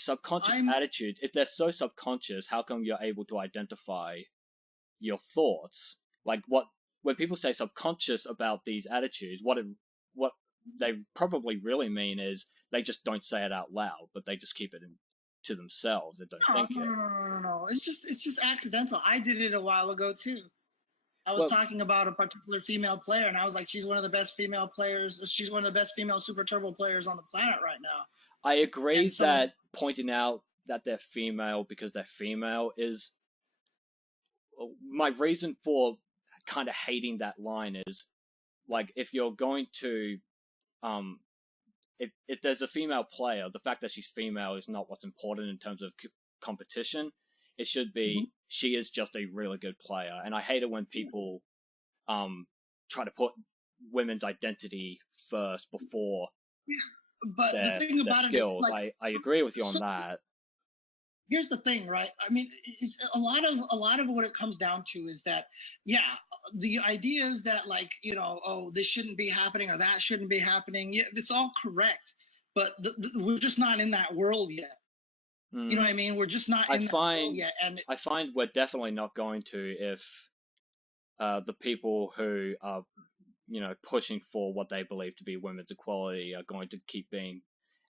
subconscious attitudes, if they're so subconscious, how come you're able to identify your thoughts? Like when people say subconscious about these attitudes, what they probably really mean is they just don't say it out loud, but they just keep it to themselves and don't think it. No. It's just accidental. I did it a while ago too. I was talking about a particular female player, and I was like, she's one of the best female players. She's one of the best female Super Turbo players on the planet right now. I agree that pointing out that they're female because they're female is my reason for kind of hating that line is like if you're going to if there's a female player, the fact that she's female is not what's important in terms of competition. It should be she is just a really good player, and I hate it when people try to put women's identity first before but the thing about their skills. It is, like, I agree with you on that. Here's the thing, right? I mean, it's a lot of what it comes down to is that, yeah, the idea is that, like, oh, this shouldn't be happening or that shouldn't be happening. Yeah, it's all correct, but we're just not in that world yet. You know what I mean? We're just not in that world yet. And I find we're definitely not going to if the people who are, pushing for what they believe to be women's equality are going to keep being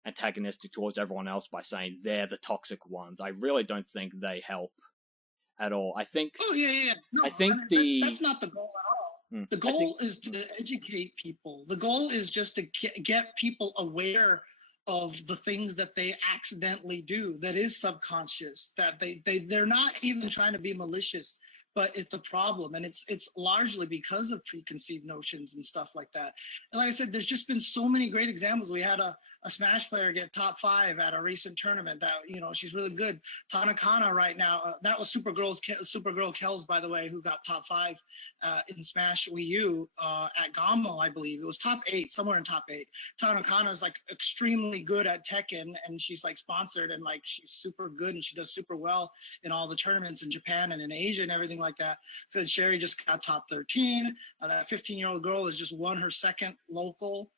antagonistic towards everyone else by saying they're the toxic ones. I really don't think they help at all. I think. Oh yeah. No, I think that's not the goal at all. The goal is to educate people. The goal is just to get people aware of the things that they accidentally do. That is subconscious. That they're not even trying to be malicious, but it's a problem, and it's largely because of preconceived notions and stuff like that. And like I said, there's just been so many great examples. We had a Smash player get top 5 at a recent tournament that, she's really good. Tanakana right now, that was Supergirl Kells, by the way, who got top 5 in Smash Wii U at Gamo, I believe. It was top 8, somewhere in top 8. Tanakana is like extremely good at Tekken, and she's like sponsored, and like she's super good, and she does super well in all the tournaments in Japan and in Asia and everything like that. So Sherry just got top 13. That 15-year-old girl has just won her second local,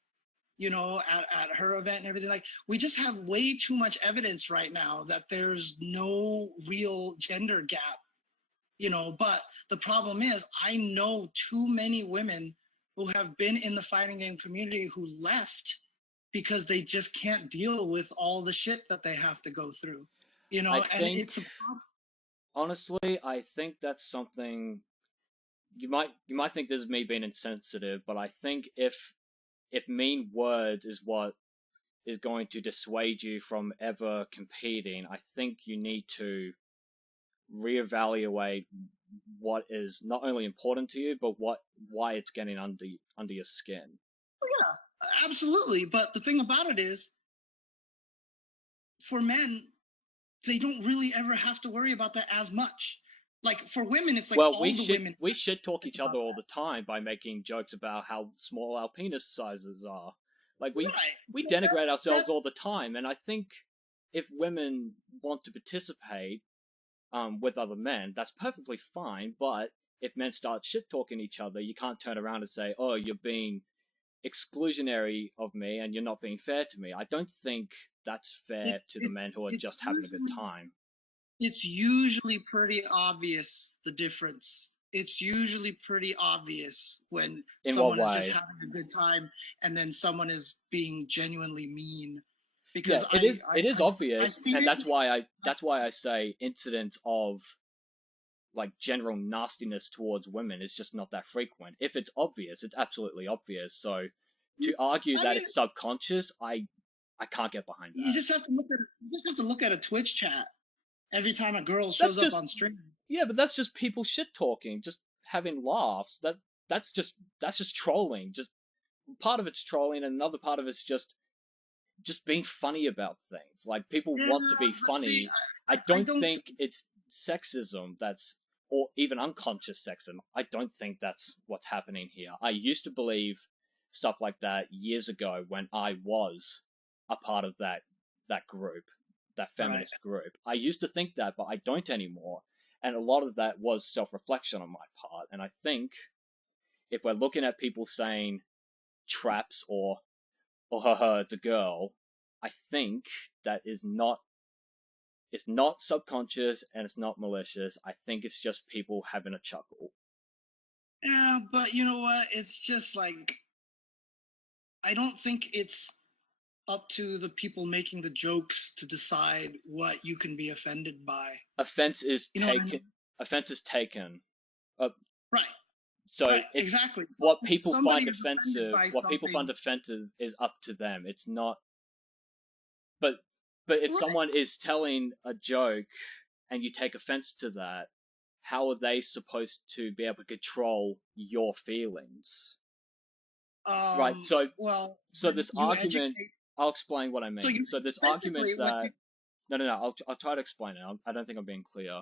at her event and everything. Like, we just have way too much evidence right now that there's no real gender gap, but the problem is I know too many women who have been in the fighting game community who left because they just can't deal with all the shit that they have to go through, you know. I And think, it's a problem. honestly, I think that's something you might think this is me being insensitive, but I think if mean words is what is going to dissuade you from ever competing, I think you need to reevaluate what is not only important to you, but why it's getting under your skin. Yeah, absolutely. But the thing about it is, for men, they don't really ever have to worry about that as much. Like for women, it's like Well, all the women we should talk think each about other all that. the time by making jokes about how small our penis sizes are. Like Right. we But denigrate that's ourselves all the time, and I think if women want to participate with other men, that's perfectly fine. But if men start shit talking each other, you can't turn around and say, "Oh, you're being exclusionary of me and you're not being fair to me." I don't think that's it, fair to the it men who are it's just having a good usually time. it's usually pretty obvious the difference. It's usually pretty obvious when In what someone is just way? having a good time and then someone is being genuinely mean. Yeah, Because it is I've obvious, seen and it. that's why I say incidents of like general nastiness towards women is just not that frequent. If it's obvious, it's absolutely obvious. So to argue I that mean, it's subconscious, I can't get behind you that. just have to look at you just have to look at a Twitch chat every time a girl That's shows up just on stream. Yeah, but that's just people shit talking, just having laughs. That's just trolling. Just part of it's trolling, and another part of it's just being funny about things. Like people Yeah, want to be but see, funny. I I don't don't. think it's sexism that's or even unconscious sexism. I don't think that's what's happening here. I used to believe stuff like that years ago when I was a part of that group, that Right. feminist group. I used to think that, but I don't anymore. And a lot of that was self-reflection on my part. And I think if we're looking at people saying traps or haha, it's a girl, I think that is not it's not subconscious and it's not malicious. I think it's just people having a chuckle. Yeah, but you know what? It's just like I don't think it's up to the people making the jokes to decide what you can be offended by. Offense is You know what I mean? taken. Offense is taken. Uh, Right. so Right. if Exactly. But what if people somebody find is offended offensive, by what people find something, offensive is up to them. It's not. But but if right? someone is telling a joke and you take offense to that, how are they supposed to be able to control your feelings? Right. Well, So then this you argument, educate. I'll explain what I So mean. you So this argument basically what that you. no, I'll try to explain it. I don't think I'm being clear.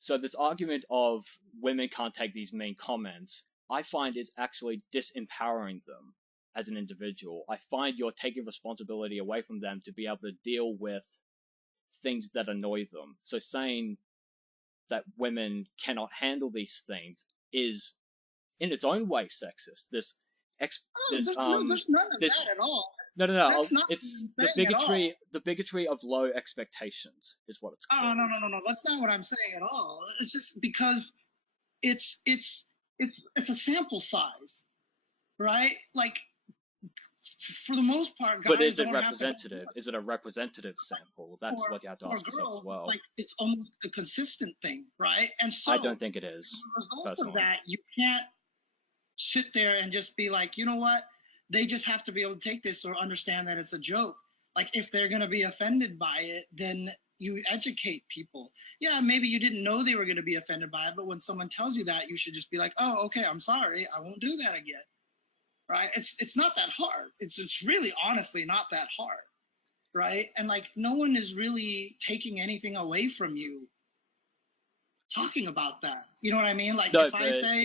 So this argument of women can't take these mean comments, I find is actually disempowering them as an individual. I find you're taking responsibility away from them to be able to deal with things that annoy them. So saying that women cannot handle these things is in its own way sexist. Oh, This there's none of this that at all. no. That's not what It's I'm saying at all. the bigotry of low expectations is what it's Oh, called. no. That's not what I'm saying at all. It's just because it's it's it's a sample size, right? Like for the most part, But guys is it don't have to go representative? Is it a representative sample? for That's what you have to ask yourself as girls. It's well. like it's almost a consistent thing, right? And so, I don't think it as is, a result of personally. that, you can't sit there and just be like, you know what? They just have to be able to take this or understand that it's a joke. Like if they're going to be offended by it, then you educate people. Yeah, maybe you didn't know they were going to be offended by it, but when someone tells you that, you should just be like, oh, okay, I'm sorry, I won't do that again. Right? It's not that hard. It's really honestly not that hard. Right? And like no one is really taking anything away from you talking about that. You know what I mean? Like No, if I but say,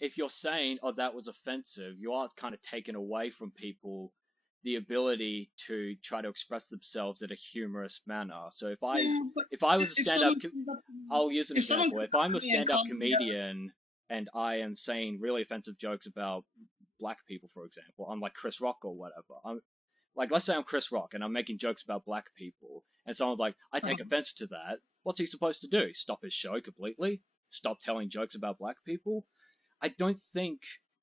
if you're saying, oh, that was offensive, you are kind of taking away from people the ability to try to express themselves in a humorous manner. So yeah, but if I was a if stand-up, someone comes up to me, I'll use an if someone example. comes If up I'm to a me and stand-up calls me comedian and I am saying really offensive jokes about black people, for example, I'm like Chris Rock or whatever. I'm like, let's say I'm Chris Rock and I'm making jokes about black people, and someone's like, I take offense to that. What's he supposed to do? Stop his show completely? Stop telling jokes about black people? I don't think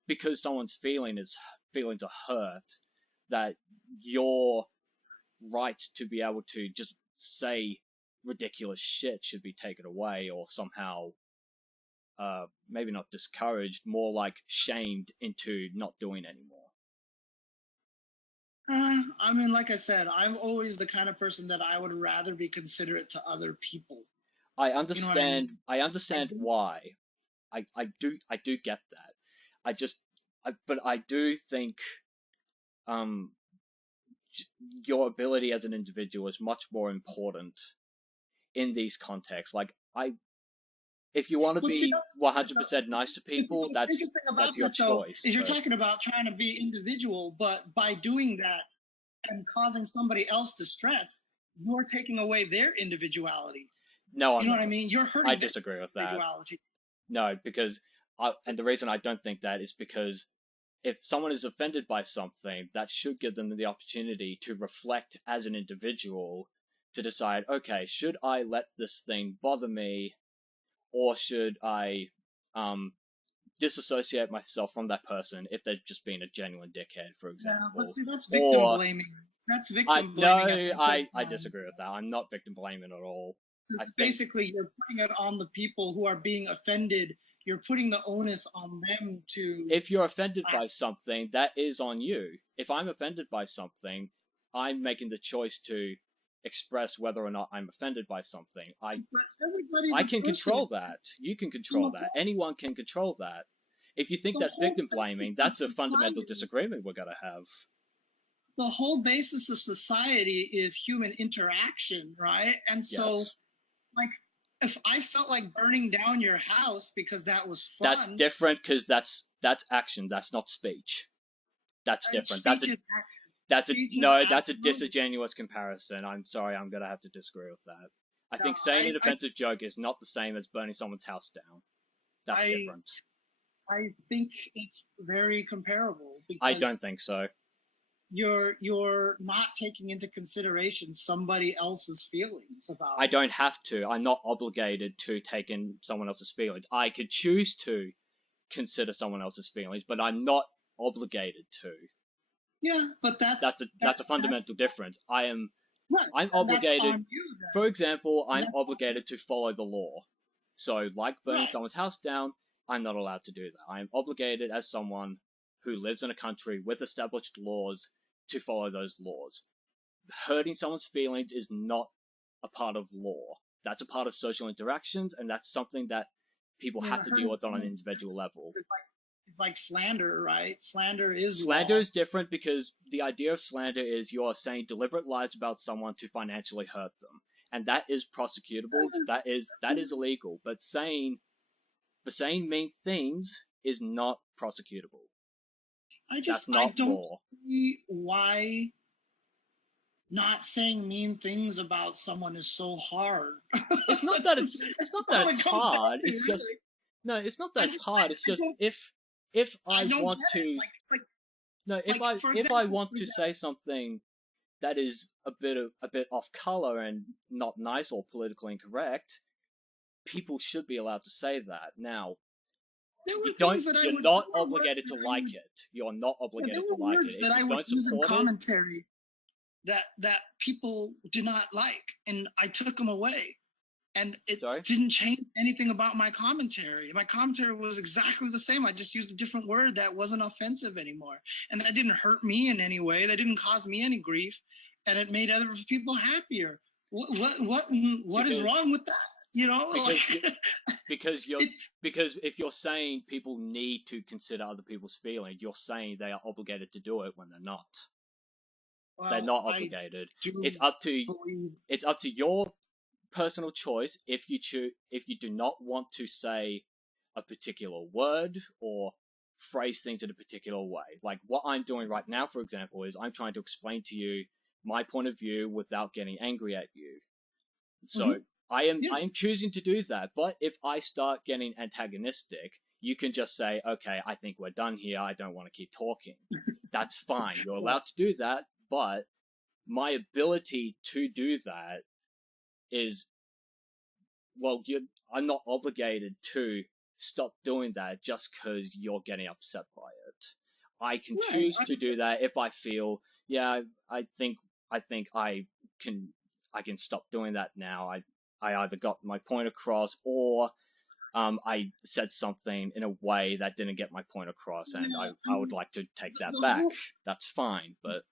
because someone's feelings are hurt that your right to be able to just say ridiculous shit should be taken away, or somehow maybe not discouraged, more like shamed into not doing anymore. I mean, like I said, I'm always the kind of person that I would rather be considerate to other people. I understand. You know what I mean? I understand why. I do get that. But I do think your ability as an individual is much more important in these contexts. Like if you want to be 100% nice to people, that's your choice. Is you're talking about trying to be individual, but by doing that and causing somebody else distress, you're taking away their individuality. No, you know what I mean? You're hurting. I disagree with that. No, because and the reason I don't think that is because if someone is offended by something, that should give them the opportunity to reflect as an individual, to decide, okay, should I let this thing bother me, or should I disassociate myself from that person if they're just being a genuine dickhead, for example. Yeah, but see, that's victim blaming. That's victim blaming. No, I disagree with that. I'm not victim blaming at all. Basically, you're putting it on the people who are being offended. You're putting the onus on them to... If you're offended by something, that is on you. If I'm offended by something, I'm making the choice to express whether or not I'm offended by something. I can control that. You can control that. Anyone can control that. If you think that's victim blaming, that's a fundamental disagreement we're going to have. The whole basis of society is human interaction, right? And so, like, if I felt like burning down your house because that was fun... That's different, because that's action. That's not speech. That's different. That's a disingenuous comparison. I'm sorry, I'm going to have to disagree with that. I think saying an offensive joke is not the same as burning someone's house down. That's different. I think it's very comparable. I don't think so. You're not taking into consideration somebody else's feelings about it. I don't have to. I'm not obligated to take in someone else's feelings. I could choose to consider someone else's feelings, but I'm not obligated to. Yeah, but that's a fundamental difference. I'm obligated. For example, I'm obligated to follow the law. So, like burning someone's house down, I'm not allowed to do that. I am obligated as someone who lives in a country with established laws to follow those laws. Hurting someone's feelings is not a part of law. That's a part of social interactions, and that's something that people have to deal with on an individual level. It's like slander, right? Slander is different, because the idea of slander is you're saying deliberate lies about someone to financially hurt them, and that is prosecutable. That is illegal. But saying mean things is not prosecutable. I don't see why not saying mean things about someone is so hard. It's not that it's hard. It's just no. It's not that it's hard. It's just if I want to if I want to say something that is a bit off color and not nice or politically incorrect, people should be allowed to say that. Now, you're not obligated to like it. You're not obligated to like it. That I would use in commentary that people did not like, and I took them away. And it didn't change anything about my commentary. My commentary was exactly the same. I just used a different word that wasn't offensive anymore. And that didn't hurt me in any way. That didn't cause me any grief. And it made other people happier. What is wrong with that? You know? Because if you're saying people need to consider other people's feelings, you're saying they are obligated to do it when they're not. Well, they're not obligated. It's up to your personal choice if you do not want to say a particular word or phrase things in a particular way. Like what I'm doing right now, for example, is I'm trying to explain to you my point of view without getting angry at you. So I am choosing to do that. But if I start getting antagonistic, you can just say, okay, I think we're done here. I don't want to keep talking. That's fine. You're allowed to do that. But my ability to do that is, well, I'm not obligated to stop doing that just because you're getting upset by it. I can Right. choose to do that if I feel, yeah, I think I can stop doing that now. I either got my point across, or I said something in a way that didn't get my point across, and Yeah, I would like to take that the back. whole, That's fine, but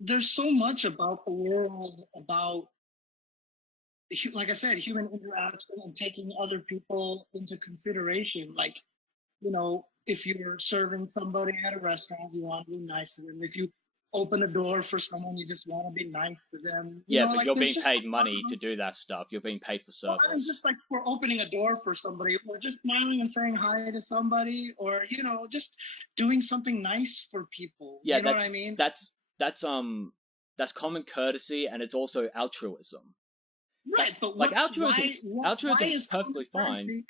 there's so much about the world, about, like I said, human interaction and taking other people into consideration. Like, if you're serving somebody at a restaurant, you want to be nice to them. If you open a door for someone, you just want to be nice to them. yeah, but Like you're there's being just paid a lot money of, to do that stuff. You're being paid for well, I mean, service. just like for opening a door for somebody, or just smiling and saying hi to somebody, or just doing something nice for people. Yeah, You know what I mean? that's common courtesy, and it's also altruism. Right, but Like altruism, why altruism's is perfectly fine.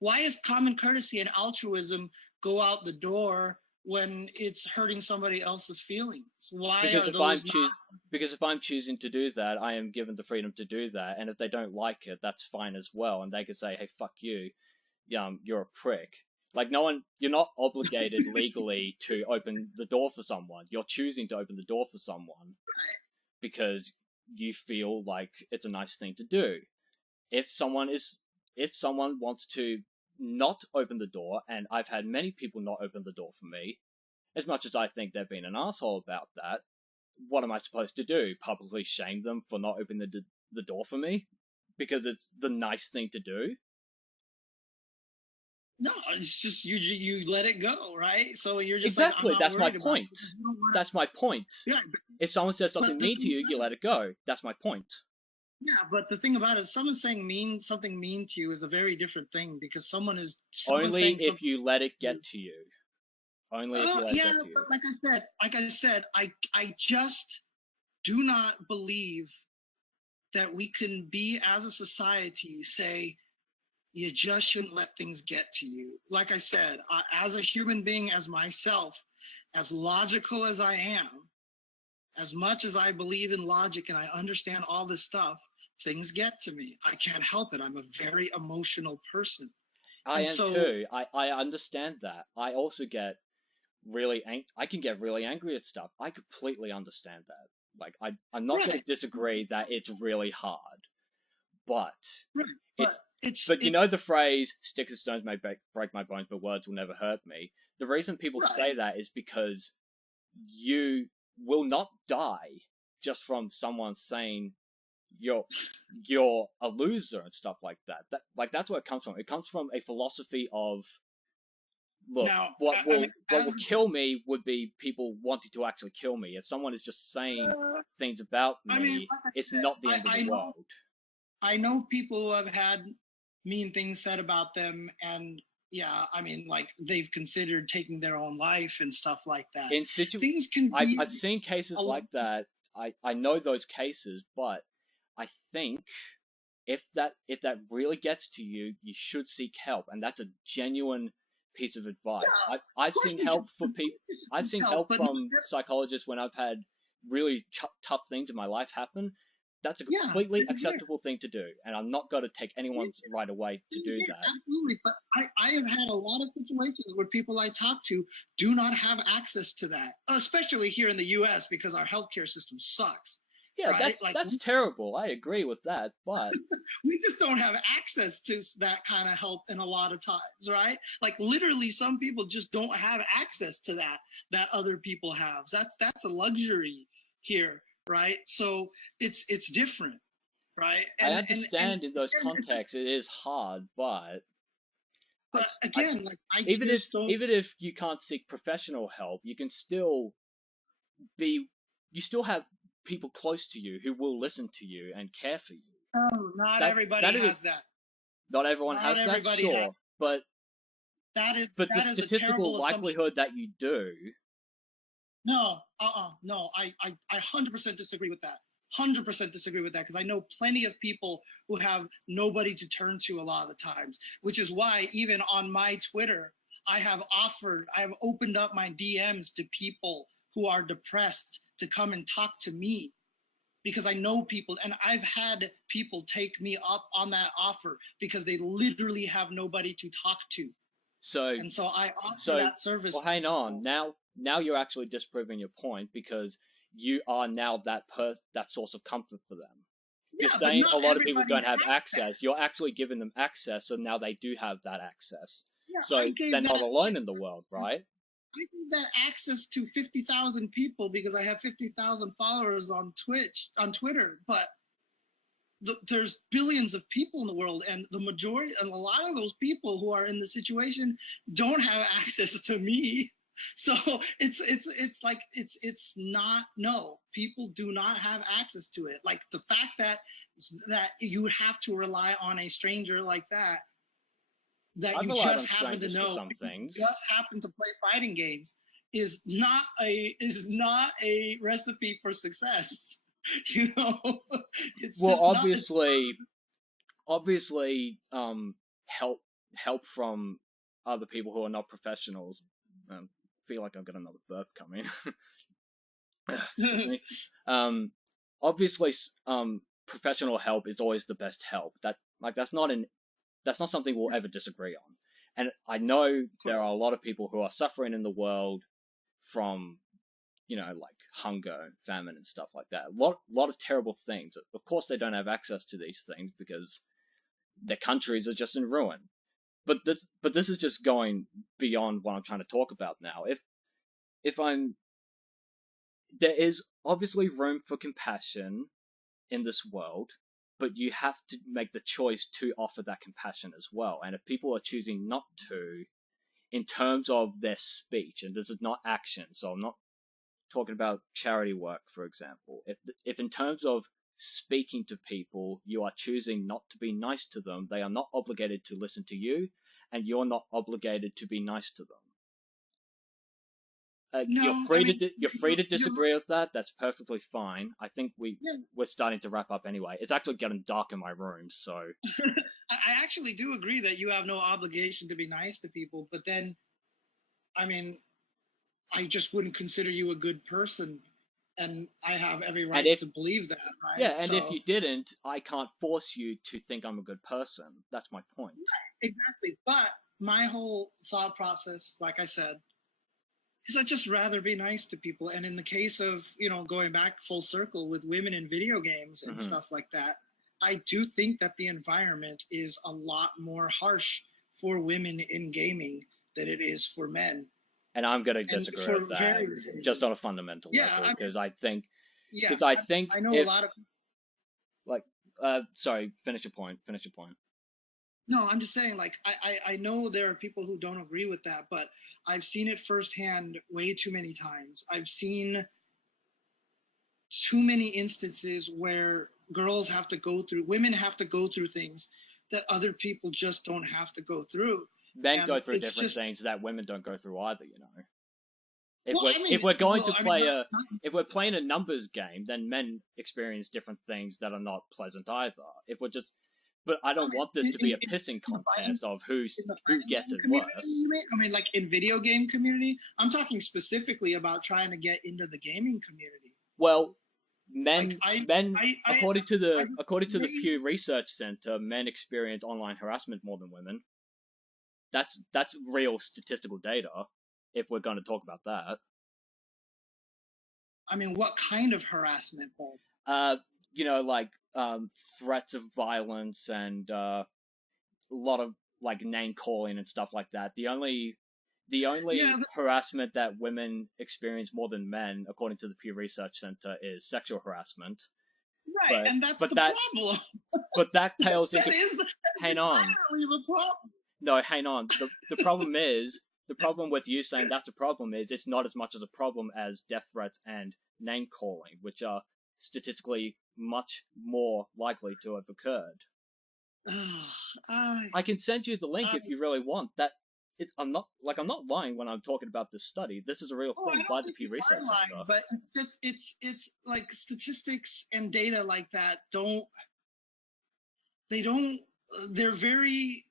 Why is common courtesy and altruism go out the door when it's hurting somebody else's feelings? Why Because are those not? if I'm choosing to do that, I am given the freedom to do that, and if they don't like it, that's fine as well, and they could say, "Hey, fuck you, you're a prick." Like you're not obligated legally to open the door for someone. You're choosing to open the door for someone because you feel like it's a nice thing to do. If someone wants to not open the door, and I've had many people not open the door for me, as much as I think they've been an asshole about that, what am I supposed to do? Publicly shame them for not opening the door for me because it's the nice thing to do? No, it's just you let it go, right? So you're just Exactly. like, I'm not That's my worried about point. it because you don't wanna, That's my point. yeah, If someone says something but the mean to thing you, you let it go. That's my point. yeah, but the thing about it is, someone saying something mean to you is a very different thing, because someone Only saying if something. you let it get to you. Only if you let it Yeah, get to you. but like I said, I just do not believe that we can be, as a society, say you just shouldn't let things get to you. Like I said, as a human being, as myself, as logical as I am, as much as I believe in logic and I understand all this stuff, things get to me. I can't help it. I'm a very emotional person. I And am so, too. I understand that. I also get I can get really angry at stuff. I completely understand that. Like I'm not going right, to disagree that it's really hard, but right. But it's it's, but you know it's, the phrase "sticks and stones may break my bones, but words will never hurt me." The reason people right. say that is because you will not die just from someone saying you're a loser and stuff like that. That's where it comes from. It comes from a philosophy of, look, Now, what I mean, will kill me would be people wanting to actually kill me. If someone is just saying things about I mean, me, like I it's said, not the end of the world. I know people who have had mean things said about them, and yeah, I mean, like they've considered taking their own life and stuff like that. In Things can be I've seen cases a lot. like that. I know those cases, but I think if that really gets to you, you should seek help, and that's a genuine piece of advice. Yeah, I've of course seen we should, help for people. I've seen help, help but from psychologists when I've had really tough things in my life happen. That's a yeah, completely acceptable thing to do, and I'm not going to take anyone's right away to do yeah, that. absolutely. But I have had a lot of situations where people I talk to do not have access to that, especially here in the U.S. because our healthcare system sucks. Yeah, Right? Like that's terrible. I agree with that, but we just don't have access to that kind of help in a lot of times, right? Like literally, some people just don't have access to that other people have. That's a luxury here, right? So it's different, right? I understand in those again, contexts it is hard, but but again, like I even just don't. if you can't seek professional help, you can still you still have people close to you who will listen to you and care for you. Oh, not everybody has that. Not everyone Not has that, everybody sure, has. but That the is a statistical terrible assumption. likelihood that you do. No, no, I 100% disagree with that. 100% disagree with that, because I know plenty of people who have nobody to turn to a lot of the times, which is why even on my Twitter, I have opened up my DMs to people who are depressed to come and talk to me, because I know people, and I've had people take me up on that offer because they literally have nobody to talk to. So and so I offer that service. Well, hang on. Now you're actually disproving your point, because you are now that source of comfort for them. You're Yeah, but saying not a lot of people everybody don't have has access. that. You're actually giving them access, so now they do have that access. Yeah, So I gave they're not that alone in access. the world, right? I gave that access to 50,000 people because I have 50,000 followers on Twitter, but there's billions of people in the world, and the majority, and a lot of those people who are in the situation don't have access to me. So it's like it's not, no, people do not have access to it. Like the fact that you would have to rely on a stranger like that I've you relied on just happen to strangers for know, some things. just happen to play fighting games, is not a recipe for success. You know, it's Well, just obviously, help from other people who are not professionals. Feel like I've got another burp coming. Excuse me. Obviously, professional help is always the best help. That's not something we'll ever disagree on. And I know there are a lot of people who are suffering in the world from, like hunger and famine and stuff like that. A lot of terrible things. Of course, they don't have access to these things because their countries are just in ruin. But this is just going beyond what I'm trying to talk about now. There is obviously room for compassion in this world, but you have to make the choice to offer that compassion as well. And if people are choosing not to, in terms of their speech, and this is not action, so I'm not talking about charity work, for example. If in terms of speaking to people, you are choosing not to be nice to them, they are not obligated to listen to you, and you're not obligated to be nice to them. no. You're free to disagree with that. That's perfectly fine. I think we're starting to wrap up anyway. It's actually getting dark in my room, so. I actually do agree that you have no obligation to be nice to people, but then, I mean, I just wouldn't consider you a good person, and I have every right to believe that, right? Yeah, and if you didn't, I can't force you to think I'm a good person. That's my point. Right, exactly. But my whole thought process, like I said, is I'd just rather be nice to people. And in the case of, going back full circle with women in video games and stuff like that, I do think that the environment is a lot more harsh for women in gaming than it is for men. And I'm going to disagree with that, just on a fundamental level, because I think, I know a lot of, like, sorry, finish your point. No, I'm just saying, like, I know there are people who don't agree with that, but I've seen it firsthand way too many times. I've seen too many instances where women have to go through things that other people just don't have to go through. Men go through different things that women don't go through either, If we're playing a numbers game, then men experience different things that are not pleasant either. But I don't want this to be a pissing contest of who gets it worse. I mean, like in video game community, I'm talking specifically about trying to get into the gaming community. Well, according to the Pew Research Center, men experience online harassment more than women. That's real statistical data, if we're going to talk about that. I mean, what kind of harassment, Paul? Like threats of violence and a lot of like name calling and stuff like that. The only harassment that women experience more than men, according to the Pew Research Center, is sexual harassment. Right, and that's the problem. But that pales into. Hang on. The problem. No, hang on. The problem is, the problem with you saying that's a problem is it's not as much as a problem as death threats and name calling, which are statistically much more likely to have occurred. I can send you the link if you really want. I'm not lying when I'm talking about this study. This is a real thing by the Pew Research Center. But it's like statistics and data like that they're very,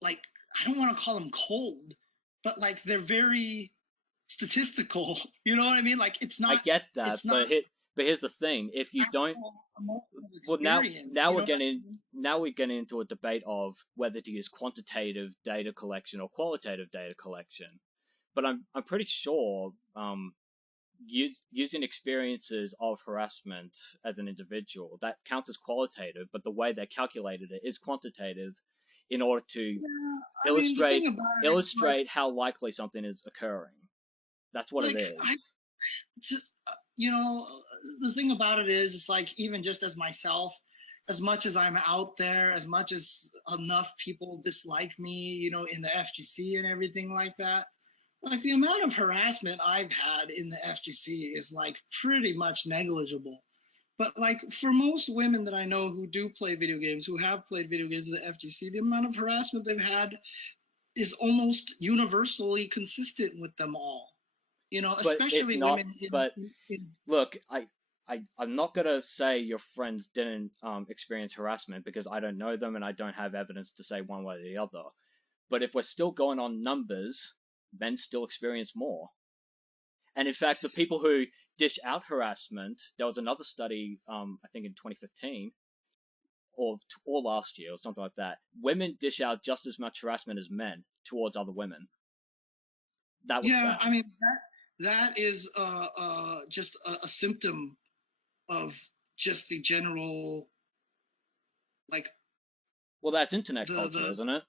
like, I don't want to call them cold, but like they're very statistical. You know what I mean? Like it's not. I get that, But here's the thing: if you don't, emotional well, experience. now You we're know what I getting mean? now we're getting into a debate of whether to use quantitative data collection or qualitative data collection. But I'm pretty sure using experiences of harassment as an individual, that counts as qualitative, but the way they calculated it is quantitative in order to Yeah, I mean, the illustrate thing about it is illustrate how likely something is occurring. That's what it I is. just, you know, the thing about it is, it's like, even just as myself, as much as I'm out there, as much as enough people dislike me, you know, in the FGC and everything like that, like the amount of harassment I've had in the FGC is like pretty much negligible. But like for most women that I know who do play video games, who have played video games in the FGC, the amount of harassment they've had is almost universally consistent with them all. You know, But it's especially not. women But in look, I'm not gonna say your friends didn't experience harassment because I don't know them and I don't have evidence to say one way or the other. But if we're still going on numbers, men still experience more. And in fact, the people who dish out harassment, there was another study, I think in 2015 or last year or something like that. Women dish out just as much harassment as men towards other women. That was yeah, I found. mean that is just a symptom of just the general, like, Well, that's internet culture, the isn't it?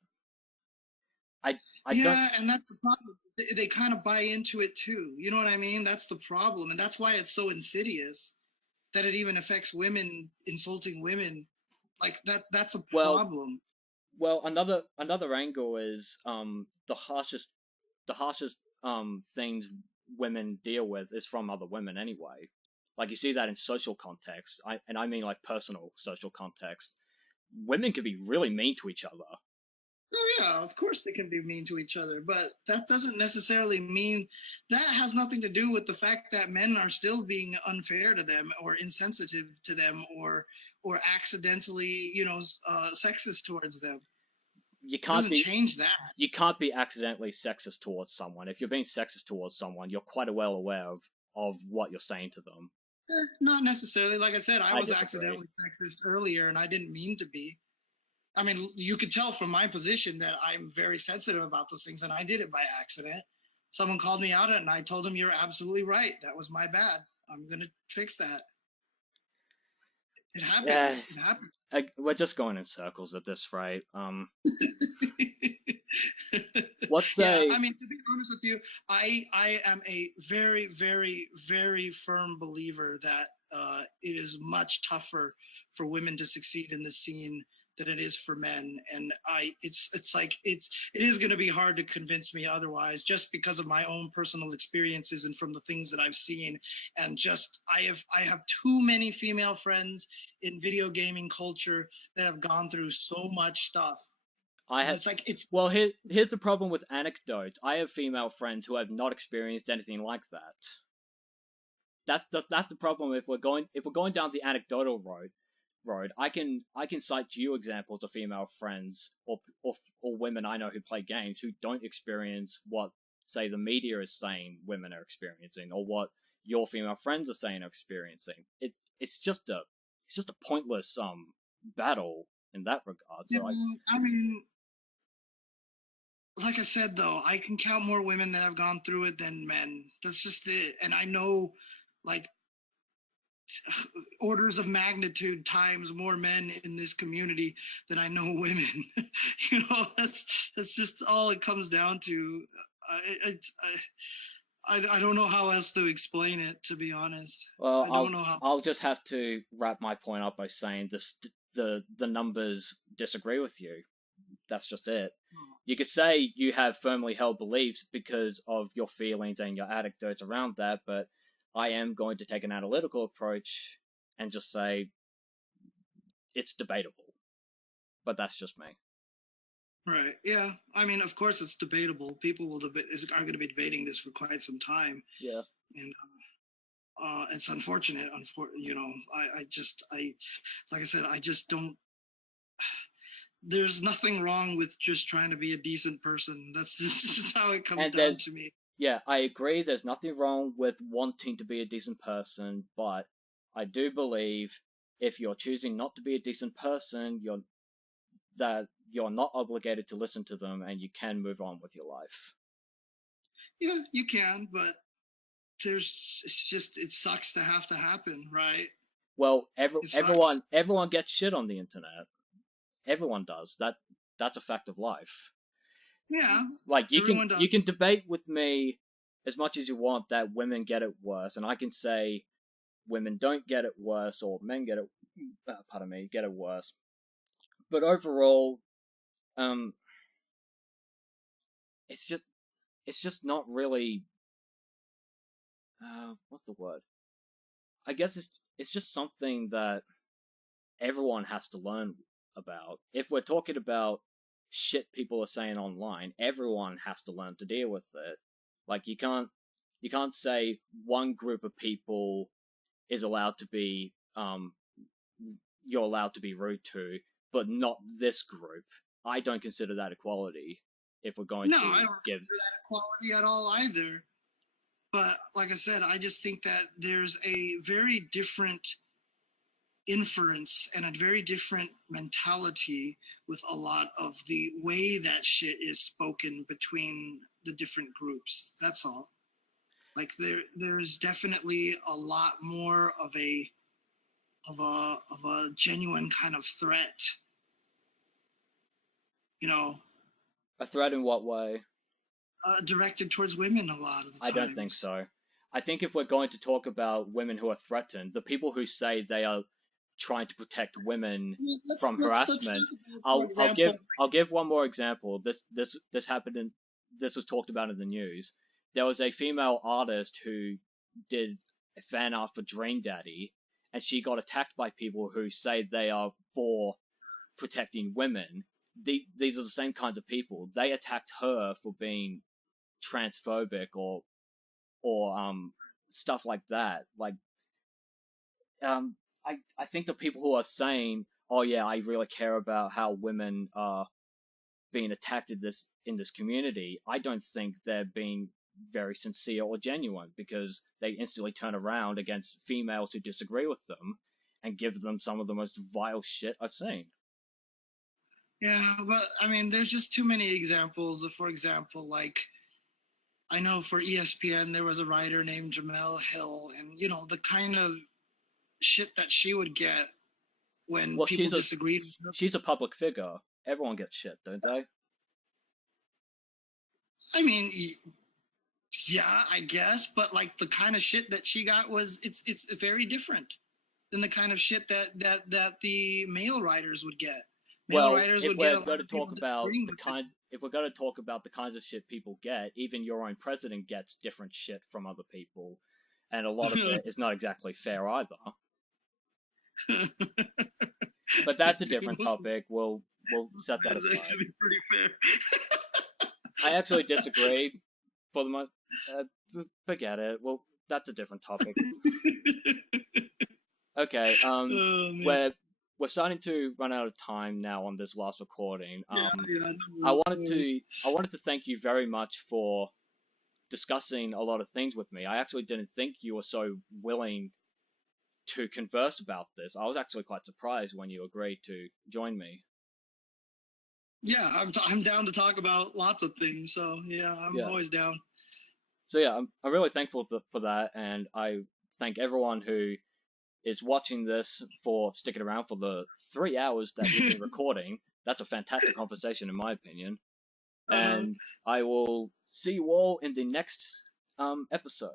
I don't. yeah, and that's the problem. They kind of buy into it too. You know what I mean? That's the problem, and that's why it's so insidious that it even affects women, insulting women. Like that's a Well, problem. another angle is the harshest things women deal with is from other women anyway. Like you see that in social context, and I mean like personal social context. Women can be really mean to each other. Oh yeah, of course they can be mean to each other, but that doesn't necessarily mean, that has nothing to do with the fact that men are still being unfair to them or insensitive to them or accidentally, you know, sexist towards them. You It can't doesn't be change that. you can't be accidentally sexist towards someone. If you're being sexist towards someone, you're quite well aware of what you're saying to them. Not necessarily. Like I said, I I was disagree. accidentally sexist earlier, and I didn't mean to be. I mean, you could tell from my position that I'm very sensitive about those things, and I did it by accident. Someone called me out on it, and I told them, "You're absolutely right. That was my bad. I'm gonna fix that." It Yeah, happens. It happens. we're just going in circles at this rate. What's Yeah, a I mean, to be honest with you, I am a very, very, very firm believer that it is much tougher for women to succeed in this scene than it is for men, and it's like it is going to be hard to convince me otherwise, just because of my own personal experiences and from the things that I've seen, and just I have too many female friends in video gaming culture that have gone through so much stuff, I and have it's like it's well here's the problem with anecdotes. I have female friends who have not experienced anything like that. That's the problem if we're going down the anecdotal road. I can cite you examples of female friends or women I know who play games who don't experience what say the media is saying women are experiencing or what your female friends are saying are experiencing. It's just a pointless battle in that regard. Yeah, So I mean, like I said, though, I can count more women that have gone through it than men. That's just it. And I know, like, orders of magnitude times more men in this community than I know women. You know, that's just all it comes down to. I don't know how else to explain it, to be honest. well, I don't know how. I'll just have to wrap my point up by saying the numbers disagree with you. That's just it. You could say you have firmly held beliefs because of your feelings and your anecdotes around that, but I am going to take an analytical approach and just say it's debatable. But that's just me. Right. Yeah. I mean, of course, it's debatable. People are going to be debating this for quite some time, Yeah. and it's unfortunate. You know, like I said, I just don't. There's nothing wrong with just trying to be a decent person. That's just how it comes And down there's to me. yeah, I agree. There's nothing wrong with wanting to be a decent person, but I do believe if you're choosing not to be a decent person, you're not obligated to listen to them, and you can move on with your life. Yeah, you can, but it sucks to have to happen, right? Well, everyone gets shit on the internet. Everyone does. That's a fact of life. Yeah, like everyone does. you can debate with me as much as you want that women get it worse, and I can say women don't get it worse or men get it get it worse. But overall, it's just not really what's the word? I guess it's just something that everyone has to learn about. If we're talking about shit people are saying online, everyone has to learn to deal with it. Like you can't say one group of people is allowed to be you're allowed to be rude to, but not this group. I don't consider that equality. If we're going No, to I don't give consider that equality at all either. But like I said, I just think that there's a very different inference and a very different mentality with a lot of the way that shit is spoken between the different groups. That's all. Like there's definitely a lot more of a genuine kind of threat. You know, a threat in what way? directed towards women a lot of the I times. don't think so. I think if we're going to talk about women who are threatened, the people who say they are trying to protect women from harassment, I'll give one more example. This happened this was talked about in the news. There was a female artist who did a fan art for Dream Daddy, and she got attacked by people who say they are for protecting women. These are the same kinds of people. They attacked her for being transphobic or stuff like that. I think the people who are saying, "Oh yeah, I really care about how women are being attacked in this community," I don't think they're being very sincere or genuine, because they instantly turn around against females who disagree with them and give them some of the most vile shit I've seen. Yeah, but I mean, there's just too many examples. For example, like I know for ESPN there was a writer named Jamel Hill, and you know the kind of shit that she would get when Well, people disagreed with her. she's a public figure. Everyone gets shit, don't they? I mean, yeah, I guess, but like the kind of shit that she got was it's very different than the kind of shit that the male writers would get. Male writers if would we're get a lot going to of people talk about disagreeing the with it. kinds, if we're going to talk about the kinds of shit people get, even your own president gets different shit from other people, and a lot of it is not exactly fair either. But that's a different topic. We'll set that aside. That's actually pretty fair. I actually disagree. For the most, forget it. Well, that's a different topic. Okay. We're starting to run out of time now on this last recording. I wanted to thank you very much for discussing a lot of things with me. I actually didn't think you were so willing to converse about this. I was actually quite surprised when you agreed to join me. Yeah, I'm down to talk about lots of things. So yeah, I'm always down. So yeah, I'm really thankful for that, and I thank everyone who is watching this for sticking around for the 3 hours that we've been recording. That's a fantastic conversation, in my opinion. And I will see you all in the next episode.